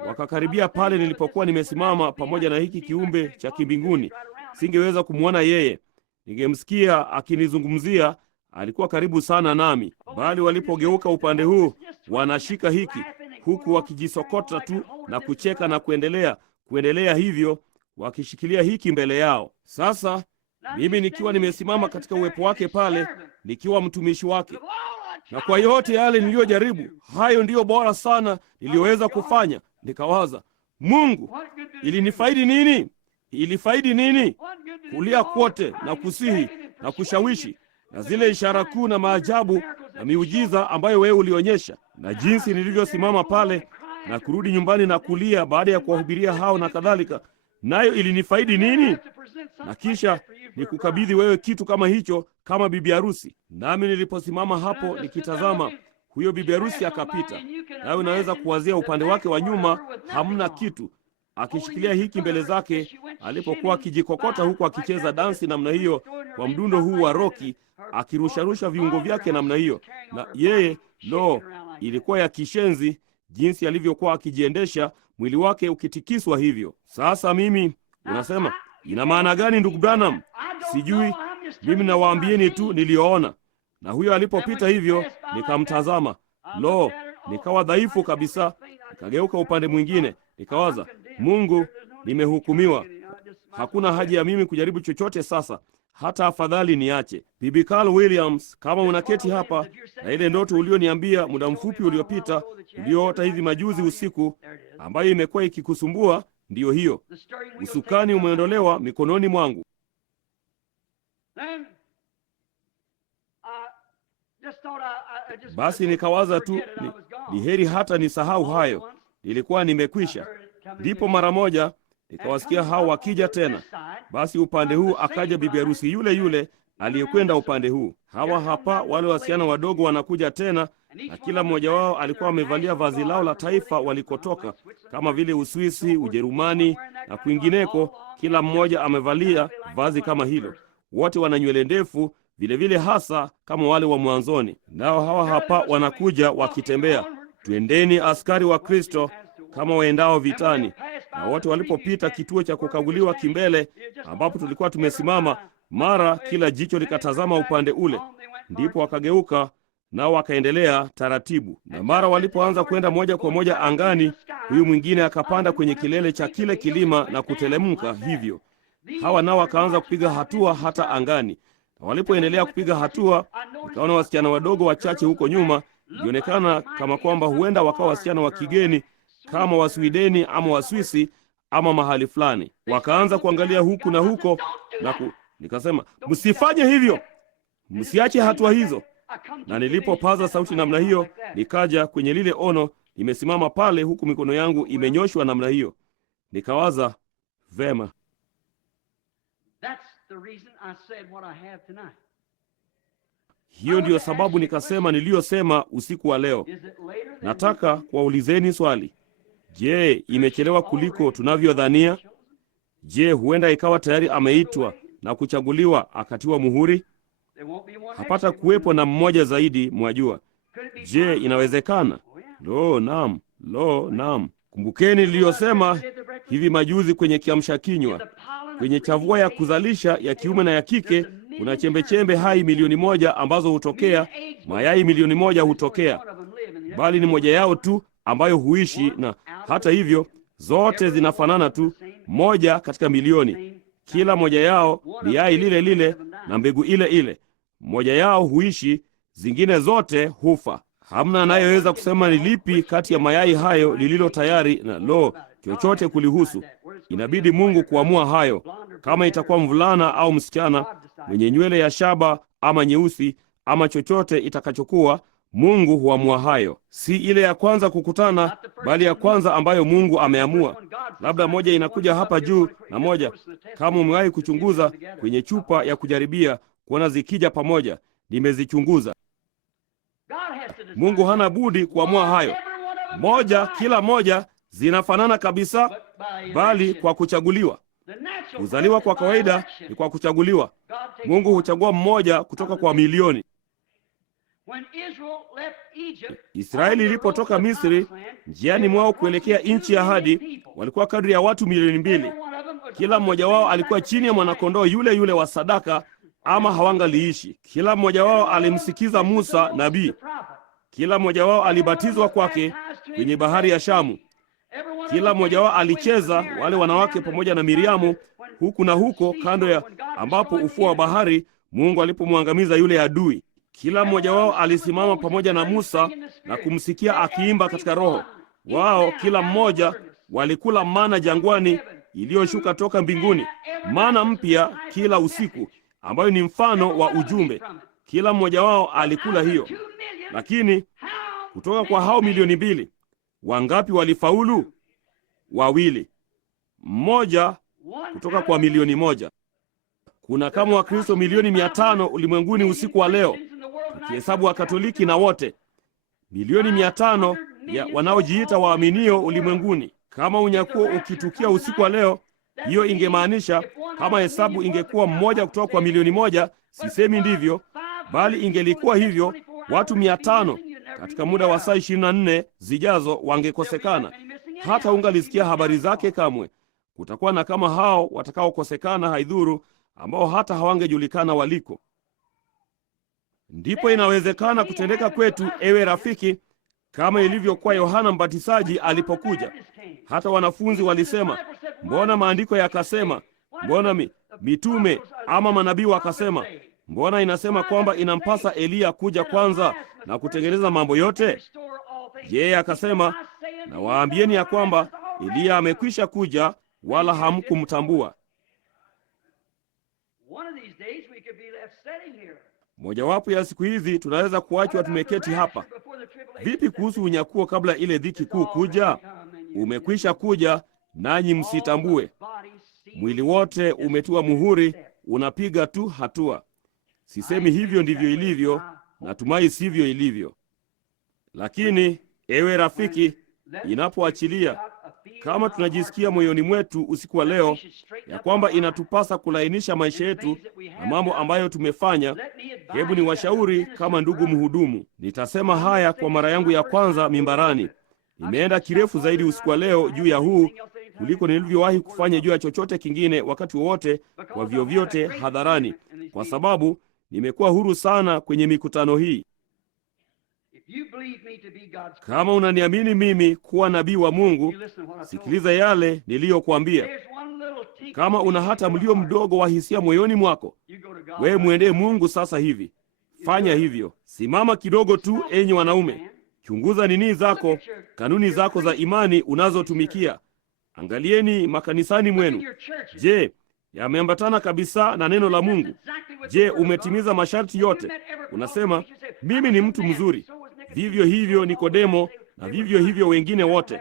Wakakaribia pale nilipokuwa nimesimama pamoja na hiki kiumbe cha kimbinguni. Singeweza kumwona yeye, ningemsikia akinizungumzia. Alikuwa karibu sana nami, bali walipogeuka upande huu, wanashika hiki huku wakijisokota tu na kucheka na kuendelea hivyo, wakishikilia hiki mbele yao. Sasa mimi nikiwa nimesimama katika uwepo wake pale, nikiwa mtumishi wake, na kwa yote yale niliyojaribu, hayo ndiyo bora sana niliyoweza kufanya. Nikawaza, Mungu, ilinifaidi nini? Ilifaidi nini? Kulia kwote na kusihi na kushawishi na zile ishara kuu na maajabu na miujiza ambayo wewe ulionyesha, na jinsi nilivyosimama pale na kurudi nyumbani na kulia baada ya kuwahubiria hao na kadhalika, nayo ilinifaidi nini? Na kisha nikukabidhi wewe kitu kama hicho, kama bibi harusi. Nami niliposimama hapo nikitazama, huyo bibi harusi akapita, nawe unaweza kuwazia upande wake wa nyuma hamna kitu, akishikilia hiki mbele zake, alipokuwa akijikokota huku akicheza dansi namna hiyo kwa mdundo huu wa roki, akirusharusha viungo vyake namna hiyo. Na yeye, ilikuwa ya kishenzi jinsi alivyokuwa akijiendesha, mwili wake ukitikiswa hivyo. Sasa mimi, unasema, ina maana gani ndugu Branham? Sijui, mimi nawaambieni tu niliyoona. Na huyo alipopita hivyo, nikamtazama. Nikawa dhaifu kabisa. Nikageuka upande mwingine. Nikawaza, Mungu, nimehukumiwa. Hakuna haja ya mimi kujaribu chochote sasa. Hata afadhali niache. Bibi Carl Williams, kama unaketi hapa, na ile ndoto ulioniambia muda mfupi uliopita, ulioota hivi majuzi usiku, ambayo imekuwa ikikusumbua, ndiyo hiyo. Usukani umeondolewa mikononi mwangu. Basi nikawaza tu, ni heri hata nisahau hayo. Nilikuwa nimekwisha. Ndipo mara moja nikawasikia hao wakija tena. Basi upande huu akaja bibi harusi yule yule aliyekwenda upande huu. Hawa hapa wale wasichana wadogo wanakuja tena, na kila mmoja wao alikuwa amevalia vazi lao la taifa walikotoka, kama vile Uswisi, Ujerumani na kwingineko. Kila mmoja amevalia vazi kama hilo. Wote wana nywele ndefu vile vile, hasa kama wale wa mwanzoni. Nao hawa hapa wanakuja wakitembea, twendeni askari wa Kristo, kama waendao vitani. Na wote walipopita kituo cha kukaguliwa kimbele, ambapo tulikuwa tumesimama, mara kila jicho likatazama upande ule. Ndipo wakageuka nao wakaendelea taratibu. Na mara walipoanza kwenda moja kwa moja angani, huyu mwingine akapanda kwenye kilele cha kile kilima na kutelemka hivyo. Hawa nao wakaanza kupiga hatua hata angani. Na walipoendelea kupiga hatua, nikaona wasichana wadogo wachache huko nyuma. Ilionekana kama kwamba huenda wakawa wasichana wa kigeni, kama Waswideni ama Waswisi ama mahali fulani. Wakaanza kuangalia huku na huko, na nikasema, msifanye hivyo, msiache hatua hizo. Na nilipopaza sauti namna hiyo, nikaja kwenye lile ono, nimesimama pale huku mikono yangu imenyoshwa namna hiyo. Nikawaza, vema, hiyo ndiyo sababu nikasema niliyosema usiku wa leo. Nataka kuwaulizeni swali. Je, imechelewa kuliko tunavyodhania? Je, huenda ikawa tayari ameitwa na kuchaguliwa akatiwa muhuri? Hapata kuwepo na mmoja zaidi, mwajua. Je, inawezekana? Naam. Naam. Kumbukeni niliyosema hivi majuzi kwenye kiamsha kinywa. Kwenye chavua ya kuzalisha ya kiume na ya kike, kuna chembe hai milioni 1 ambazo hutokea, mayai milioni 1 hutokea. Bali ni moja yao tu ambayo huishi, na hata hivyo zote zinafanana tu, moja katika milioni. Kila moja yao ni yai lile lile na mbegu ile ile. Moja yao huishi, zingine zote hufa. Hamna anayeweza kusema ni lipi kati ya mayai hayo lililo tayari na chochote kulihusu. Inabidi Mungu kuamua hayo, kama itakuwa mvulana au msichana, mwenye nywele ya shaba ama nyeusi ama chochote itakachokuwa. Mungu huamua hayo. Si ile ya kwanza kukutana, bali ya kwanza ambayo Mungu ameamua. Labda moja inakuja hapa juu na moja, kama umewahi kuchunguza kwenye chupa ya kujaribia kuona zikija pamoja. Nimezichunguza. Mungu hana budi kuamua hayo. Kila moja zinafanana kabisa, bali kwa kuchaguliwa. Kuzaliwa kwa kawaida ni kwa kuchaguliwa. Mungu huchagua mmoja kutoka kwa milioni. Israeli ilipotoka Misri, njiani mwao kuelekea nchi ya ahadi, walikuwa kadri ya watu milioni 2. Kila mmoja wao alikuwa chini ya mwanakondoo yule yule wa sadaka, ama hawangaliishi. Kila mmoja wao alimsikiza Musa nabii. Kila mmoja wao alibatizwa kwake kwenye bahari ya Shamu. Kila mmoja wao alicheza, wale wanawake pamoja na Miriamu, huku na huko kando ya ambapo ufuo wa bahari Mungu alipomwangamiza yule adui. Kila mmoja wao alisimama pamoja na Musa na kumsikia akiimba katika roho. Wao kila mmoja walikula mana jangwani iliyoshuka toka mbinguni, mana mpya kila usiku, ambayo ni mfano wa ujumbe. Kila mmoja wao alikula hiyo. Lakini kutoka kwa hao 2,000,000, wangapi walifaulu? 2. Mmoja kutoka kwa 1,000,000. Kuna kama Wakristo 500,000 ulimwenguni usiku wa leo, tukihesabu Wakatoliki na wote. 500,000 ya wanaojiita waaminio ulimwenguni. Kama unyakuo ukitukia usiku wa leo, hiyo ingemaanisha kama hesabu ingekuwa mmoja kutoka kwa 1,000,000, sisemi ndivyo, bali ingelikuwa hivyo, watu 500 katika muda wa saa 24 zijazo wangekosekana. Hata ungalisikia habari zake kamwe. Kutakuwa na kama hao watakaokosekana, haidhuru, ambao hata hawangejulikana waliko. Ndipo inawezekana kutendeka kwetu, ewe rafiki, kama ilivyokuwa Yohana Mbatizaji alipokuja. Hata wanafunzi walisema, mbona maandiko yakasema? Mbona mitume ama manabii wakasema? Mbona inasema kwamba inampasa Eliya kuja kwanza na kutengeneza mambo yote? Yeye akasema, na waambieni ya kwamba Eliya amekwisha kuja, wala hamkumtambua. Mojawapo ya siku hizi tunaweza kuachwa tumeketi hapa. Vipi kuhusu unyakuo kabla ile dhiki kuu kuja? Umekwisha kuja, nanyi msitambue. Mwili wote umetiwa muhuri, unapiga tu hatua. Sisemi hivyo ndivyo ilivyo, natumai sivyo ilivyo. Lakini ewe rafiki, inapoachilia, kama tunajisikia moyoni mwetu usiku wa leo ya kwamba inatupasa kulainisha maisha yetu na mambo ambayo tumefanya, hebu ni washauri kama ndugu mhudumu. Nitasema haya kwa mara yangu ya kwanza mimbarani. Nimeenda kirefu zaidi usiku wa leo juu ya huu kuliko nilivyowahi kufanya juu ya chochote kingine wakati wowote, kwa vyovyote hadharani, kwa sababu nimekuwa huru sana kwenye mikutano hii. Kama unaniamini mimi kuwa nabii wa Mungu, sikiliza yale niliyokuambia. Kama una hata mlio mdogo wa hisia moyoni mwako, wewe muendee Mungu sasa hivi. Fanya hivyo. Simama kidogo tu, enyi wanaume. Chunguza nini zako, kanuni zako za imani unazotumikia. Angalieni makanisani mwenu. Je, yameambatana kabisa na neno la Mungu? Je, umetimiza masharti yote? Unasema, mimi ni mtu mzuri. Vivyo hivyo Nikodemo na vivyo hivyo wengine wote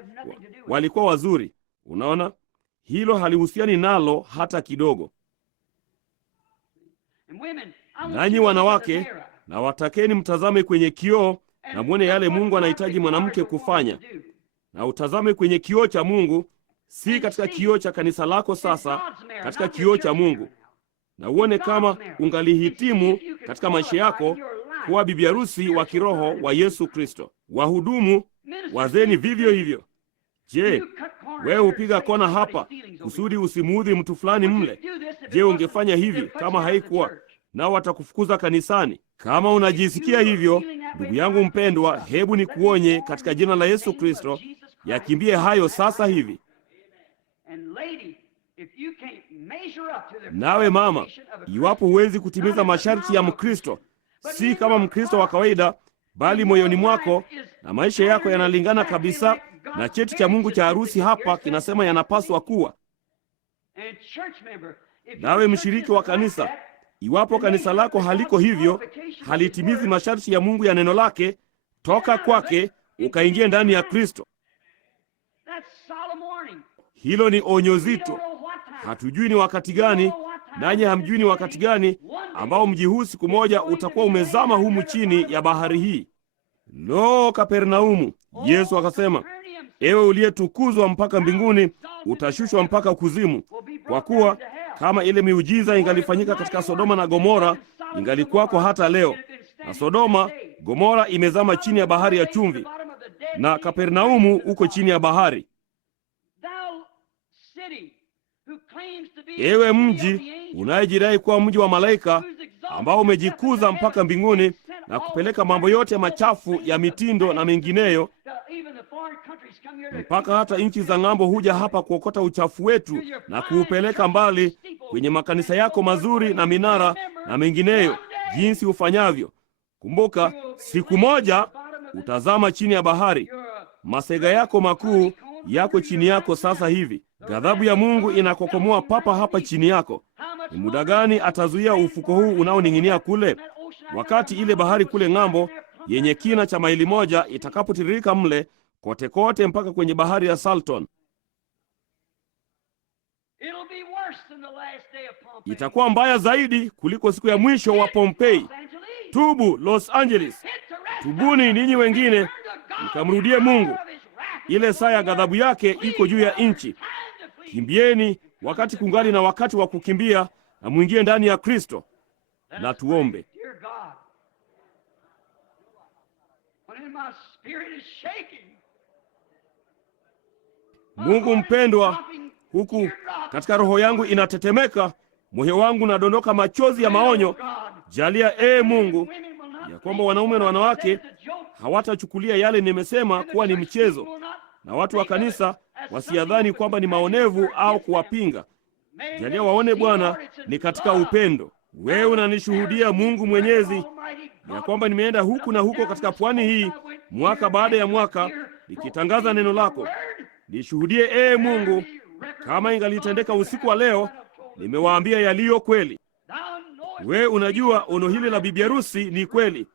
walikuwa wazuri. Unaona, hilo halihusiani nalo hata kidogo. Nanyi wanawake, na watakeni mtazame kwenye kioo na mwone yale Mungu anahitaji mwanamke kufanya. Na utazame kwenye kioo cha Mungu, si katika kioo cha kanisa lako sasa, katika kioo cha Mungu. Na uone kama ungalihitimu katika maisha yako kuwa bibi harusi wa kiroho wa Yesu Kristo. Wahudumu, wazeni vivyo hivyo. Je, wewe upiga kona hapa kusudi usimuudhi mtu fulani mle? Je, ungefanya hivi kama haikuwa nao watakufukuza kanisani? Kama unajisikia hivyo, ndugu yangu mpendwa, hebu nikuonye katika jina la Yesu Kristo, yakimbie hayo sasa hivi. Nawe mama, iwapo huwezi kutimiza masharti ya Mkristo, si kama Mkristo wa kawaida, bali moyoni mwako na maisha yako yanalingana kabisa na cheti cha Mungu cha harusi hapa kinasema yanapaswa kuwa. Nawe mshiriki wa kanisa, iwapo kanisa lako haliko hivyo, halitimizi masharti ya Mungu ya neno lake, toka kwake ukaingie ndani ya Kristo. Hilo ni onyo zito. Hatujui ni wakati gani, nanyi hamjui ni wakati gani ambao mji huu siku moja utakuwa umezama humu chini ya bahari hii. Lo, Kapernaumu! Yesu akasema, ewe uliyetukuzwa mpaka mbinguni, utashushwa mpaka kuzimu. Kwa kuwa kama ile miujiza ingalifanyika katika Sodoma na Gomora, ingalikuwako hata leo. Na Sodoma, Gomora imezama chini ya bahari ya chumvi, na Kapernaumu uko chini ya bahari. Ewe mji unayejidai kuwa mji wa malaika, ambao umejikuza mpaka mbinguni na kupeleka mambo yote machafu ya mitindo na mengineyo, mpaka hata nchi za ng'ambo huja hapa kuokota uchafu wetu na kuupeleka mbali kwenye makanisa yako mazuri na minara na mengineyo, jinsi ufanyavyo. Kumbuka, siku moja utazama chini ya bahari. Masega yako makuu yako chini yako sasa hivi. Ghadhabu ya Mungu inakokomoa papa hapa chini yako. Ni muda gani atazuia ufuko huu unaoning'inia kule? Wakati ile bahari kule ng'ambo yenye kina cha maili 1 itakapotiririka mle kote kote mpaka kwenye bahari ya Salton. Itakuwa mbaya zaidi kuliko siku ya mwisho wa Pompeii. Tubu Los Angeles, tubuni ninyi wengine, mkamrudie Mungu. Ile saa ya ghadhabu yake iko juu ya nchi. Kimbieni wakati kungali na wakati wa kukimbia, na mwingie ndani ya Kristo. Na tuombe. Mungu mpendwa, huku katika roho yangu inatetemeka, moyo wangu unadondoka machozi ya maonyo. Jalia Mungu ya kwamba wanaume na wanawake hawatachukulia yale nimesema kuwa ni mchezo, na watu wa kanisa wasiyadhani kwamba ni maonevu au kuwapinga. Jalia waone Bwana ni katika upendo. Wewe unanishuhudia Mungu Mwenyezi ya kwamba nimeenda huku na huko katika pwani hii mwaka baada ya mwaka nikitangaza neno lako. Nishuhudie Mungu, kama ingalitendeka usiku wa leo, nimewaambia yaliyo kweli. Wewe unajua ono hili la bibi harusi ni kweli.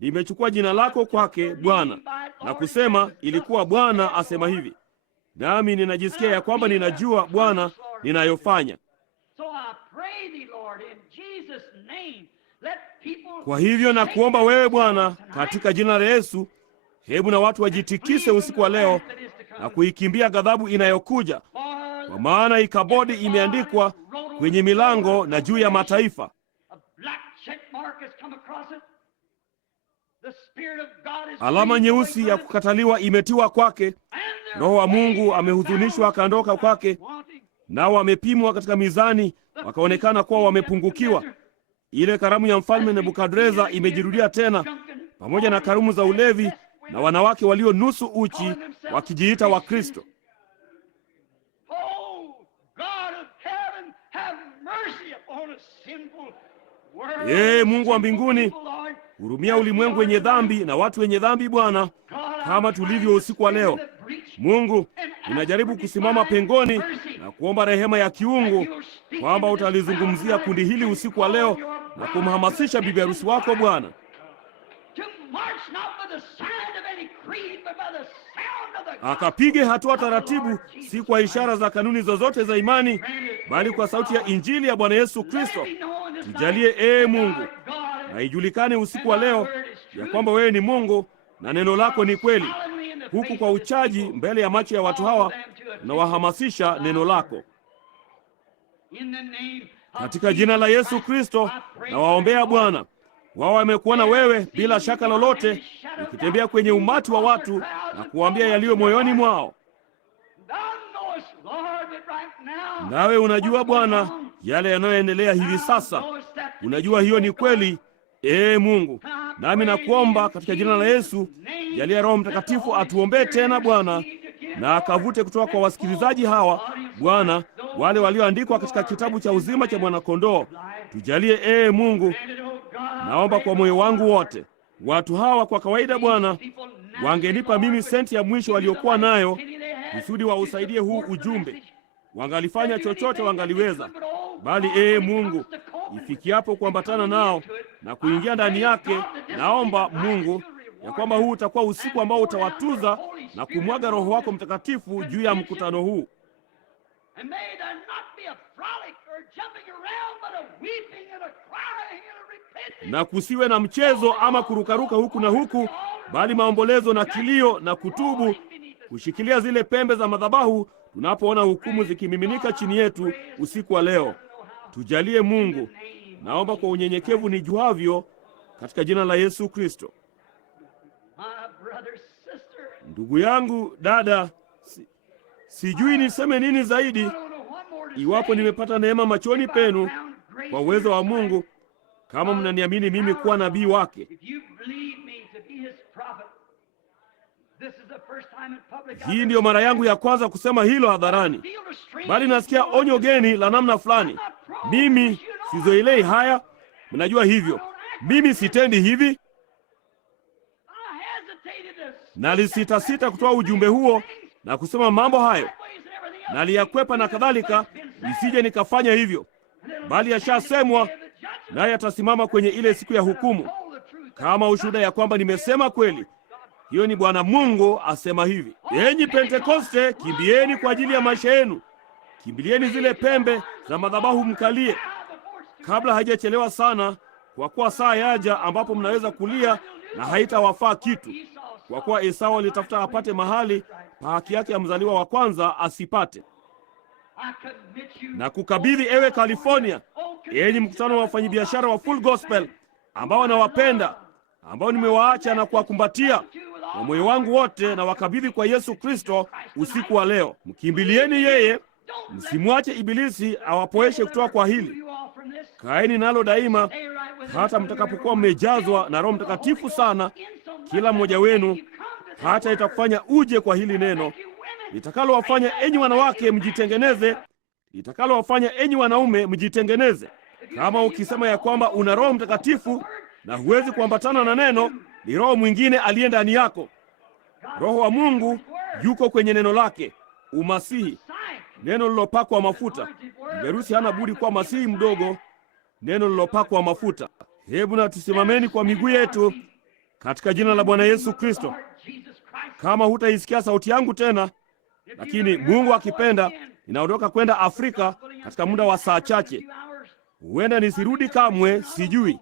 Nimechukua jina lako kwake Bwana na kusema ilikuwa Bwana asema hivi. Nami ninajisikia ya kwamba ninajua Bwana ninayofanya. Kwa hivyo na kuomba wewe Bwana katika jina la Yesu, hebu na watu wajitikise usiku wa leo na kuikimbia ghadhabu inayokuja, kwa maana Ikabodi imeandikwa kwenye milango na juu ya mataifa. Alama nyeusi ya kukataliwa imetiwa kwake. Roho wa Mungu amehuzunishwa akaondoka kwake, nao wamepimwa katika mizani wakaonekana kuwa wamepungukiwa. Ile karamu ya mfalme Nebukadreza imejirudia tena, pamoja na karamu za ulevi na wanawake walio nusu uchi wakijiita wa Kristo. Mungu wa mbinguni, hurumia ulimwengu wenye dhambi na watu wenye dhambi Bwana, kama tulivyo usiku wa leo. Mungu, ninajaribu kusimama pengoni na kuomba rehema ya kiungu, kwamba utalizungumzia kundi hili usiku wa leo na kumhamasisha bibi harusi wako Bwana. Akapige hatua taratibu, si kwa ishara za kanuni zozote za imani, bali kwa sauti ya Injili ya Bwana Yesu Kristo. Tujalie Mungu, na ijulikane usiku wa leo ya kwamba wewe ni Mungu na neno lako ni kweli. Huku kwa uchaji mbele ya macho ya watu hawa na wahamasisha neno lako. Katika jina la Yesu Kristo na waombea Bwana, wao wamekuona wewe bila shaka lolote ukitembea kwenye umati wa watu na kuambia yaliyo moyoni mwao. Nawe unajua Bwana yale yanayoendelea hivi sasa. Unajua hiyo ni kweli, Mungu. Nami nakuomba katika jina la Yesu, jalia Roho Mtakatifu atuombee tena Bwana, na akavute kutoka kwa wasikilizaji hawa Bwana, wale walioandikwa katika kitabu cha uzima cha Mwana-Kondoo. Tujalie Mungu, naomba kwa moyo wangu wote. Watu hawa kwa kawaida Bwana wangenipa mimi senti ya mwisho waliokuwa nayo kusudi wausaidie huu ujumbe. Wangalifanya chochote wangaliweza, bali Mungu, ifikiapo kuambatana nao na kuingia ndani yake, naomba Mungu ya kwamba huu utakuwa usiku ambao utawatuza na kumwaga Roho wako Mtakatifu juu ya mkutano huu. Na kusiwe na mchezo ama kurukaruka huku na huku, bali maombolezo na kilio na kutubu, kushikilia zile pembe za madhabahu tunapoona hukumu zikimiminika chini yetu usiku wa leo. Tujalie Mungu, naomba kwa unyenyekevu nijuavyo, katika jina la Yesu Kristo. Ndugu yangu, dada, sijui niseme nini zaidi. Iwapo nimepata neema machoni penu kwa uwezo wa Mungu, kama mnaniamini mimi kuwa nabii wake. Hii ndiyo mara yangu ya kwanza kusema hilo hadharani, bali nasikia onyo geni la namna fulani. Mimi sizoelei haya, mnajua hivyo. Mimi sitendi hivi. Nalisitasita kutoa ujumbe huo na kusema mambo hayo, naliyakwepa na kadhalika, nisije nikafanya hivyo, bali yashasemwa, naye atasimama kwenye ile siku ya hukumu kama ushuhuda ya kwamba nimesema kweli. Hiyo ni Bwana Mungu asema hivi. Enyi Pentekoste, kimbieni kwa ajili ya maisha yenu. Kimbilieni zile pembe za madhabahu mkalie, kabla haijachelewa sana, kwa kuwa saa yaja ambapo mnaweza kulia na haitawafaa kitu. Kwa kuwa Esau alitafuta apate mahali pa haki yake ya mzaliwa wa kwanza, asipate. Na kukabidhi ewe California, enyi mkutano wa wafanyabiashara wa Full Gospel ambao nawapenda, ambao nimewaacha na kuwakumbatia kwa moyo wangu wote, na wakabidhi kwa Yesu Kristo usiku wa leo. Mkimbilieni yeye, msimwache ibilisi awapoeshe kutoka kwa hili. Kaeni nalo daima hata mtakapokuwa mmejazwa na Roho Mtakatifu sana, kila mmoja wenu, hata itakufanya uje kwa hili neno litakalowafanya enyi wanawake mjitengeneze, litakalowafanya enyi wanaume mjitengeneze. Kama ukisema ya kwamba una Roho Mtakatifu na huwezi kuambatana na neno, ni roho mwingine aliye ndani yako. Roho wa Mungu yuko kwenye neno lake, umasihi, neno lilopakwa mafuta. Mjerusi hana budi kuwa masihi mdogo, neno lilopakwa mafuta. Hebu na tusimameni kwa miguu yetu katika jina la Bwana Yesu Kristo. Kama hutaisikia sauti yangu tena, lakini Mungu akipenda, ninaondoka kwenda Afrika katika muda wa saa chache. Huenda nisirudi kamwe, sijui.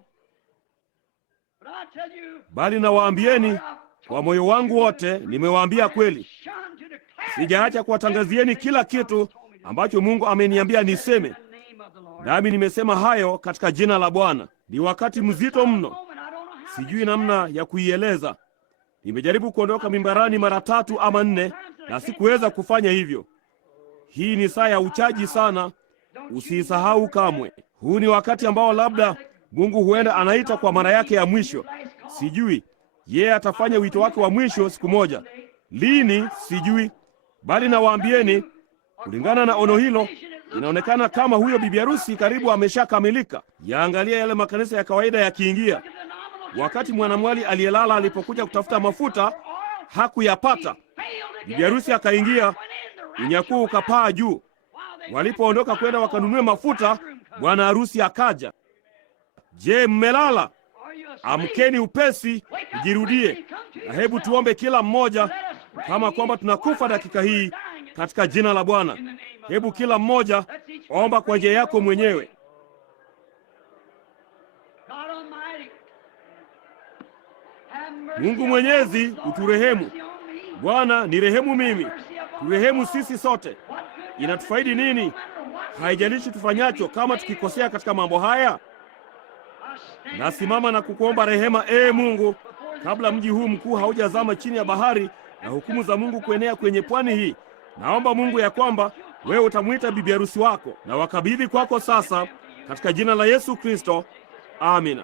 Bali nawaambieni kwa moyo wangu wote, nimewaambia kweli. Sijaacha kuwatangazieni kila kitu ambacho Mungu ameniambia niseme, nami nimesema hayo katika jina la Bwana. Ni wakati mzito mno, sijui namna ya kuieleza. Nimejaribu kuondoka mimbarani mara 3 ama 4 na sikuweza kufanya hivyo. Hii ni saa ya uchaji sana, usiisahau kamwe. Huu ni wakati ambao labda Mungu huenda anaita kwa mara yake ya mwisho. Sijui, yeye atafanya wito wake wa mwisho siku moja. Lini? Sijui. Bali nawaambieni, kulingana na ono hilo, inaonekana kama huyo bibi harusi karibu ameshakamilika. Yaangalia yale makanisa ya kawaida yakiingia. Wakati mwanamwali aliyelala alipokuja kutafuta mafuta, hakuyapata. Bibi harusi akaingia, unyakuo ukapaa juu. Walipoondoka kwenda wakanunue mafuta, bwana harusi akaja. Je, mmelala? Amkeni upesi, ujirudie. Na hebu tuombe kila mmoja, kama kwamba tunakufa dakika hii katika jina la Bwana. Hebu kila mmoja omba kwa njia yako mwenyewe. Mungu Mwenyezi, uturehemu. Bwana, nirehemu mimi. Turehemu sisi sote. Inatufaidi nini? Haijalishi tufanyacho kama tukikosea katika mambo haya. Nasimama na kukuomba rehema, Mungu, kabla mji huu mkuu haujazama chini ya bahari na hukumu za Mungu kuenea kwenye pwani hii. Naomba Mungu ya kwamba wewe utamwita bibi harusi wako na wakabidhi kwako sasa katika jina la Yesu Kristo. Amina.